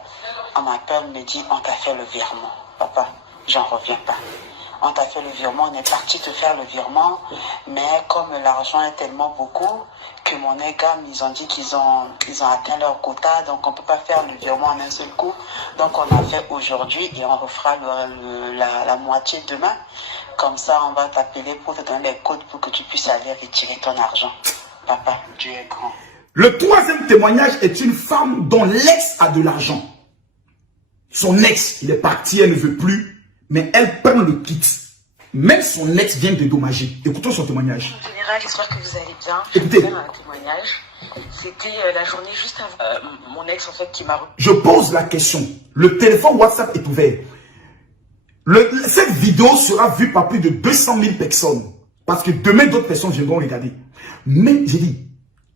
on m'appelle, me dit, on t'a fait le virement. Papa, j'en reviens pas. On t'a fait le virement, on est parti te faire le virement, mais comme l'argent est tellement beaucoup que mon égame, ils ont dit qu'ils ont atteint leur quota, donc on ne peut pas faire le virement en un seul coup. Donc on a fait aujourd'hui et on refera la moitié demain. Comme ça, on va t'appeler pour te donner les codes pour que tu puisses aller retirer ton argent. Papa, Dieu est grand. Le troisième témoignage est une femme dont l'ex a de l'argent. Son ex, il est parti, elle ne veut plus, mais elle prend le kit. Même son ex vient dédommager. Écoutons son témoignage. En général, j'espère que vous allez bien. Écoutez. Je vais faire un témoignage. C'était la journée juste avant. Mon ex, en fait, qui m'a... Je pose la question. Le téléphone WhatsApp est ouvert. Cette vidéo sera vue par plus de 200 000 personnes. Parce que demain, d'autres personnes viendront regarder. Mais j'ai dit,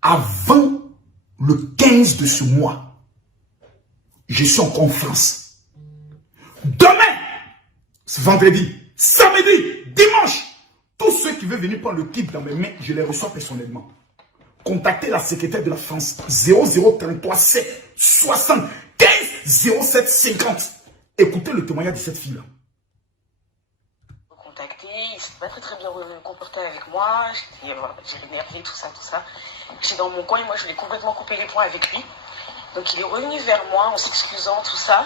avant le 15 de ce mois, je suis en conférence. Demain, c'est vendredi, samedi, dimanche, tous ceux qui veulent venir prendre le kit dans mes mains, je les reçois personnellement. Contactez la secrétaire de la France 0033 7 75 07 50. Écoutez le témoignage de cette fille-là. Contacté, il s'est pas très bien comporté avec moi, j'ai énervé, tout ça. J'étais dans mon coin et moi je voulais complètement couper les points avec lui. Donc il est revenu vers moi en s'excusant, tout ça.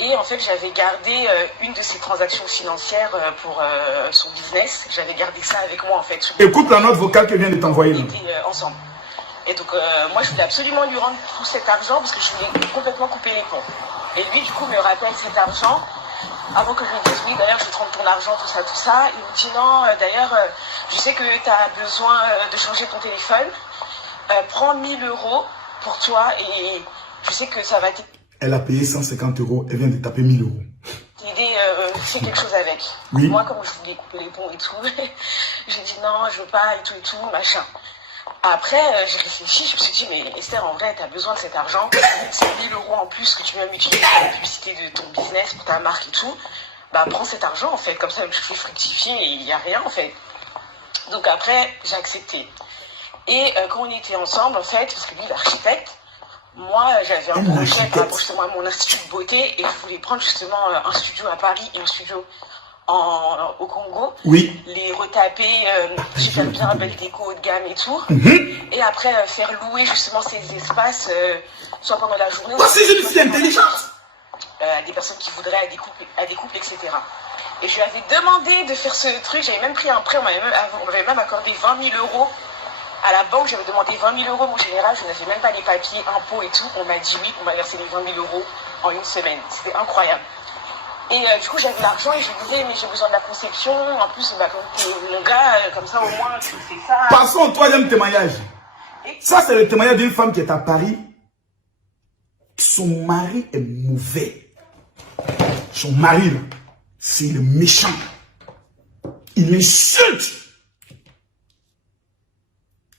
Et en fait, j'avais gardé une de ses transactions financières pour son business. J'avais gardé ça avec moi, en fait. Écoute la note vocale que vient de t'envoyer. On était ensemble. Et donc, moi, je voulais absolument lui rendre tout cet argent parce que je voulais complètement couper les ponts. Et lui, du coup, me rappelle cet argent. Avant que je lui dise, oui, d'ailleurs, je vais te rendre ton argent, tout ça. Il me dit, non, d'ailleurs, je sais que tu as besoin de changer ton téléphone. Prends 1 000 € pour toi et je sais que ça va t'aider. Elle a payé 150 €, elle vient de taper 1 000 €. L'idée, c'est quelque chose avec. Oui. Moi, comme je voulais couper les ponts et tout, j'ai dit non, je veux pas et tout, machin. Après, j'ai réfléchi, je me suis dit, mais Esther, en vrai, tu as besoin de cet argent. C'est 1 000 € en plus que tu viens m'utiliser pour la publicité de ton business, pour ta marque et tout. Bah, prends cet argent, en fait. Comme ça, je fais fructifier et il n'y a rien, en fait. Donc après, j'ai accepté. Et quand on était ensemble, en fait, parce que lui, l'architecte, moi, j'avais un projet par rapport justement à mon institut de beauté et je voulais prendre justement un studio à Paris et un studio au Congo. Oui. Les retaper, j'ai fait bien un bel déco haut de gamme et tout. Et après, faire louer justement ces espaces, soit pendant la journée. Moi, si je suis intelligente. À des personnes qui voudraient, à des couples, etc. Et je lui avais demandé de faire ce truc. J'avais même pris un prêt, on m'avait même accordé 20 000 € à la banque. J'avais demandé 20 000 € mon général. Je n'avais même pas les papiers, impôts et tout. On m'a dit oui, on m'a versé les 20 000 € en une semaine. C'était incroyable. Et du coup, j'avais l'argent et je lui disais, mais j'ai besoin de la conception. En plus, bah, comme t'es mon gars, comme ça au moins, tu fais ça. Passons au troisième témoignage. Ça, c'est le témoignage d'une femme qui est à Paris. Son mari est mauvais. Son mari, là, c'est le méchant. Il insulte.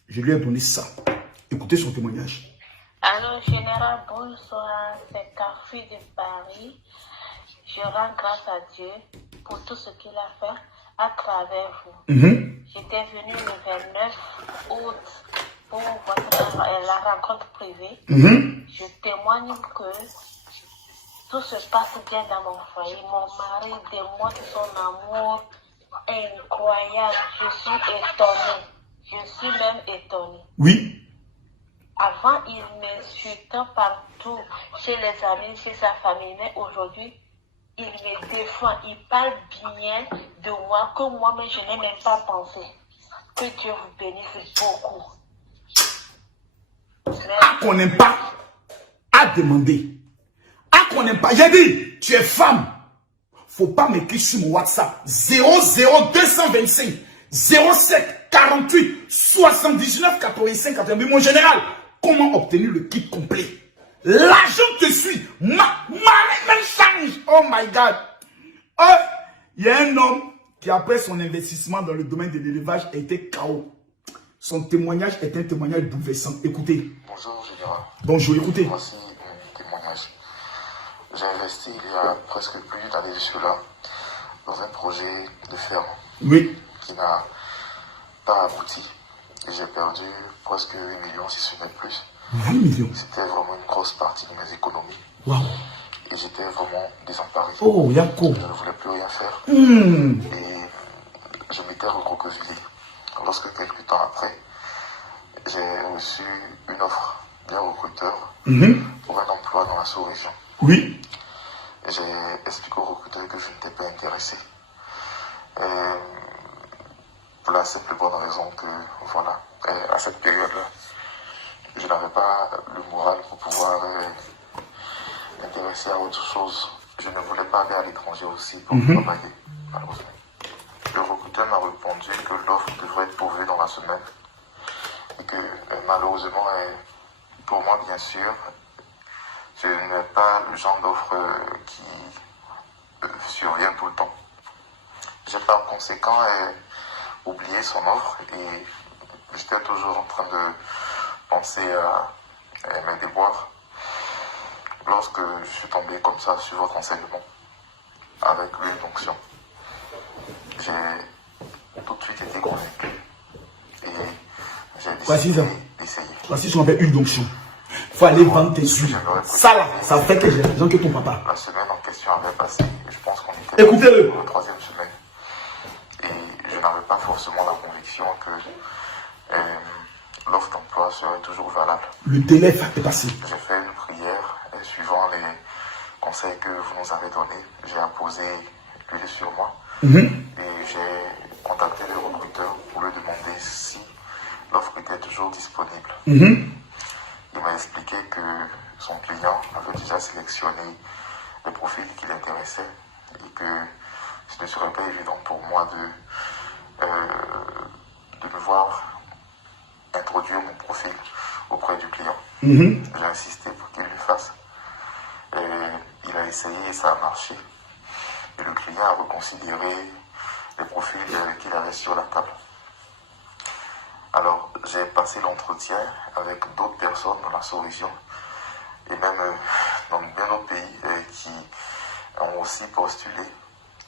Je lui ai donné ça. Écoutez son témoignage. Alors, Général, bonsoir. C'est Carfi de Paris. Je rends grâce à Dieu pour tout ce qu'il a fait à travers vous. J'étais venue le 29 août pour la rencontre privée. Je témoigne que tout se passe bien dans mon foyer. Mon mari démontre son amour incroyable. Je suis étonnée. Je suis même étonnée. Oui. Avant, il m'insultait partout, chez les amis, chez sa famille. Mais aujourd'hui, il me défend. Il parle bien de moi, que moi-même, je n'ai même pas pensé. Que Dieu vous bénisse beaucoup. Ah, qu'on n'aime pas, à demander. Ah, qu'on n'aime pas. J'ai dit, tu es femme. Faut pas m'écrire sur mon WhatsApp. 00225 07 48 79 85 88. Mon général, comment obtenir le kit complet? L'argent te suit. Ma même change. Oh my God. Oh, il y a un homme qui, après son investissement dans le domaine de l'élevage, a été KO. Son témoignage est un témoignage bouleversant. Écoutez. Bonjour, général. Bonjour, écoutez. Voici mon témoignage. J'ai investi il y a presque plus d'une année de cela dans un projet de ferme Oui. qui n'a pas abouti. Et j'ai perdu presque 8 millions, si ce n'est plus. 8 millions. C'était vraiment une grosse partie de mes économies. Waouh. Et j'étais vraiment désemparé. Oh, Yako. Je ne voulais plus rien faire. Et je m'étais recroquevillé. Lorsque quelques temps après, j'ai reçu une offre d'un recruteur pour un emploi dans la sous-région. Oui. J'ai expliqué au recruteur que je n'étais pas intéressé. Pour la simple et bonne raison que, voilà, à cette période-là, je n'avais pas le moral pour pouvoir m'intéresser à autre chose. Je ne voulais pas aller à l'étranger aussi pour travailler, malheureusement. Le recruteur m'a répondu que l'offre devrait être pourvue dans la semaine et que malheureusement, pour moi bien sûr, je n'ai pas le genre d'offre qui survient tout le temps. J'ai par conséquent oublié son offre et j'étais toujours en train de penser à mes déboires. Lorsque je suis tombé comme ça sur votre enseignement, avec l'huile d'onction, j'ai tout de suite été convaincu et j'ai décidé d'essayer. Voici ce qu'on appelle huile d'onction. Il faut aller vendre tes huiles. Ça là, ça fait que j'ai l'argent que ton papa. La semaine en question avait passé et je pense qu'on était Écoutez-le. dans la 3e semaine. Et je n'avais pas forcément la conviction que l'offre d'emploi serait toujours valable. Le délai est passé. J'ai fait une prière et suivant les conseils que vous nous avez donnés, j'ai imposé l'huile sur moi. Et j'ai contacté le recruteur pour lui demander si l'offre était toujours disponible. Il m'a expliqué que son client avait déjà sélectionné les profils qui l'intéressaient et que ce ne serait pas évident pour moi de devoir introduire mon profil auprès du client. J'ai insisté pour qu'il le fasse. Et il a essayé et ça a marché. Et le client a reconsidéré les profils qu'il avait sur la table. Alors, j'ai passé l'entretien avec d'autres personnes dans la sous-région et même dans bien d'autres pays qui ont aussi postulé.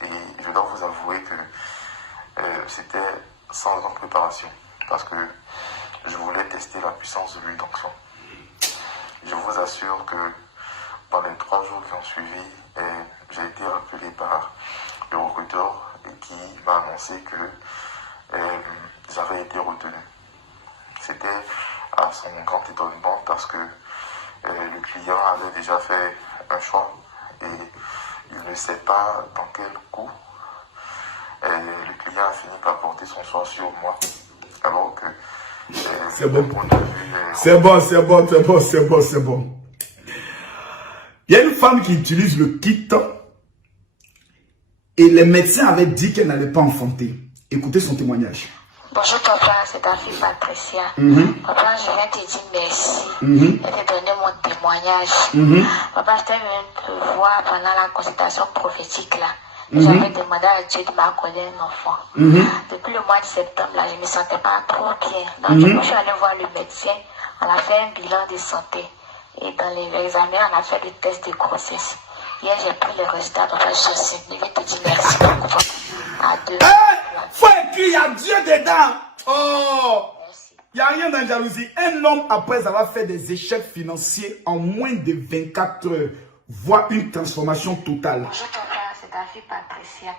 Et je dois vous avouer que c'était sans grande préparation parce que je voulais tester la puissance de l'huile d'onction. Je vous assure que dans les 3 jours qui ont suivi, j'ai été appelé par le recruteur qui m'a annoncé que j'avais été retenu. C'était à son grand étonnement parce que le client avait déjà fait un choix et il ne sait pas dans quel coup le client a fini par porter son choix sur moi. Alors que c'est bon. C'est bon, c'est bon, c'est bon, c'est bon, c'est bon. Il y a une femme qui utilise le kit et les médecins avaient dit qu'elle n'allait pas enfanter. Écoutez son témoignage. Bonjour papa, c'est ta fille Patricia. Papa, je viens te dire merci et te donner mon témoignage. Papa, j'étais venu te voir pendant la consultation prophétique là. J'avais demandé à Dieu de m'accorder un enfant. Depuis le mois de septembre là, je ne me sentais pas trop bien. Donc je suis allée voir le médecin. On a fait un bilan de santé. Et dans les examens, on a fait le test de grossesse. Hier, j'ai pris les résultats. Papa, je suis enceinte. Je vais te dire merci beaucoup. À deux. Faut écrire, il y a Dieu dedans. Oh, il n'y a rien dans la jalousie. Un homme, après avoir fait des échecs financiers, en moins de 24 heures, voit une transformation totale. Bonjour papa, c'est ta fille Patricia.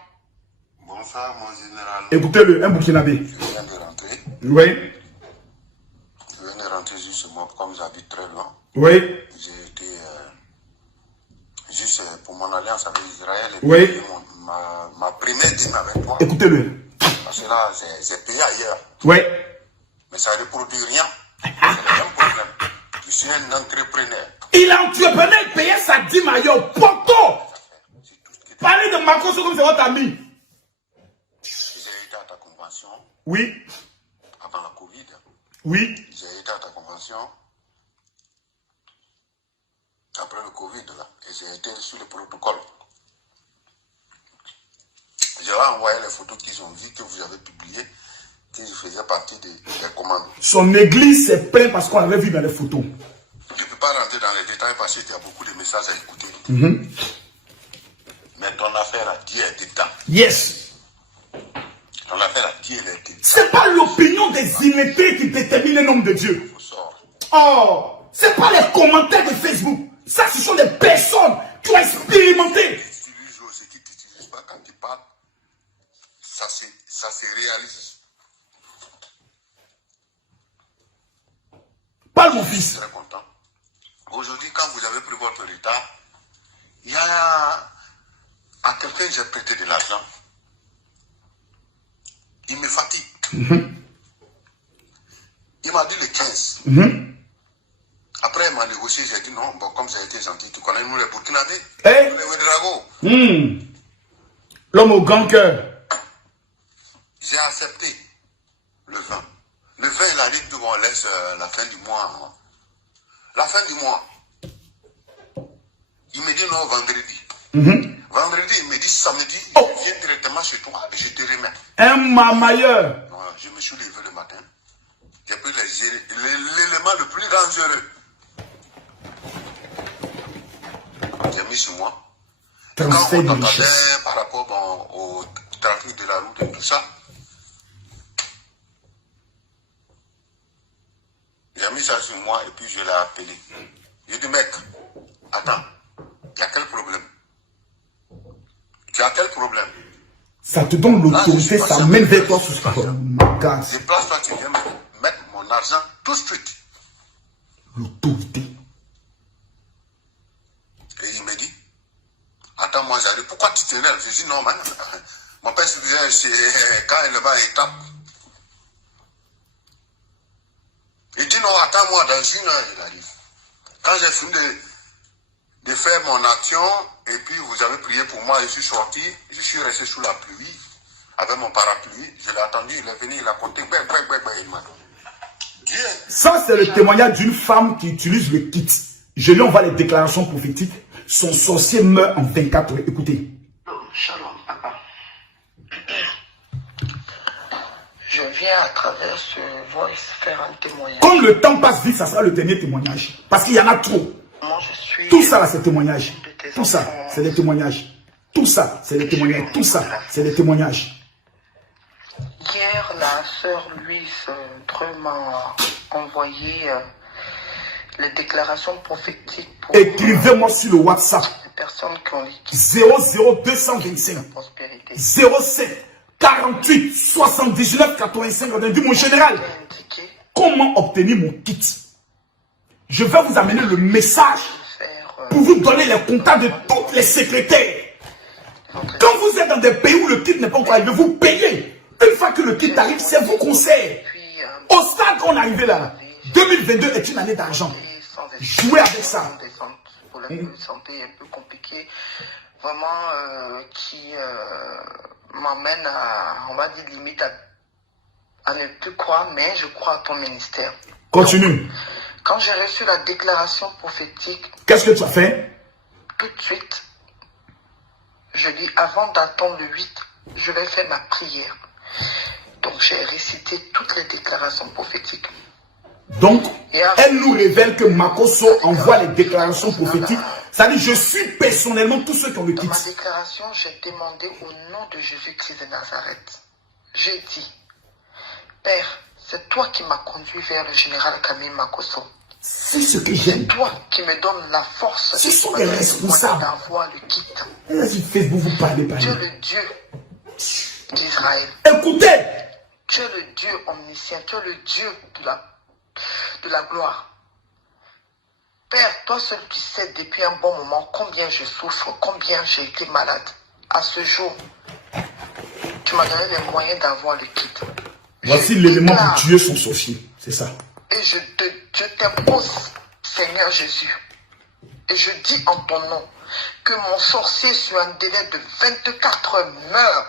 Bonsoir mon général. Écoutez-le, un Burkinabé. Je viens de rentrer. Oui. Je viens de rentrer. rentré juste moi, comme j'habite très loin. Oui. J'ai été juste pour mon alliance avec Israël. Et Oui. puis ma première dîme avec toi. Écoutez-le. Parce que là, j'ai payé ailleurs. Oui. Mais ça ne reproduit rien. C'est le même problème. Je suis un entrepreneur. Il a entrepreneur, il payait sa dîme ailleurs. Poto. Parlez de Makoso comme c'est votre ami. J'ai été à ta convention. Oui. Avant la Covid. Oui. J'ai été à ta convention. Après le Covid, là. Et j'ai été sur le protocole. J'ai envoyé les photos qu'ils ont vues, que vous avez publiées, que je faisais partie des commandes. Son église s'est plainte parce qu'on avait vu dans les photos. Je ne peux pas rentrer dans les détails parce qu'il y a beaucoup de messages à écouter. Mais ton affaire à Dieu est dedans. Yes. Ton affaire à Dieu est dedans. C'est pas l'opinion des illettrés qui détermine le nom de Dieu. Vous sort. Oh, c'est pas les commentaires de Facebook. Ça, ce sont des personnes qui ont expérimenté. Tu utilises ce qui ne t'utilise pas quand tu parles. Ça se réalise. Parle, mon Je suis fils. très content. Aujourd'hui, quand vous avez pris votre retard, il y a à quelqu'un j'ai prêté de l'argent. Il me fatigue. Il m'a dit le 15. Après, il m'a négocié, j'ai dit non, bon, comme ça a été gentil, tu connais nous les Burkinabés, Hey. les Ouedrago. L'homme au grand cœur. J'ai accepté le 20. Le 20, il a dit qu'on laisse la fin du mois. La fin du mois. Il me dit non, vendredi. Vendredi, il me dit samedi, je viens directement chez toi et je te remets. Un mamailleur. Voilà, je me suis levé le matin. J'ai pris l'élément le plus dangereux. J'ai mis sur moi. Et quand Transfert on de t'entendait richesse. par rapport au trafic de la route et tout ça, j'ai mis ça sur moi et puis je l'ai appelé. J'ai dit, mec, attends, il y a quel problème? Tu as quel problème? Ça te donne l'autorité, ça mène vers toi. Oh my God. Déplace-toi, tu viens me mettre mon argent tout de suite. L'autorité. Et il me dit, attends, moi j'arrive, pourquoi tu t'énerves? Je dis, non, man, mon père se disait, quand il va, il tape. Il dit, non, attends-moi, dans une heure, il arrive. Quand j'ai fini de faire mon action, et puis vous avez prié pour moi, je suis sorti, je suis resté sous la pluie, avec mon parapluie, je l'ai attendu, il est venu, il a compté, il m'a donné. Dieu. Ça, c'est le témoignage d'une femme qui utilise le kit. Je lui envoie les déclarations prophétiques. Son sorcier meurt en 24 heures. Écoutez. Shalom, papa. Je viens à travers ce voice faire un témoignage. Comme le temps passe vite, ça sera le dernier témoignage. Parce qu'il y en a trop. Moi, je suis... Tout ça, là, c'est témoignage. Tout ça, c'est des témoignages. Tout ça, c'est des témoignages. Tout ça, c'est des témoignages. Hier, la sœur Louise Dreux m'a envoyé les déclarations prophétiques pour Écrivez-moi sur le WhatsApp. les personnes qui ont liquidé 00225 la prospérité. 07 48 79 85. On a dit, mon général, J'ai indiqué comment obtenir mon kit? Je vais vous amener le message faire pour vous donner les contacts de toutes les secrétaires. Quand vous êtes dans des pays où le kit n'est pas encore arrivé, vous payez. Une fois que le kit arrive, c'est vous qu'on sert. puis Au stade qu'on est arrivé là, 2022 est une année d'argent. sans Jouez avec ça. des centres pour la santé un peu compliquée, vraiment qui m'emmène à, on va dire limite à ne plus croire, mais je crois à ton ministère. Continue. Quand j'ai reçu la déclaration prophétique, Qu'est-ce que tu as fait? tout de suite, je dis avant d'attendre le 8, je vais faire ma prière. Donc j'ai récité toutes les déclarations prophétiques. Donc, elle nous révèle que Makoso envoie les déclarations prophétiques. Ça dit, je suis personnellement tous ceux qui ont le Dans kit. ma déclaration, j'ai demandé au nom de Jésus-Christ de Nazareth. J'ai dit, Père, c'est toi qui m'as conduit vers le général Camille Makoso. C'est ce que C'est j'aime. toi qui me donnes la force Ce sont des responsables. d'avoir le kit. Vas-y, Facebook, vous parlez, Tu es parlez. le Dieu d'Israël. Écoutez, Tu es le Dieu omniscient. Tu es le Dieu de la gloire. Père, toi seul tu sais depuis un bon moment combien je souffre, combien j'ai été malade. À ce jour, tu m'as donné les moyens d'avoir le kit. Voici l'élément pour tuer son sorcier. C'est ça. Et je t'impose, Seigneur Jésus. Et je dis en ton nom que mon sorcier sur un délai de 24 heures meurt.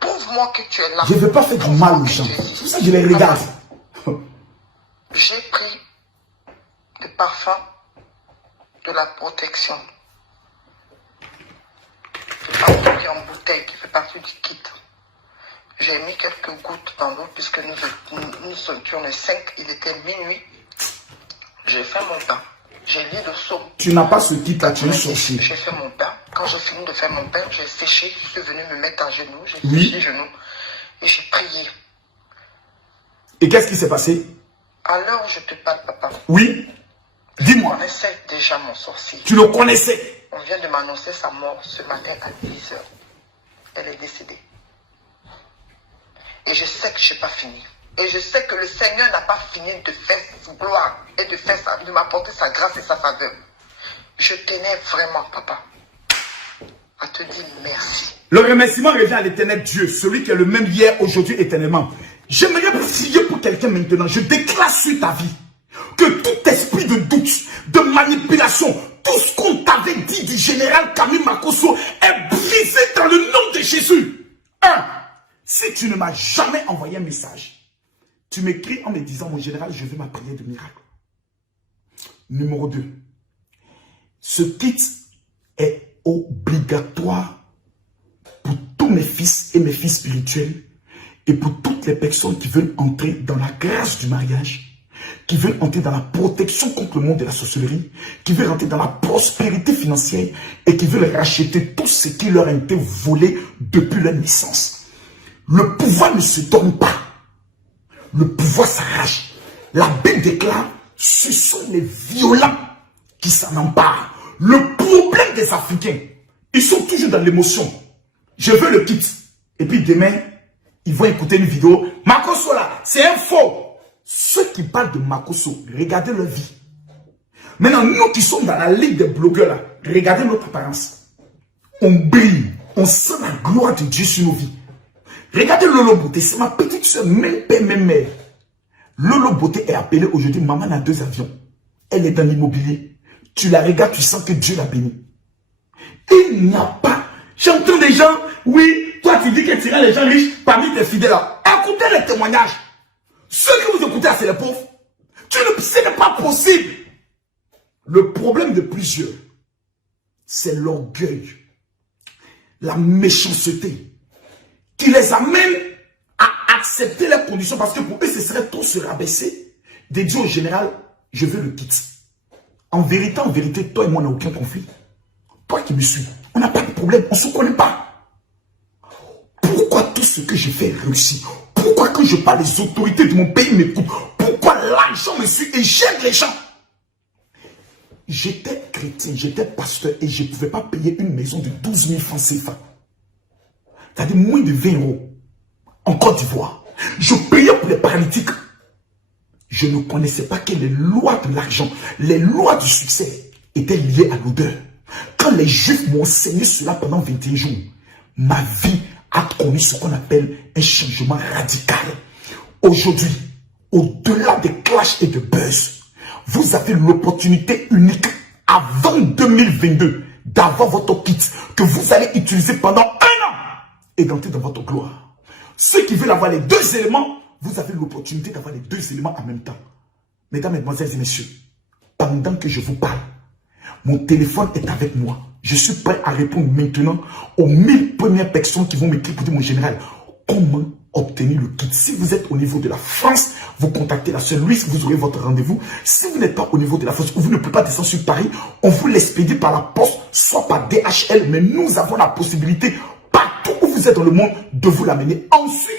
Prouve-moi que tu es là. Je ne veux pas faire du mal aux gens. C'est pour ça que je les regarde. J'ai pris le parfum de la protection. Le parfum qui est en bouteille, qui fait partie du kit. J'ai mis quelques gouttes dans l'eau puisque nous étions les 5, il était minuit. J'ai fait mon pain. J'ai lu le psaume. Tu n'as pas ce kit là, tu es sorcier. J'ai fait mon pain. Quand j'ai fini de faire mon pain, j'ai séché. Je suis venu me mettre à genoux. J'ai séché les genoux. Et j'ai prié. Et qu'est-ce qui s'est passé? Alors je te parle, papa. Oui. Dis-moi. Je connaissais déjà mon sorcier. Tu le connaissais? On vient de m'annoncer sa mort ce matin à 10h. Elle est décédée. Et je sais que je n'ai pas fini. Et je sais que le Seigneur n'a pas fini de faire sa gloire et de m'apporter sa grâce et sa faveur. Je tenais vraiment, papa, à te dire merci. Le remerciement revient à l'éternel Dieu, celui qui est le même hier, aujourd'hui, éternellement. J'aimerais prier pour quelqu'un maintenant. Je déclare sur ta vie que tout esprit de doute, de manipulation, tout ce qu'on t'avait dit du général Camille Makosso est brisé dans le nom de Jésus. 1. Si tu ne m'as jamais envoyé un message, tu m'écris en me disant, mon général, je veux ma prière de miracle. Numéro 2. Ce kit est obligatoire pour tous mes fils et mes filles spirituels et pour toutes les personnes qui veulent entrer dans la grâce du mariage, qui veulent entrer dans la protection contre le monde de la sorcellerie, qui veulent entrer dans la prospérité financière et qui veulent racheter tout ce qui leur a été volé depuis leur naissance. Le pouvoir ne se donne pas. Le pouvoir s'arrache. La Bible déclare, ce sont les violents qui s'en emparent. Le problème des Africains, ils sont toujours dans l'émotion. Je veux le kit. Et puis demain, ils vont écouter une vidéo. Makosso là, c'est un faux. Ceux qui parlent de Makosso, regardez leur vie. Maintenant, nous qui sommes dans la ligue des blogueurs là, regardez notre apparence. On brille. On sent la gloire de Dieu sur nos vies. Regardez Lolo Beauté, c'est ma petite soeur, même père, même mère. Lolo Beauté est appelée aujourd'hui maman à 2 avions. Elle est dans l'immobilier. Tu la regardes, tu sens que Dieu l'a bénie. Il n'y a pas. J'entends des gens, oui, toi tu dis que tu rends les gens riches parmi tes fidèles là. Écoutez les témoignages. Ceux que vous écoutez, c'est les pauvres. Ce n'est pas possible. Le problème de plusieurs, c'est l'orgueil, la méchanceté, qui les amène à accepter leurs conditions parce que pour eux, ce serait trop se rabaisser, de dire au général, je veux le kit. En vérité, toi et moi, on n'a aucun conflit. Toi qui me suis, on n'a pas de problème, on ne se connaît pas. Pourquoi tout ce que j'ai fait réussit? Pourquoi quand je parle, les autorités de mon pays m'écoutent? Pourquoi l'argent me suit et j'aide les gens? J'étais chrétien, j'étais pasteur et je ne pouvais pas payer une maison de 12 000 francs CFA. C'est-à-dire moins de 20 € en Côte d'Ivoire. Je payais pour les paralytiques. Je ne connaissais pas que les lois de l'argent, les lois du succès étaient liées à l'odeur. Quand les Juifs m'ont enseigné cela pendant 21 jours, ma vie a connu ce qu'on appelle un changement radical. Aujourd'hui, au-delà des clashs et de buzz, vous avez l'opportunité unique avant 2022 d'avoir votre kit que vous allez utiliser pendant 1 an et d'entrer dans votre gloire. Ceux qui veulent avoir les 2 éléments, vous avez l'opportunité d'avoir les 2 éléments en même temps. Mesdames, Mesdemoiselles et Messieurs, pendant que je vous parle, mon téléphone est avec moi. Je suis prêt à répondre maintenant aux 1000 premières personnes qui vont m'écrire pour dire, mon général, comment obtenir le kit? Si vous êtes au niveau de la France, vous contactez la sœur Louise, vous aurez votre rendez-vous. Si vous n'êtes pas au niveau de la France, ou vous ne pouvez pas descendre sur Paris, on vous l'expédie par la poste, soit par DHL, mais nous avons la possibilité, partout où vous êtes dans le monde, de vous l'amener. Ensuite,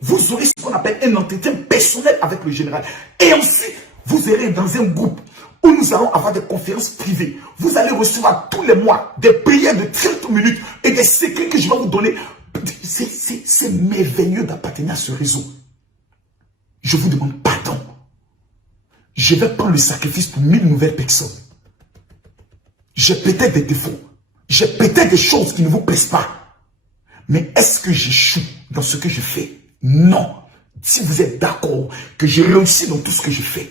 vous aurez ce qu'on appelle un entretien personnel avec le général. Et ensuite, vous irez dans un groupe où nous allons avoir des conférences privées. Vous allez recevoir tous les mois des prières de 30 minutes et des secrets que je vais vous donner. C'est merveilleux d'appartenir à ce réseau. je vous demande pardon. Je vais prendre le sacrifice pour 1000 nouvelles personnes. J'ai peut-être des défauts. J'ai peut-être des choses qui ne vous plaisent pas. Mais est-ce que j'échoue dans ce que je fais? Non. Si vous êtes d'accord que j'ai réussi dans tout ce que je fais,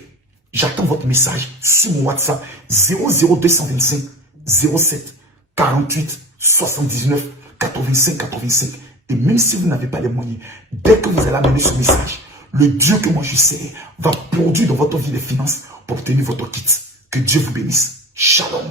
j'attends votre message sur mon WhatsApp 00225 07 48 79 85 85. Et même si vous n'avez pas les moyens, dès que vous allez amener ce message, le Dieu que moi je sais va produire dans votre vie les finances pour obtenir votre kit. Que Dieu vous bénisse. Shalom.